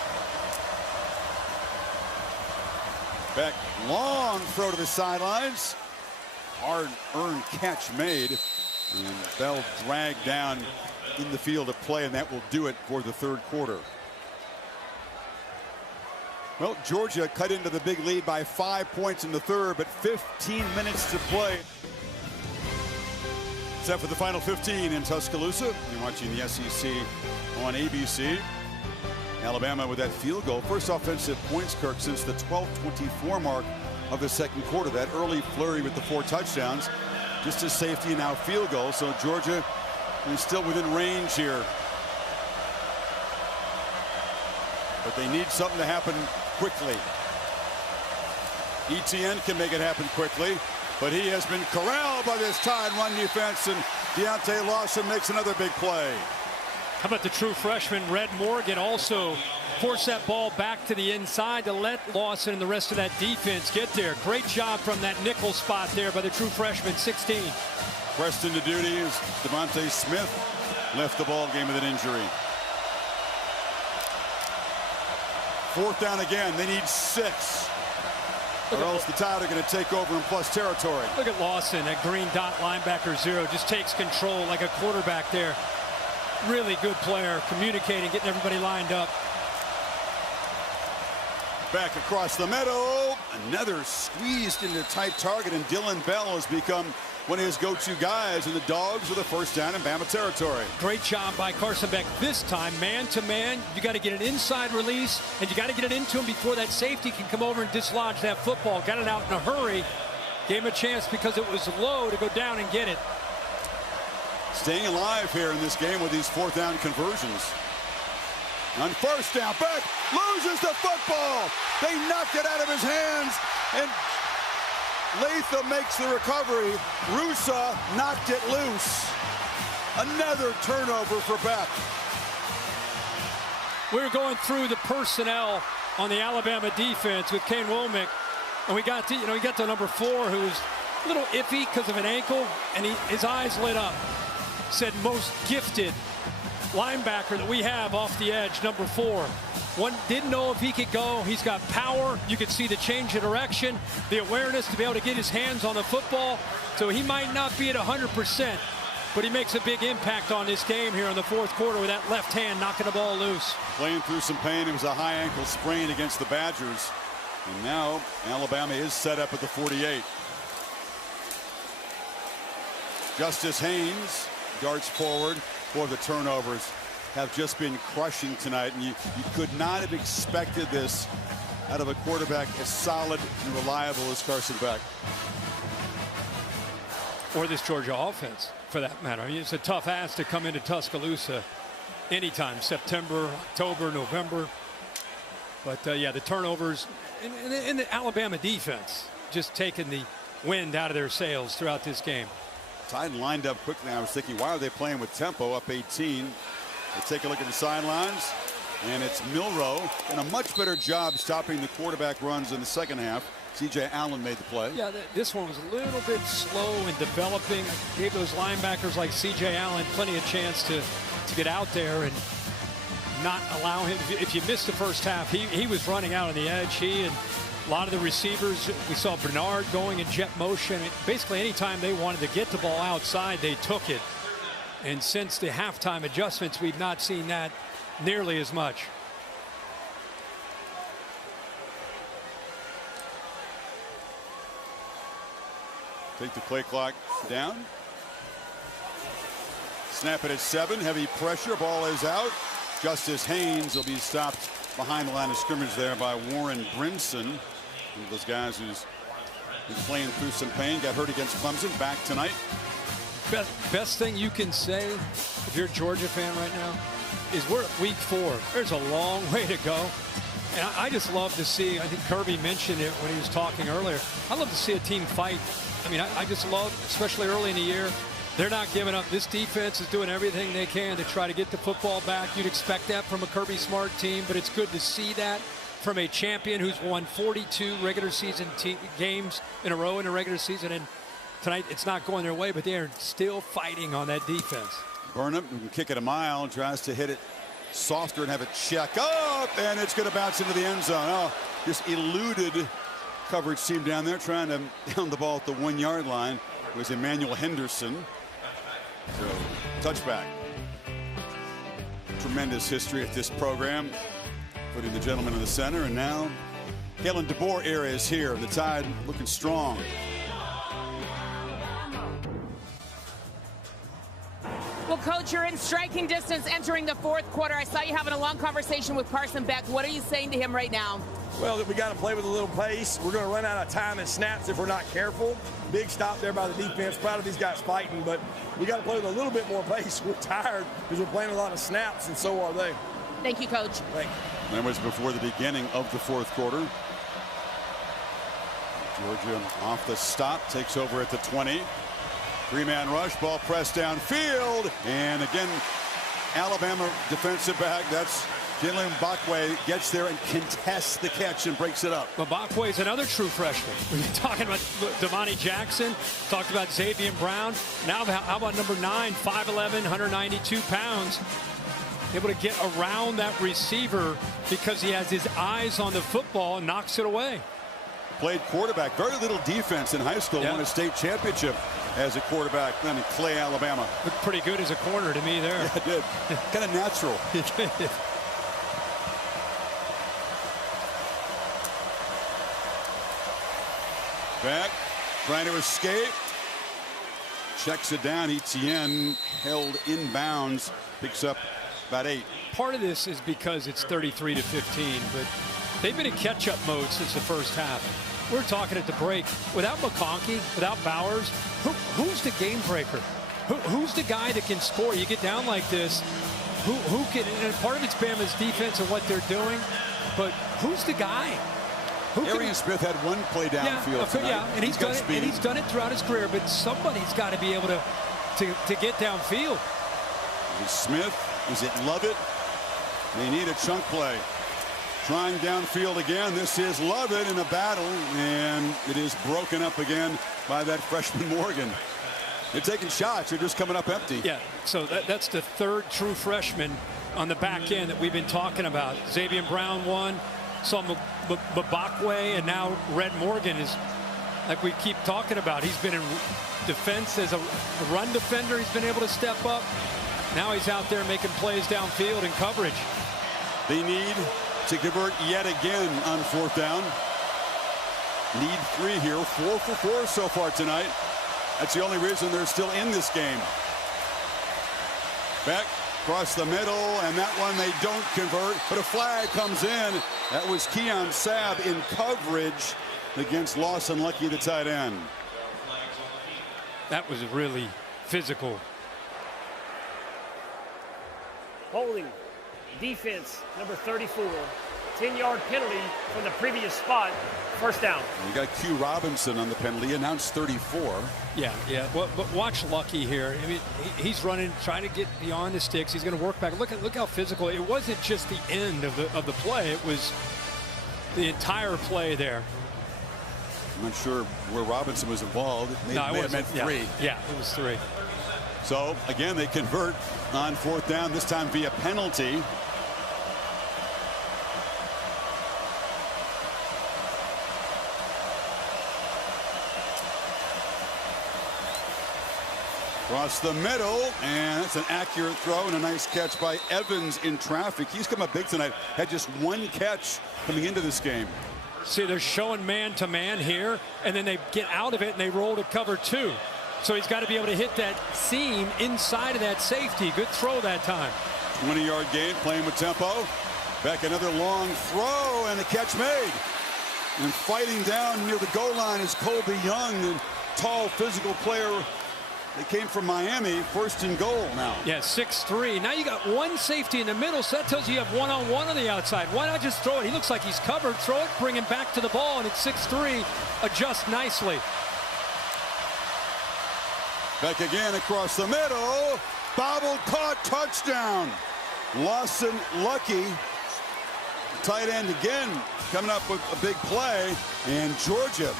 Beck, long throw to the sidelines. Hard-earned catch made. And Bell dragged down in the field of play, and that will do it for the 3rd quarter. Well, Georgia cut into the big lead by 5 points in the 3rd, but 15 minutes to play. Set for the final 15 in Tuscaloosa. You're watching the SEC on ABC. Alabama with that field goal. First offensive points, Kirk, since the 12:24 mark of the 2nd quarter. That early flurry with the 4 touchdowns. Just a safety, now field goal. So Georgia is still within range here. But they need something to happen quickly. ETN can make it happen quickly, but he has been corralled by this tight run defense, and Deontay Lawson makes another big play. How about the true freshman Red Morgan also force that ball back to the inside to let Lawson and the rest of that defense get there. Great job from that nickel spot there by the true freshman, 16. Preston to duty as Devontae Smith left the ball game with an injury. 4th down again. They need 6. Or else the Tide are going to take over in plus territory. Look at Lawson, that green dot linebacker 0, just takes control like a quarterback there. Really good player, communicating, getting everybody lined up. Back across the middle. Another squeezed into tight target, and Dylan Bell has become one of his go-to guys, and the Dogs with a 1st down in Bama territory. Great job by Carson Beck this time, man-to-man. You got to get an inside release, and you got to get it into him before that safety can come over and dislodge that football. Got it out in a hurry. Gave him a chance because it was low to go down and get it. Staying alive here in this game with these 4th down conversions. On 1st down, Beck loses the football. They knocked it out of his hands, and Latham makes the recovery. Rusa knocked it loose. Another turnover for Beck. We were going through the personnel on the Alabama defense with Kane Womack, and we got to, he got to number 4, who was a little iffy because of an ankle, and his eyes lit up. Said most gifted linebacker that we have off the edge, number 4. One didn't know if he could go. He's got power. You could see the change of direction, the awareness to be able to get his hands on the football. So he might not be at 100%, but he makes a big impact on this game here in the 4th quarter with that left hand knocking the ball loose. Playing through some pain. It was a high ankle sprain against the Badgers. And now Alabama is set up at the 48. Justice Haynes darts forward for the turnovers. Have just been crushing tonight, and you could not have expected this out of a quarterback as solid and reliable as Carson Beck. or this Georgia offense, for that matter. I mean, it's a tough ask to come into Tuscaloosa anytime, September, October, November. But, yeah, the turnovers and the Alabama defense just taking the wind out of their sails throughout this game. Tide lined up quickly. I was thinking, why are they playing with tempo, up 18? They take a look at the sidelines, and it's Milroe, and a much better job stopping the quarterback runs in the second half. C.J. Allen made the play. Yeah, this one was a little bit slow in developing. Gave those linebackers like C.J. Allen plenty of chance to get out there and not allow him. If you missed the first half, he was running out on the edge. He and a lot of the receivers, we saw Bernard going in jet motion. Basically, anytime they wanted to get the ball outside, they took it. And since the halftime adjustments, we've not seen that nearly as much. Take the play clock down. Snap it at 7. Heavy pressure. Ball is out. Justice Haynes will be stopped behind the line of scrimmage there by Warren Brinson. One of those guys who's been playing through some pain. Got hurt against Clemson. Back tonight. Best thing you can say if you're a Georgia fan right now is we're at week 4. There's a long way to go. And I just love to see, I think Kirby mentioned it when he was talking earlier, I love to see a team fight. I mean, I just love, especially early in the year, they're not giving up. This defense is doing everything they can to try to get the football back. You'd expect that from a Kirby Smart team, but it's good to see that from a champion who's won 42 regular season games in a row in the regular season. And tonight it's not going their way, but they're still fighting on that defense. Burnham, who can kick it a mile, tries to hit it softer and have it check up, and it's going to bounce into the end zone. Oh, just eluded coverage team down there trying to down the ball at the 1 yard line. It was Emmanuel Henderson. So touchback. Tremendous history at this program, putting the gentleman in the center, and now Kalen DeBoer era is here. The Tide looking strong. Well, Coach, you're in striking distance entering the fourth quarter. I saw you having a long conversation with Carson Beck. What are you saying to him right now? Well, we got to play with a little pace. We're going to run out of time and snaps if we're not careful. Big stop there by the defense. Proud of these guys fighting, but we got to play with a little bit more pace. We're tired because we're playing a lot of snaps, and so are they. Thank you, Coach. Thank you. That was before the beginning of the fourth quarter. Georgia off the stop, takes over at the 20. 3-man rush, ball pressed downfield, and again, Alabama defensive back, that's Jalen Bakwe, gets there and contests the catch and breaks it up. But Bakwe is another true freshman. We've been talking about Damani Jackson, talked about Xavier Brown. Now how about number 9, 5'11", 192 pounds, able to get around that receiver because he has his eyes on the football and knocks it away. Played quarterback, very little defense in high school, yeah. Won a state championship as a quarterback then in Clay, Alabama. Looked pretty good as a corner to me there. Yeah, it did. Kind of natural. Back, trying to escape. Checks it down. Etienne held inbounds, picks up about 8. Part of this is because it's 33-15, but they've been in catch-up mode since the first half. We're talking at the break. Without McConkey, without Bowers, who's the game breaker? Who's the guy that can score? You get down like this, who can? And part of it's Bama's defense and what they're doing, but who's the guy? Arian Smith had one play downfield tonight. Yeah, and he's done it. And he's done it throughout his career. But somebody's got to be able to get downfield. Is it Smith? Is it Lovett? They need a chunk play. Trying downfield again. This is Lovett in a battle, and it is broken up again by that freshman Morgan. They're taking shots. They're just coming up empty. Yeah, so that's the third true freshman on the back end that we've been talking about. Xavier Brown won, saw Mbakwe, and now Red Morgan is, like we keep talking about, he's been in defense as a run defender. He's been able to step up. Now he's out there making plays downfield in coverage. They need to convert yet again on fourth down. Need 3 here. 4 for 4 so far tonight. That's the only reason they're still in this game. Back across the middle, and that one they don't convert, but a flag comes in. That was Keon Sabb in coverage against Lawson Lucky, the tight end. That was really physical. Holding, defense, number 34. 10-yard penalty from the previous spot. First down. You got Q Robinson on the penalty, announced 34. Yeah. But watch Lucky here. I mean, he's running, trying to get beyond the sticks. He's going to work back. Look how physical. It wasn't just the end of the play. It was the entire play there. I'm not sure where Robinson was involved. It may have meant 3. Yeah, it was 3. So again, they convert on 4th down, this time via penalty. Across the middle, and that's an accurate throw and a nice catch by Evans in traffic. He's come up big tonight. Had just 1 catch coming into this game. See, they're showing man-to-man here, and then they get out of it and they roll to cover 2. So he's got to be able to hit that seam inside of that safety. Good throw that time. 20-yard gain, playing with tempo. Back another long throw, and the catch made. And fighting down near the goal line is Colby Young, the tall physical player. They came from Miami, 1st and goal now. Yeah, 6'3". Now you got 1 safety in the middle, so that tells you have 1-on-1 on the outside. Why not just throw it? He looks like he's covered. Throw it, bring him back to the ball, and it's 6'3". Adjust nicely. Back again across the middle. Bobbled, caught, touchdown. Lawson Lucky. Tight end again, coming up with a big play. And Georgia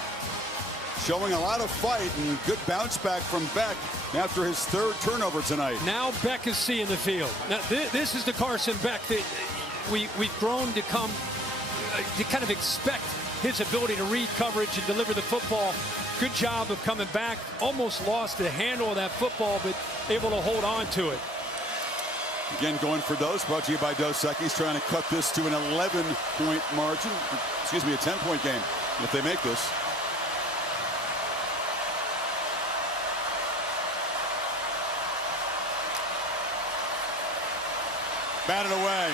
showing a lot of fight and good bounce back from Beck after his 3rd turnover tonight. Now Beck is seeing the field. Now this is the Carson Beck that we've grown to come to kind of expect his ability to read coverage and deliver the football. Good job of coming back. Almost lost the handle of that football, but able to hold on to it. Again, going for Dos, brought to you by Dos Equis, trying to cut this to an 11-point margin. Excuse me, a 10-point game if they make this. Batted away.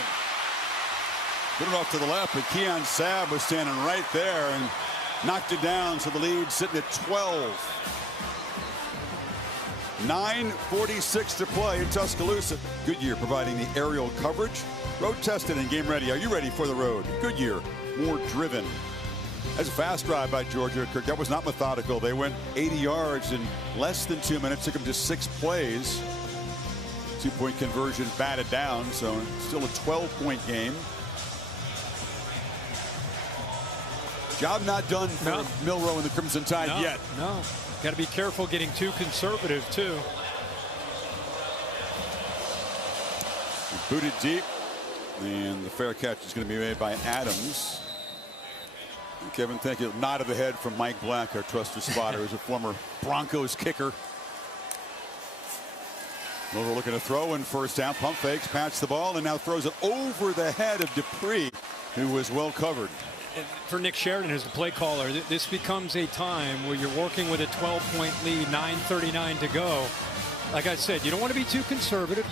Put it off to the left, but Keon Sabb was standing right there and knocked it down, so the lead sitting at 12. 9:46 to play in Tuscaloosa. Goodyear providing the aerial coverage. Road tested and game ready. Are you ready for the road? Goodyear, more driven. That's a fast drive by Georgia. Kirk, that was not methodical. They went 80 yards in less than 2 minutes. Took them just 6 plays. 2-point conversion batted down, so still a 12-point game. Job not done for Milroe and the Crimson Tide yet. No, got to be careful getting too conservative too. Booted deep, and the fair catch is going to be made by Adams. Kevin, thank you. Nod of the head from Mike Black, our trusted spotter, who's a former Broncos kicker. We're looking to throw in 1st down. Pump fakes, pats the ball, and now throws it over the head of Dupree, who was well covered. And for Nick Sheridan, who's the play caller, this becomes a time where you're working with a 12-point lead, 9:39 to go. Like I said, you don't want to be too conservative.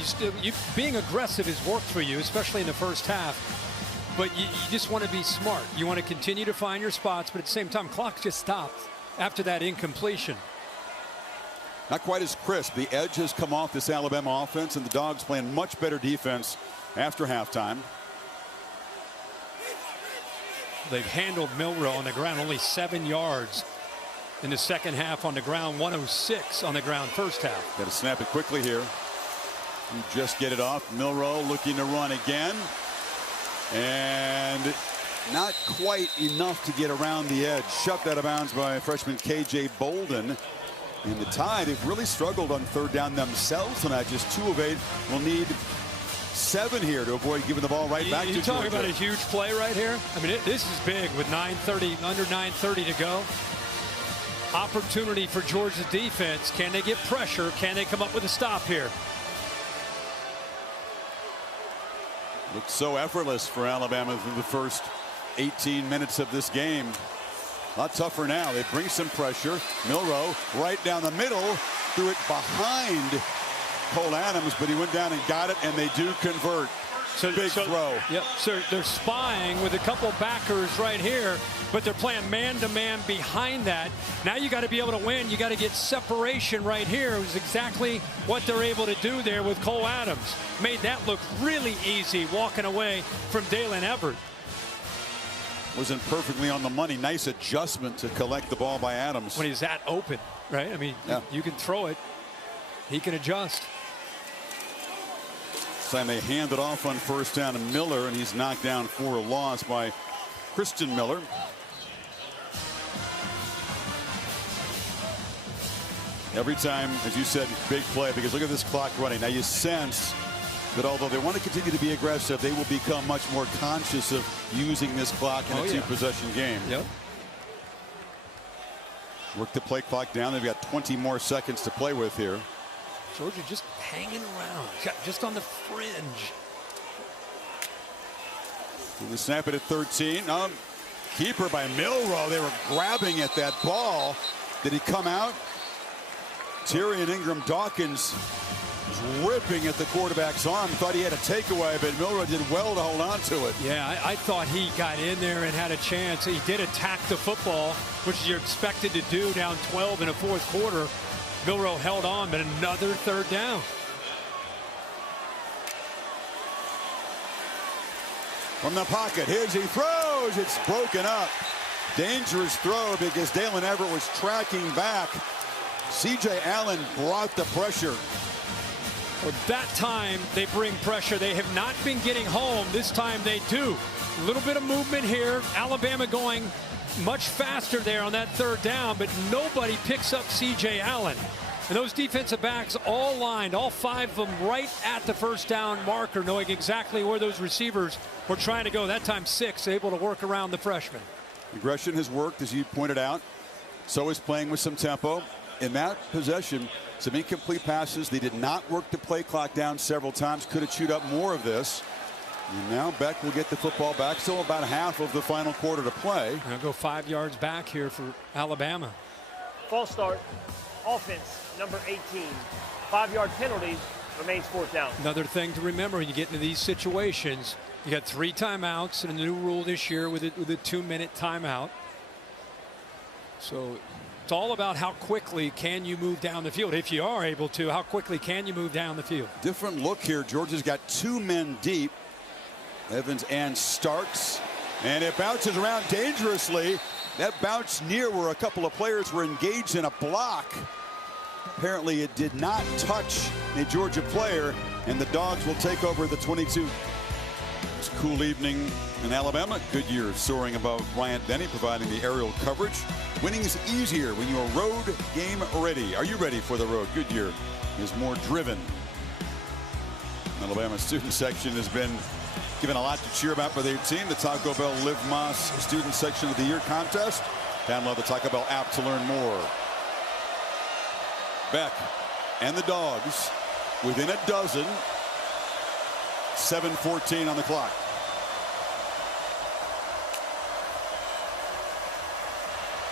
Being aggressive has worked for you, especially in the first half. But you just want to be smart. You want to continue to find your spots, but at the same time, clock just stopped after that incompletion. Not quite as crisp. The edge has come off this Alabama offense, and the Dogs playing much better defense after halftime. They've handled Milroe on the ground, only 7 yards in the second half on the ground, 106 on the ground first half. Got to snap it quickly here. You just get it off. Milroe looking to run again. And not quite enough to get around the edge. Shoved out of bounds by freshman KJ Bolden. And the Tide have really struggled on 3rd down themselves tonight. Just 2 of 8. Will need 7 here to avoid giving the ball right back to Georgia. You're talking about a huge play right here. I mean, this is big with under 9:30 to go. Opportunity for Georgia's defense. Can they get pressure? Can they come up with a stop here? Looked so effortless for Alabama through the first 18 minutes of this game. A lot tougher now. They bring some pressure. Milroe right down the middle, threw it behind Cole Adams, but he went down and got it, and they do convert. Big throw. Yep. So they're spying with a couple backers right here, but they're playing man-to-man behind that. Now you got to be able to win. You got to get separation right here. It was exactly what they're able to do there with Cole Adams. Made that look really easy, walking away from Dalen Everett. Wasn't perfectly on the money. Nice adjustment to collect the ball by Adams. When he's that open, right? I mean, you can throw it. He can adjust. This time they hand it off on first down to Miller, and he's knocked down for a loss by Christian Miller. Every time, as you said, big play, because look at this clock running. Now you sense that although they want to continue to be aggressive, they will become much more conscious of using this clock in a two-possession game. Yep. Work the play clock down. They've got 20 more seconds to play with here. Georgia just hanging around, just on the fringe. We snap it at 13. Keeper by Milroe. They were grabbing at that ball. Did he come out? Tyrion Ingram Dawkins was ripping at the quarterback's arm. Thought he had a takeaway, but Milroe did well to hold on to it. Yeah, I thought he got in there and had a chance. He did attack the football, which you're expected to do down 12 in the fourth quarter. Milroe held on, but another third down. From the pocket, here's he throws. It's broken up. Dangerous throw because Dalen Everett was tracking back. C.J. Allen brought the pressure. Well, that time they bring pressure. They have not been getting home. This time they do. A little bit of movement here. Alabama going much faster there on that third down, but nobody picks up C.J. Allen. And those defensive backs all lined, all five of them right at the first down marker, knowing exactly where those receivers were trying to go. That time 6, able to work around the freshman. Aggression has worked, as you pointed out. So is playing with some tempo. In that possession, some incomplete passes. They did not work the play clock down several times. Could have chewed up more of this. And now Beck will get the football back. Still about half of the final quarter to play. I'll go 5 yards back here for Alabama. False start. Offense, number 18. 5-yard penalty. Remains fourth down. Another thing to remember when you get into these situations, you got 3 timeouts and a new rule this year with a 2-minute timeout. So it's all about how quickly can you move down the field. If you are able to, how quickly can you move down the field? Different look here. Georgia's got 2 men deep. Evans and Starks. And it bounces around dangerously. That bounce near where a couple of players were engaged in a block. Apparently it did not touch a Georgia player, and the Dogs will take over the 22. It's a cool evening in Alabama. Goodyear soaring above Bryant Denny, providing the aerial coverage. Winning is easier when you are road game ready. Are you ready for the road? Goodyear is more driven. Alabama student section has been given a lot to cheer about by their team. The Taco Bell Liv Moss Student Section of the Year contest. Download the Taco Bell app to learn more. Beck and the Dogs within a dozen. 7:14 on the clock.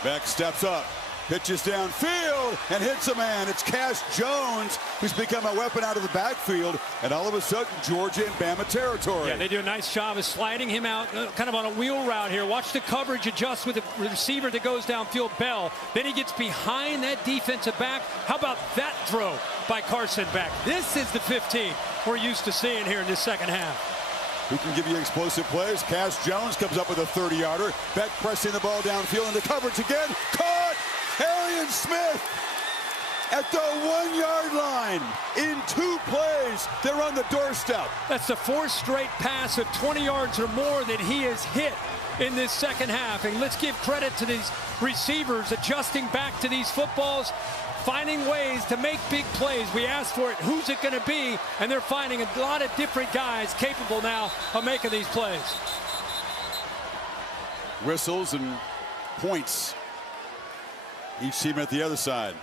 Beck steps up, pitches downfield, and hits a man. It's Cash Jones, who's become a weapon out of the backfield, and all of a sudden, Georgia in Bama territory. Yeah, they do a nice job of sliding him out, kind of on a wheel route here. Watch the coverage adjust with the receiver that goes downfield, Bell. Then he gets behind that defensive back. How about that throw by Carson Beck? This is the 15 we're used to seeing here in this second half. Who can give you explosive plays? Cash Jones comes up with a 30-yarder. Beck pressing the ball downfield into coverage again. Caught! Arian Smith at the 1-yard line. In 2 plays, they're on the doorstep. That's the 4th straight pass of 20 yards or more that he has hit in this second half. And let's give credit to these receivers adjusting back to these footballs, finding ways to make big plays. We asked for it. Who's it going to be? And they're finding a lot of different guys capable now of making these plays. Whistles and points. Each team at the other side.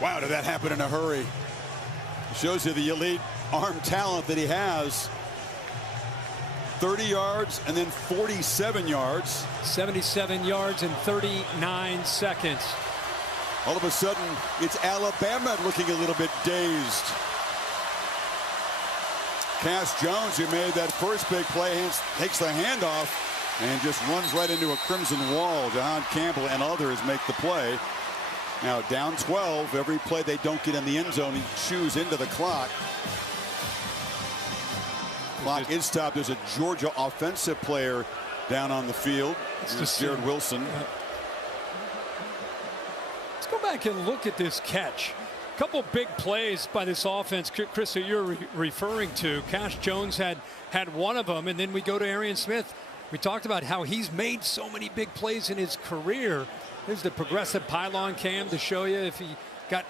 Wow, did that happen in a hurry? It shows you the elite arm talent that he has. 30 yards and then 47 yards. 77 yards in 39 seconds. All of a sudden, it's Alabama looking a little bit dazed. Cass Jones, who made that first big play, takes the handoff and just runs right into a crimson wall. John Campbell and others make the play. Now down 12. Every play they don't get in the end zone, he chews into the clock. Clock is stopped. There's a Georgia offensive player down on the field. It's Jared Wilson. Let's go back and look at this catch. A couple big plays by this offense, Chris, that you're referring to. Cash Jones had one of them, and then we go to Arian Smith. We talked about how he's made so many big plays in his career. There's the progressive pylon cam to show you if he got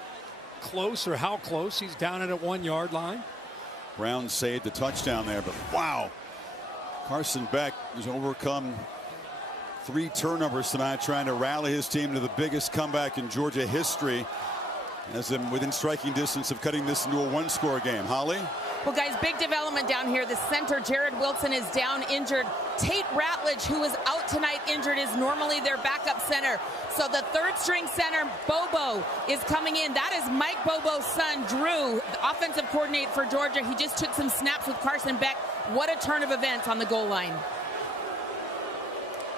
close or how close. He's down at a 1 yard line. Brown saved the touchdown there, but wow. Carson Beck has overcome 3 turnovers tonight, trying to rally his team to the biggest comeback in Georgia history, as them within striking distance of cutting this into a 1-score game. Holly? Well, guys, big development down here. The center, Jared Wilson, is down injured. Tate Ratledge, who was out tonight injured, is normally their backup center. So the third-string center, Bobo, is coming in. That is Mike Bobo's son, Drew, the offensive coordinator for Georgia. He just took some snaps with Carson Beck. What a turn of events on the goal line.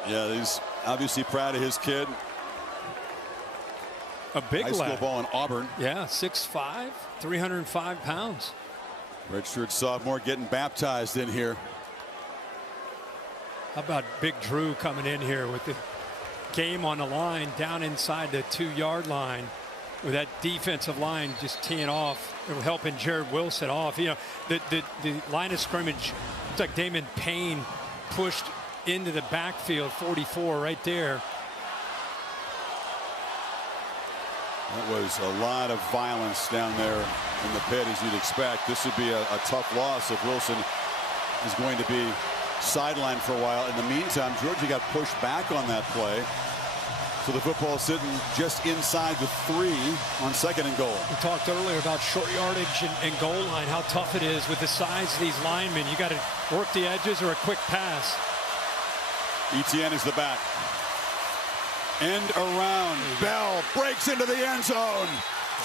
Yeah, he's obviously proud of his kid. A big high school lad. ball in Auburn. Yeah, 6'5", 305 pounds. Redshirt sophomore getting baptized in here. How about Big Drew coming in here with the game on the line down inside the 2 yard line with that defensive line just teeing off, helping Jared Wilson off. You know, the line of scrimmage, it's like Damon Payne pushed into the backfield, 44 right there. That was a lot of violence down there in the pit, as you'd expect. This would be a tough loss if Wilson is going to be sidelined for a while. In the meantime, Georgia got pushed back on that play. So the football is sitting just inside the 3 on 2nd and goal. We talked earlier about short yardage and goal line, how tough it is with the size of these linemen. You got to work the edges or a quick pass. ETN is the back. End around. Bell breaks into the end zone.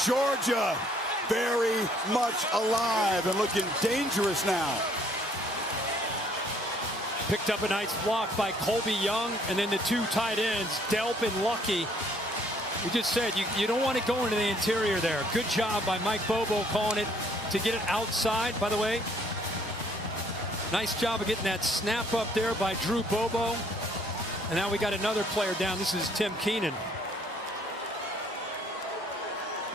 Georgia very much alive and looking dangerous now. Picked up a nice block by Colby Young, and then the 2 tight ends, Delp and Lucky. We just said you don't want it going to the interior there. Good job by Mike Bobo calling it to get it outside. By the way, nice job of getting that snap up there by Drew Bobo. And now we got another player down. This is Tim Keenan.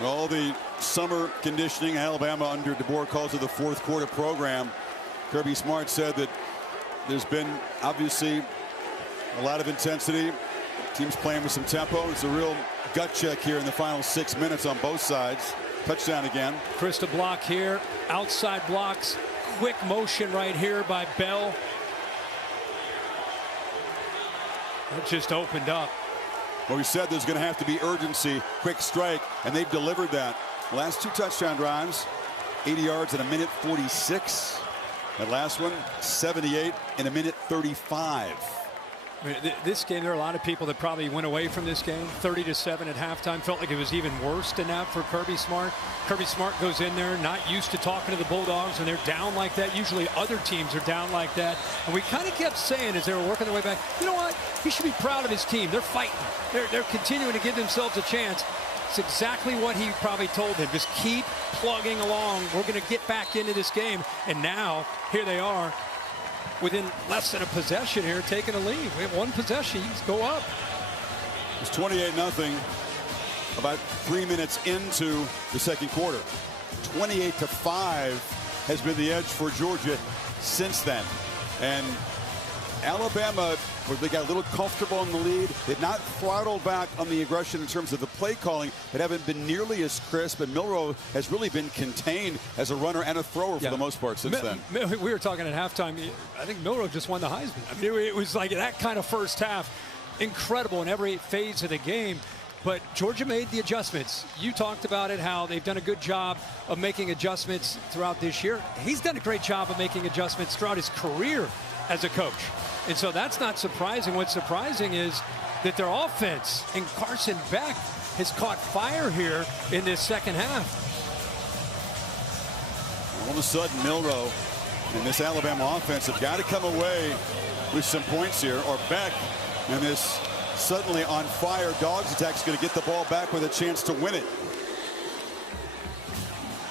All the summer conditioning, Alabama under DeBoer calls it the 4th quarter program. Kirby Smart said that there's been obviously a lot of intensity. Teams playing with some tempo. It's a real gut check here in the final 6 minutes on both sides. Touchdown again. Krista block here. Outside blocks. Quick motion right here by Bell. It just opened up. Well, we said there's going to have to be urgency, quick strike, and they've delivered that. Last 2 touchdown drives, 80 yards in a minute 46. That last one, 78 in a minute 35. I mean, this game, there are a lot of people that probably went away from this game 30-7 at halftime. Felt like it was even worse than that for Kirby Smart. Kirby Smart goes in there, not used to talking to the Bulldogs, and they're down like that. Usually other teams are down like that. And we kind of kept saying as they were working their way back, you know what? He should be proud of his team. They're fighting. They're continuing to give themselves a chance. It's exactly what he probably told them. Just keep plugging along. We're going to get back into this game. And now, here they are, within less than a possession here, taking a lead. We have 1 possession. You just go up. It's 28-0 about 3 minutes into the 2nd quarter. 28-5 has been the edge for Georgia since then. And Alabama, they got a little comfortable in the lead. They've not throttled back on the aggression in terms of the play calling. They haven't been nearly as crisp, and Milroe has really been contained as a runner and a thrower for the most part since then. We were talking at halftime. I think Milroe just won the Heisman. I mean, it was like that kind of first half. Incredible in every phase of the game. But Georgia made the adjustments. You talked about it, how they've done a good job of making adjustments throughout this year. He's done a great job of making adjustments throughout his career as a coach. And so that's not surprising. What's surprising is that their offense and Carson Beck has caught fire here in this 2nd half. All of a sudden, Milroe And this Alabama offense have got to come away with some points here, or Beck and this suddenly on fire Dogs attack is going to get the ball back with a chance to win it.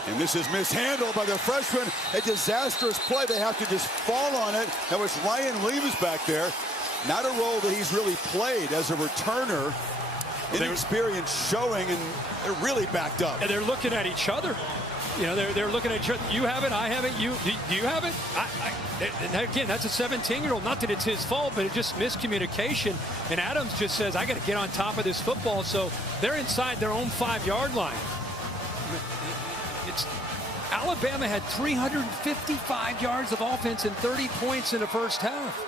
And this is mishandled by the freshman. A disastrous play. They have to just fall on it. That was Ryan Leaves back there. Not a role that he's really played as a returner. Inexperience showing, and they're really backed up. And they're looking at each other. You know, they're looking at each other. You have it, I have it, do you have it? And again, that's a 17-year-old. Not that it's his fault, but it's just miscommunication. And Adams just says, I got to get on top of this football. So they're inside their own 5-yard line. Alabama had 355 yards of offense and 30 points in the first half.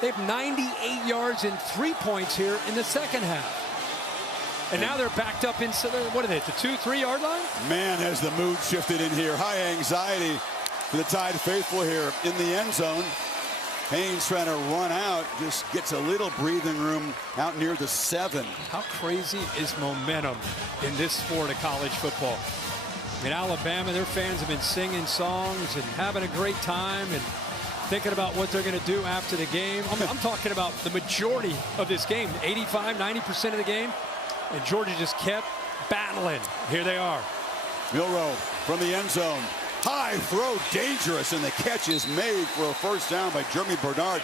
They have 98 yards and 3 points here in the second half. And now they're backed up inside, what are they, at the 2-3 yard line? Man, has the mood shifted in here. High anxiety for the Tide faithful here in the end zone. Haynes trying to run out, just gets a little breathing room out near the 7. How crazy is momentum in this sport of college football? In Alabama, their fans have been singing songs and having a great time and thinking about what they're going to do after the game. I'm talking about the majority of this game, 85, 90% of the game. And Georgia just kept battling. Here they are. Milroe from the end zone. High throw, dangerous, and the catch is made for a first down by Jeremy Bernard.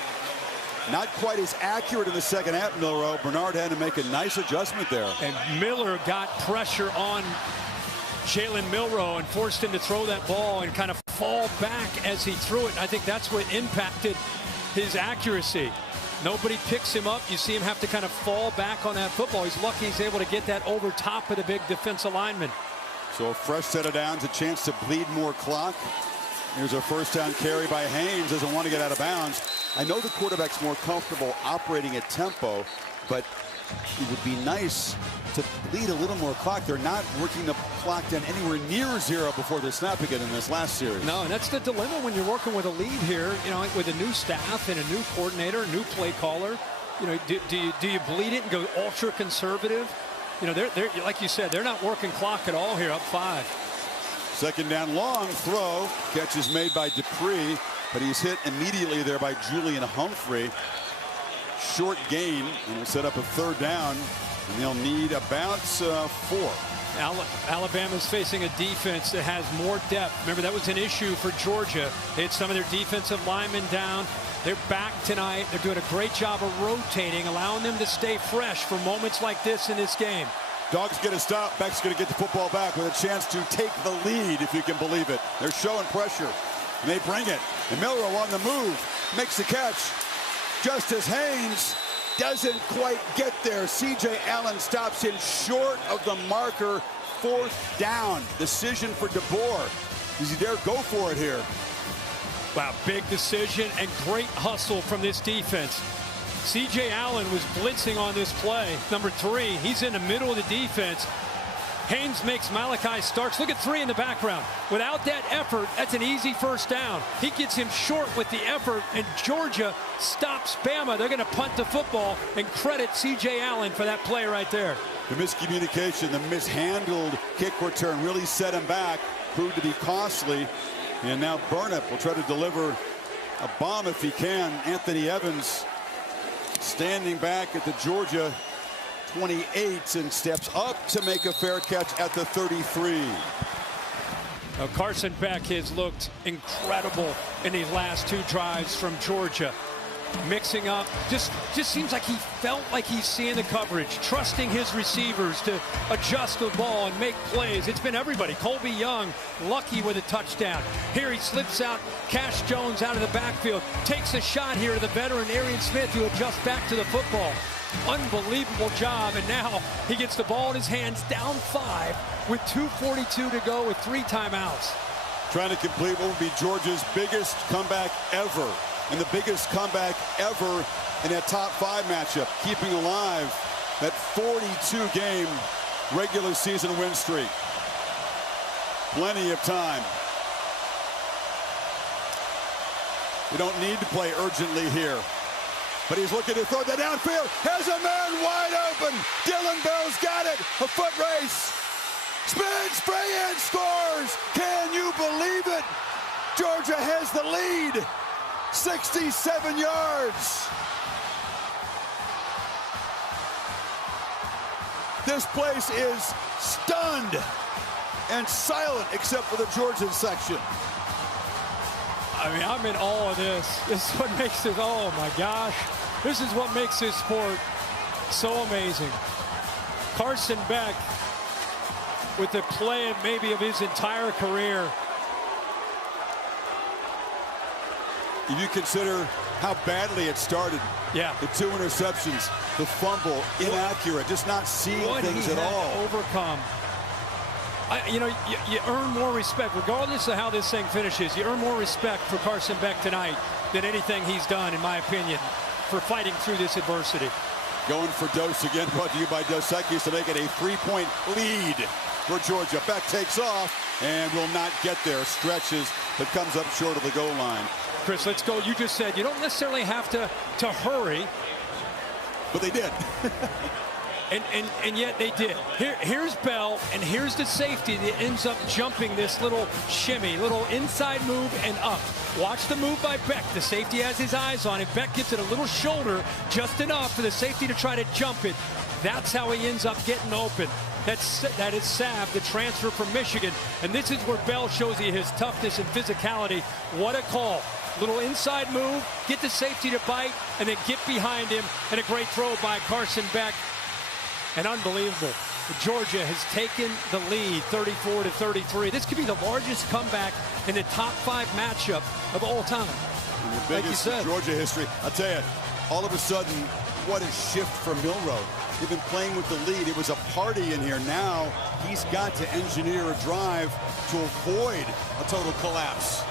Not quite as accurate in the second half, Milroe. Bernard had to make a nice adjustment there. And Miller got pressure on Jalen Milroe and forced him to throw that ball and kind of fall back as he threw it. I think that's what impacted his accuracy. Nobody picks him up. You see him have to kind of fall back on that football. He's lucky he's able to get that over top of the big defensive lineman. So a fresh set of downs, a chance to bleed more clock. Here's a first down carry by Haynes. Doesn't want to get out of bounds. I know the quarterback's more comfortable operating at tempo, but it would be nice to bleed a little more clock. They're not working the clock down anywhere near 0 before the snap again in this last series. No, and that's the dilemma when you're working with a lead here, you know, with a new staff and a new coordinator, a new play caller. You know, do you bleed it and go ultra conservative? You know, they're like you said, they're not working clock at all here, up 5. Second down, long throw. Catch is made by Dupree, but he's hit immediately there by Julian Humphrey. Short gain, and it'll set up a third down, and they'll need about 4. Alabama's facing a defense that has more depth. Remember, that was an issue for Georgia. They had some of their defensive linemen down. They're back tonight. They're doing a great job of rotating, allowing them to stay fresh for moments like this in this game. Dogs get a stop. Beck's going to get the football back with a chance to take the lead, if you can believe it. They're showing pressure, and they bring it. And Milroe on the move, makes the catch. Just as Haynes doesn't quite get there. C.J. Allen stops him short of the marker. 4th down. Decision for DeBoer. Does he dare go for it here? Wow, big decision and great hustle from this defense. C.J. Allen was blitzing on this play. Number 3, he's in the middle of the defense. Haynes makes Malachi Starks. Look at 3 in the background. Without that effort, that's an easy first down. He gets him short with the effort, and Georgia stops Bama. They're going to punt the football and credit C.J. Allen for that play right there. The miscommunication, the mishandled kick return really set him back, proved to be costly. And now Burnip will try to deliver a bomb if he can. Anthony Evans standing back at the Georgia 28 and steps up to make a fair catch at the 33. Now Carson Beck has looked incredible in these last 2 drives from Georgia. Mixing up, just seems like he felt like he's seeing the coverage, trusting his receivers to adjust the ball and make plays. It's been everybody. Colby Young, lucky with a touchdown. Here he slips out. Cash Jones out of the backfield. Takes a shot here to the veteran Arian Smith, who adjusts back to the football. Unbelievable job, and now he gets the ball in his hands, down 5 with 2:42 to go with 3 timeouts. Trying to complete what would be Georgia's biggest comeback ever, and the biggest comeback ever in that top 5 matchup, keeping alive that 42-game regular season win streak. Plenty of time. We don't need to play urgently here. But he's looking to throw that downfield. Has a man wide open. Dylan Bell's got it. A foot race. Spins, free and scores. Can you believe it? Georgia has the lead. 67 yards. This place is stunned and silent except for the Georgia section. I mean, I'm in awe of this. This is what makes it, oh my gosh. This is what makes this sport so amazing. Carson Beck with the play maybe of his entire career. If you consider how badly it started. Yeah. The 2 interceptions, the fumble, inaccurate, just not seeing things at all. Overcome. You know, you earn more respect, regardless of how this thing finishes. You earn more respect for Carson Beck tonight than anything he's done, in my opinion, for fighting through this adversity. Going for Dose again, brought to you by Dos Equis to make it a 3-point lead for Georgia. Beck takes off and will not get there. Stretches, but comes up short of the goal line. Chris, let's go. You just said you don't necessarily have to hurry. But they did. and yet they did. Here's Bell, and here's the safety that ends up jumping this little shimmy, little inside move and up. Watch the move by Beck. The safety has his eyes on it. Beck gets it a little shoulder, just enough for the safety to try to jump it. That's how he ends up getting open. That is Sav, the transfer from Michigan. And this is where Bell shows you his toughness and physicality. What a call. Little inside move, get the safety to bite, and then get behind him. And a great throw by Carson Beck. And unbelievable. Georgia has taken the lead 34-33. This could be the largest comeback in the top 5 matchup of all time. The biggest in Georgia history. I'll tell you, all of a sudden, what a shift for Milroe. They've been playing with the lead. It was a party in here. Now he's got to engineer a drive to avoid a total collapse.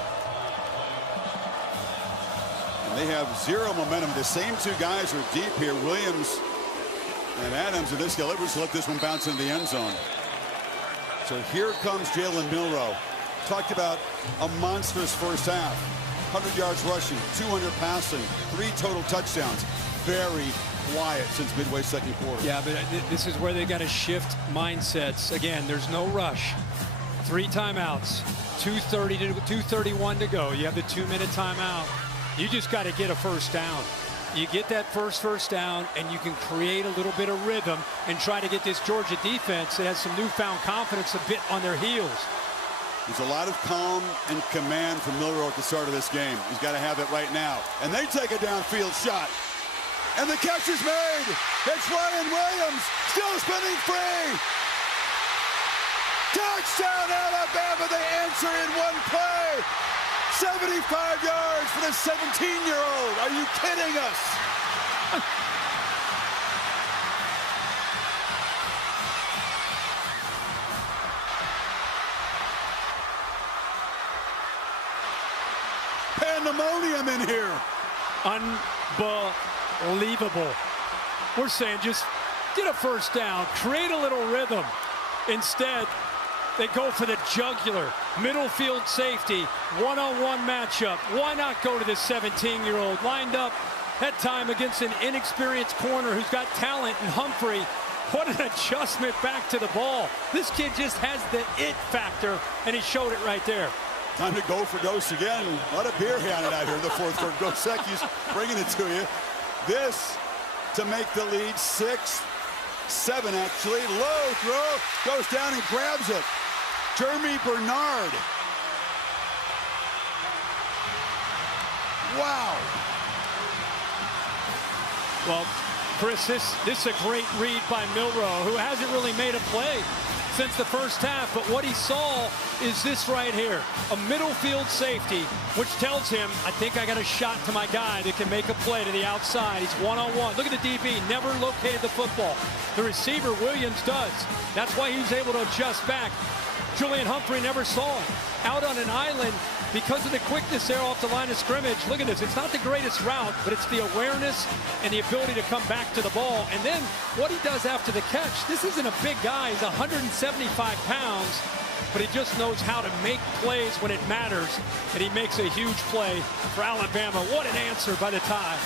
And they have zero momentum. The same 2 guys are deep here. Williams and Adams in this delivers to let this one bounce into the end zone. So here comes Jalen Milroe. Talked about a monstrous first half. 100 yards rushing, 200 passing, 3 total touchdowns. Very quiet since midway second quarter. Yeah, but this is where they got to shift mindsets. Again, there's no rush. 3 timeouts, 2:30 to 2:31 to go. You have the 2-minute timeout. You just got to get a first down. You get that first down, and you can create a little bit of rhythm and try to get this Georgia defense that has some newfound confidence a bit on their heels. There's a lot of calm and command from Milroe at the start of this game. He's got to have it right now. And they take a downfield shot. And the catch is made. It's Ryan Williams, still spinning free. Touchdown, Alabama. They answer in one play. 75 yards for the 17-year-old. Are you kidding us? Pandemonium in here. Unbelievable. We're saying just get a first down, create a little rhythm. Instead, they go for the jugular. Middle field safety, one-on-one matchup. Why not go to this 17-year-old lined up that time against an inexperienced corner who's got talent in Humphrey? What an adjustment back to the ball. This kid just has the it factor, and he showed it right there. Time to go for Dose again. A lot of beer handed out here in the fourth quarter. Dos Equis bringing it to you. This to make the lead 6-7 actually. Low throw, goes down and grabs it. Jeremy Bernard. Wow. Well, Chris, this is a great read by Milroe, who hasn't really made a play since the first half, but what he saw is this right here, a middle field safety, which tells him, I think I got a shot to my guy that can make a play to the outside. He's one-on-one. Look at the DB, never located the football. The receiver, Williams, does. That's why he was able to adjust back. Julian Humphrey never saw it. Out on an island, because of the quickness there off the line of scrimmage. Look at this. It's not the greatest route, but it's the awareness and the ability to come back to the ball. And then what he does after the catch, this isn't a big guy. He's 175 pounds, but he just knows how to make plays when it matters. And he makes a huge play for Alabama. What an answer by the Tide.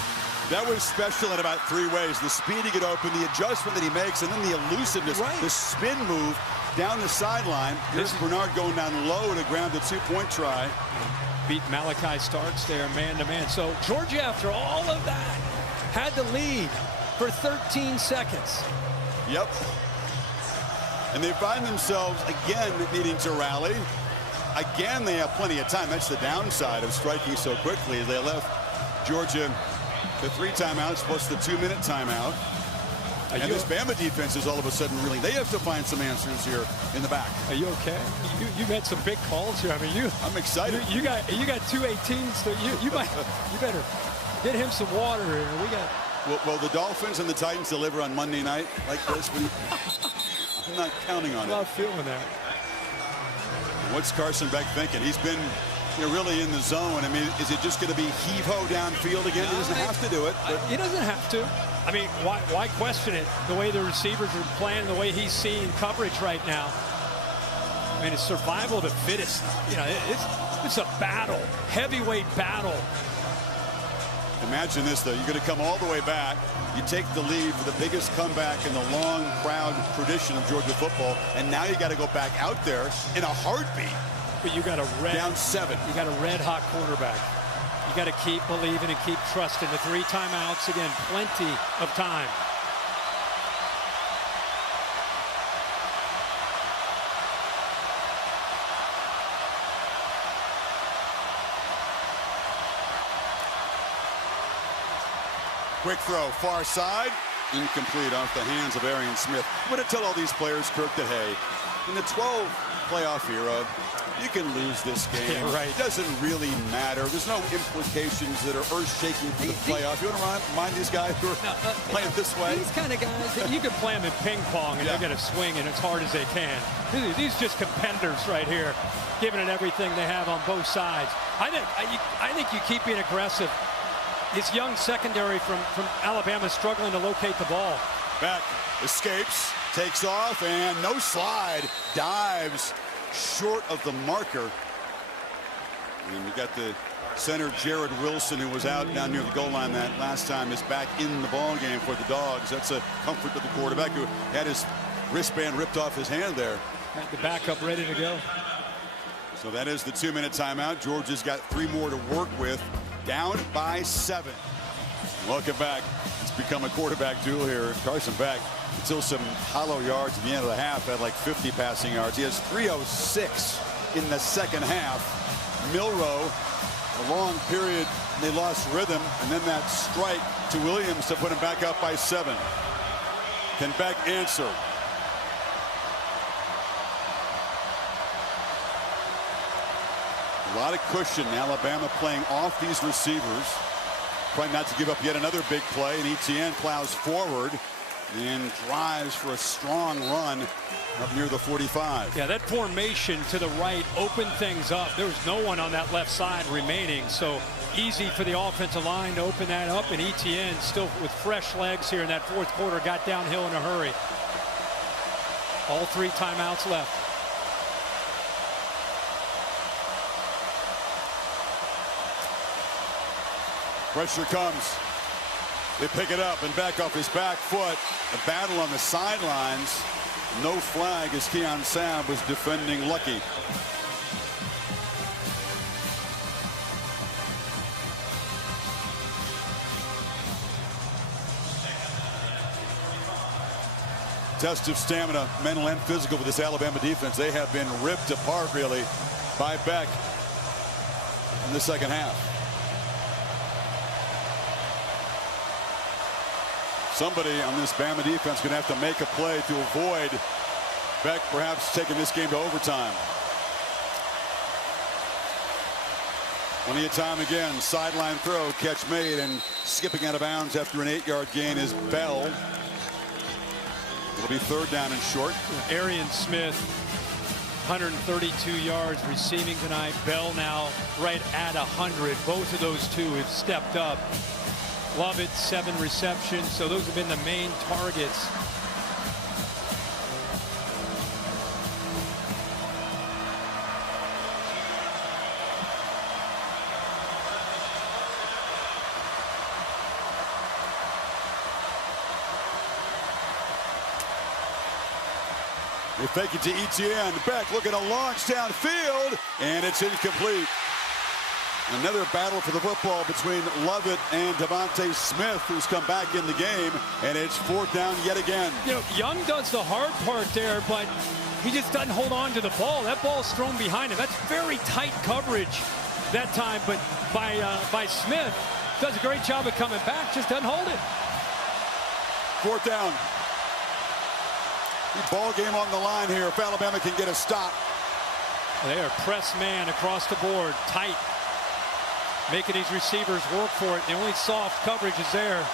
That was special in about 3 ways. The speed to get open, the adjustment that he makes, and then the elusiveness, the spin move down the sideline. Here's Bernard going down low to ground the 2-point try. beat Malachi Starks there man-to-man. So Georgia, after all of that, had the lead for 13 seconds. Yep. And they find themselves again needing to rally. Again, they have plenty of time. That's the downside of striking so quickly. As they left Georgia the 3 timeouts plus the 2-minute timeout. And this Bama defense is all of a sudden really, they have to find some answers here in the back. Are you okay? You've had some big calls here. I mean, I'm excited. You got 218s, so you better get him some water here. We got. Well, the Dolphins and the Titans deliver on Monday night like this. I'm not counting on it. I'm not feeling that. What's Carson Beck thinking? He's been really in the zone. I mean, is it just going to be heave-ho downfield again? He doesn't have to do it. He doesn't have to. I mean, why question it? The way the receivers are playing, the way he's seeing coverage right now. I mean, it's survival of the fittest. It's a battle, heavyweight battle. Imagine this, though. You're going to come all the way back. You take the lead for the biggest comeback in the long, proud tradition of Georgia football, and now you got to go back out there in a heartbeat. But you got a down 7. You got a red-hot quarterback. You got to keep believing and keep trusting. The 3 timeouts, again, plenty of time. Quick throw, far side, incomplete off the hands of Arian Smith. I'm going to tell all these players, Kirk, that, hey, in the 12 playoff era, you can lose this game. Yeah, right. It doesn't really matter. There's no implications that are earth-shaking for the playoff. You want to remind these guys who are playing this way? These kind of guys, you can play them in ping pong, and they're going to swing it as hard as they can. These just competitors right here, giving it everything they have on both sides. I think you keep being aggressive. This young secondary from Alabama is struggling to locate the ball. Beck escapes, takes off, and no slide. Dives short of the marker. And we got the center, Jared Wilson, who was out down near the goal line that last time, is back in the ball game for the Dogs. That's a comfort to the quarterback who had his wristband ripped off his hand there. Got the backup ready to go. So that is the 2-minute timeout. Georgia's got 3 more to work with. Down by 7. Welcome back. It's become a quarterback duel here. Carson Beck, until some hollow yards at the end of the half, had like 50 passing yards. He has 306 in the second half. Milroe, a long period, they lost rhythm, and then that strike to Williams to put him back up by 7. Can Beck answer? A lot of cushion. Alabama playing off these receivers. Trying not to give up yet another big play. And Etienne plows forward and drives for a strong run up near the 45. Yeah, that formation to the right opened things up. There was no one on that left side remaining. So easy for the offensive line to open that up. And Etienne, still with fresh legs here in that 4th quarter, got downhill in a hurry. All 3 timeouts left. Pressure comes. They pick it up and back off his back foot. A battle on the sidelines. No flag as Keon Sabb was defending Lucky. Test of stamina, mental and physical, for this Alabama defense. They have been ripped apart, really, by Beck in the second half. Somebody on this Bama defense going to have to make a play to avoid Beck perhaps taking this game to overtime. Plenty of time again. Sideline throw, catch made, and skipping out of bounds after an 8-yard gain is Bell. It'll be 3rd down and short. Arian Smith, 132 yards receiving tonight. Bell now right at 100. Both of those two have stepped up. Lovett, 7 receptions. So those have been the main targets. They fake it to Etienne. Beck looking to launch downfield, and it's incomplete. Another battle for the football between Lovett and Devontae Smith, who's come back in the game, and it's 4th down yet again. You know, Young does the hard part there, but he just doesn't hold on to the ball. That ball's thrown behind him. That's very tight coverage that time, but by Smith. Does a great job of coming back, just doesn't hold it. 4th down. Ball game on the line here if Alabama can get a stop. They are press man across the board, tight, making these receivers work for it. The only soft coverage is there.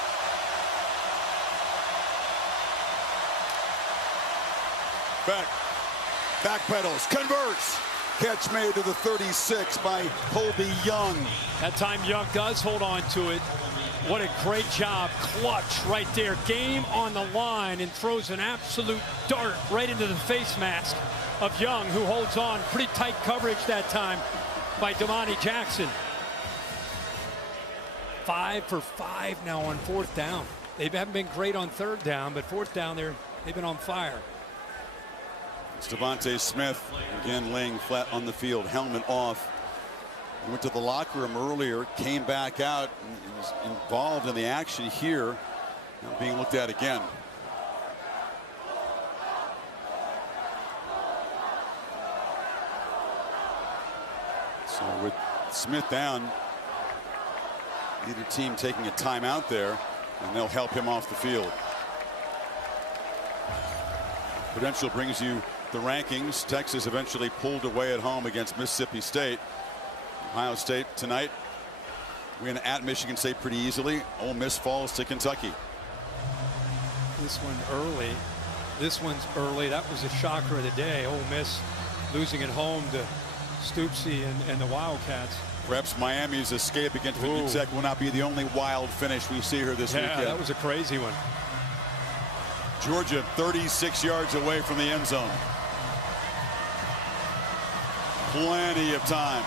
Back pedals, converts. Catch made to the 36 by Colby Young. That time Young does hold on to it. What a great job. Clutch right there. Game on the line, and throws an absolute dart right into the face mask of Young, who holds on. Pretty tight coverage that time by Damani Jackson. 5 for 5 now on 4th down. They haven't been great on 3rd down, but 4th down they've been on fire. It's Devontae Smith again laying flat on the field, helmet off. Went to the locker room earlier, came back out, and is involved in the action here. Now being looked at again. So with Smith down, either team taking a timeout there, and they'll help him off the field. Prudential brings you the rankings. Texas eventually pulled away at home against Mississippi State. Ohio State tonight win at Michigan State pretty easily. Ole Miss falls to Kentucky. This one early. This one's early. That was a shocker of the day. Ole Miss losing at home to Stoops and the Wildcats. Perhaps Miami's escape against Virginia Tech will not be the only wild finish we see here this weekend. Yeah, that was a crazy one. Georgia 36 yards away from the end zone. Plenty of time.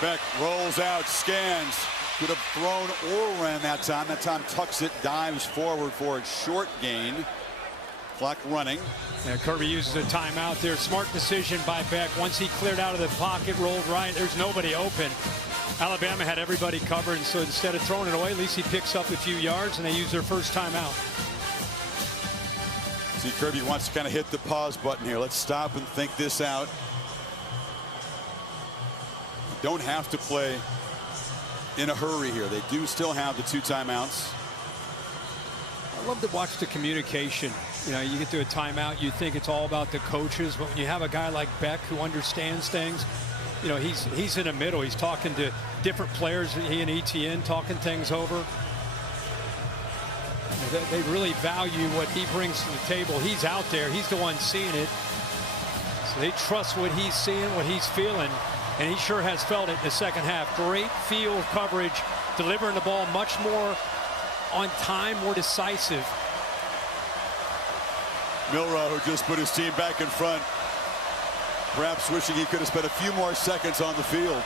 Beck rolls out, scans, could have thrown or ran that time. That time tucks it, dives forward for a short gain. Clock running. Yeah, Kirby uses a timeout there. Smart decision by Beck. Once he cleared out of the pocket, rolled right, there's nobody open. Alabama had everybody covered, and so instead of throwing it away, at least he picks up a few yards, and they use their first timeout. See, Kirby wants to kind of hit the pause button here. Let's stop and think this out. Don't have to play in a hurry here. They do still have the 2 timeouts. I love to watch the communication. You know, you get to a timeout, you think it's all about the coaches, but when you have a guy like Beck who understands things, you know, he's in the middle. He's talking to different players. He and ETN talking things over. They really value what he brings to the table. He's out there. He's the one seeing it. So they trust what he's seeing, what he's feeling. And he sure has felt it in the second half. Great field coverage, delivering the ball much more on time, more decisive. Milroe, who just put his team back in front, perhaps wishing he could have spent a few more seconds on the field.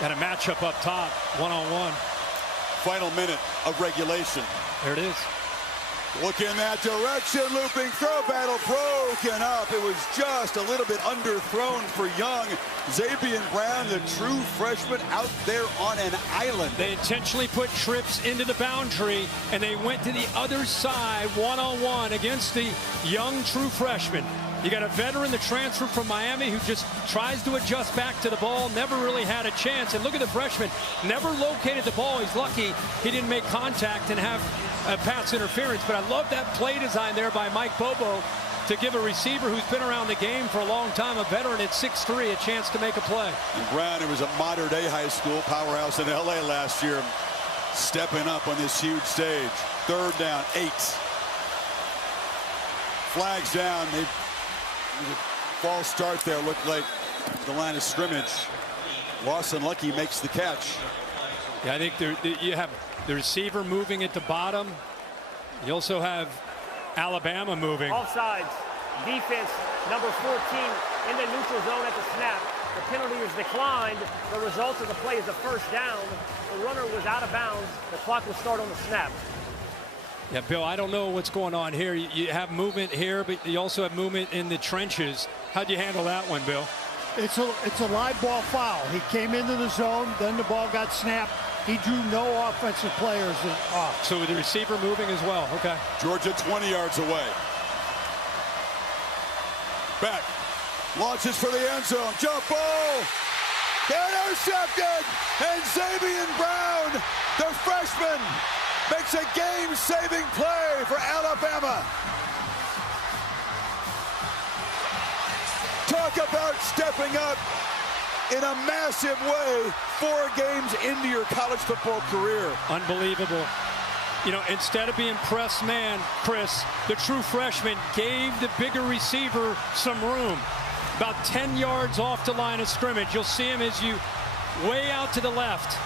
Got a matchup up top, one-on-one. Final minute of regulation. There it is. Look in that direction, looping throw, battle broken up. It was just a little bit underthrown for Young. Zabian Brown, the true freshman, out there on an island. They intentionally put trips into the boundary, and they went to the other side, one-on-one against the young true freshman. You got a veteran, the transfer from Miami, who just tries to adjust back to the ball, never really had a chance. And look at the freshman, never located the ball. He's lucky he didn't make contact and have a pass interference. But I love that play design there by Mike Bobo to give a receiver who's been around the game for a long time, a veteran at 6'3", a chance to make a play. And Brown, who was a modern-day high school powerhouse in L.A. last year, stepping up on this huge stage. 3rd down, 8. Flags down. False start there. Looked like the line of scrimmage. Lawson Lucky makes the catch. Yeah, I think you have the receiver moving at the bottom. You also have Alabama moving. Offsides. Defense number 14 in the neutral zone at the snap. The penalty is declined. The result of the play is a first down. The runner was out of bounds. The clock will start on the snap. Yeah, Bill, I don't know what's going on here. You have movement here, but you also have movement in the trenches. How'd you handle that one, Bill? It's a live ball foul. He came into the zone, then the ball got snapped. He drew no offensive players off. So with the receiver moving as well, okay. Georgia 20 yards away. Back. Launches for the end zone. Jump ball. Intercepted. And Zabian Brown, the freshman, makes a game-saving play for Alabama. Talk about stepping up in a massive way 4 games into your college football career. Unbelievable. You know, instead of being press man, Chris, the true freshman gave the bigger receiver some room. About 10 yards off the line of scrimmage. You'll see him as you way out to the left.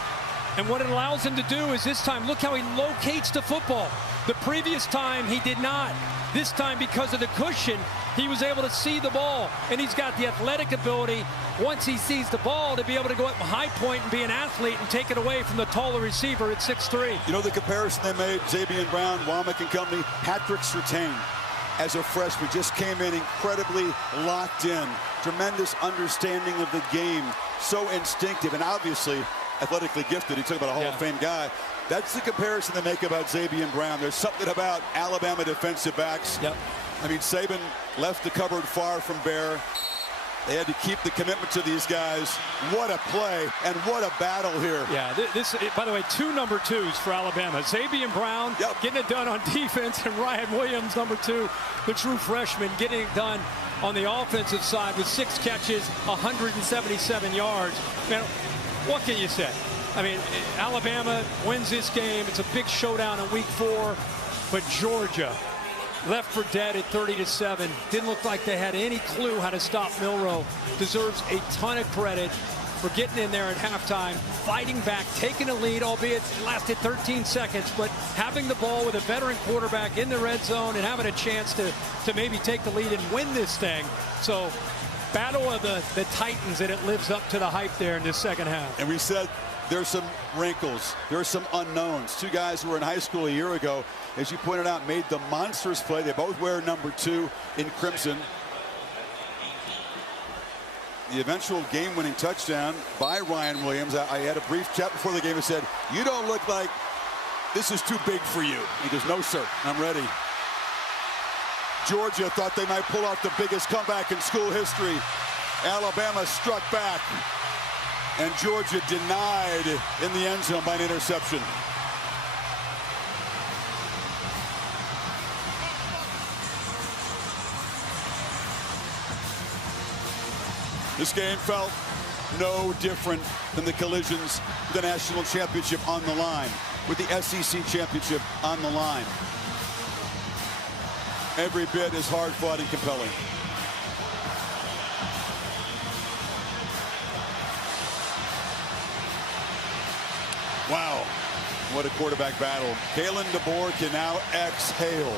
And what it allows him to do is this time, look how he locates the football. The previous time he did not. This time, because of the cushion, he was able to see the ball. And he's got the athletic ability, once he sees the ball, to be able to go up high point and be an athlete and take it away from the taller receiver at 6'3". You know the comparison they made, Zabian Brown, Womack and company, Patrick Surtain, as a freshman, just came in incredibly locked in. Tremendous understanding of the game. So instinctive and obviously athletically gifted. He talked about a Hall of Fame guy. That's the comparison they make about Zabian Brown. There's something about Alabama defensive backs. Yep. I mean, Saban left the cupboard far from bare. They had to keep the commitment to these guys. What a play and what a battle here. Yeah, this, by the way, 2 number 2s for Alabama. Zabian Brown getting it done on defense, and Ryan Williams, number 2, the true freshman, getting it done on the offensive side with 6 catches, 177 yards. Man, what can you say? I mean, Alabama wins this game. It's a big showdown in week 4, but Georgia left for dead at 30-7. Didn't look like they had any clue how to stop Milroe. Deserves a ton of credit for getting in there at halftime, fighting back, taking a lead, albeit it lasted 13 seconds, but having the ball with a veteran quarterback in the red zone and having a chance to maybe take the lead and win this thing. So, battle of the Titans, and it lives up to the hype there in this second half. And we said there's some wrinkles. There's some unknowns. 2 guys who were in high school a year ago, as you pointed out, made the monstrous play. They both wear number 2 in crimson. The eventual game-winning touchdown by Ryan Williams. I had a brief chat before the game and said, "You don't look like this is too big for you." He goes, "No, sir, I'm ready." Georgia thought they might pull off the biggest comeback in school history. Alabama struck back, and Georgia denied in the end zone by an interception. This game felt no different than the collisions of the national championship on the line, with the SEC championship on the line. Every bit as hard-fought and compelling. Wow, what a quarterback battle. Kalen DeBoer can now exhale.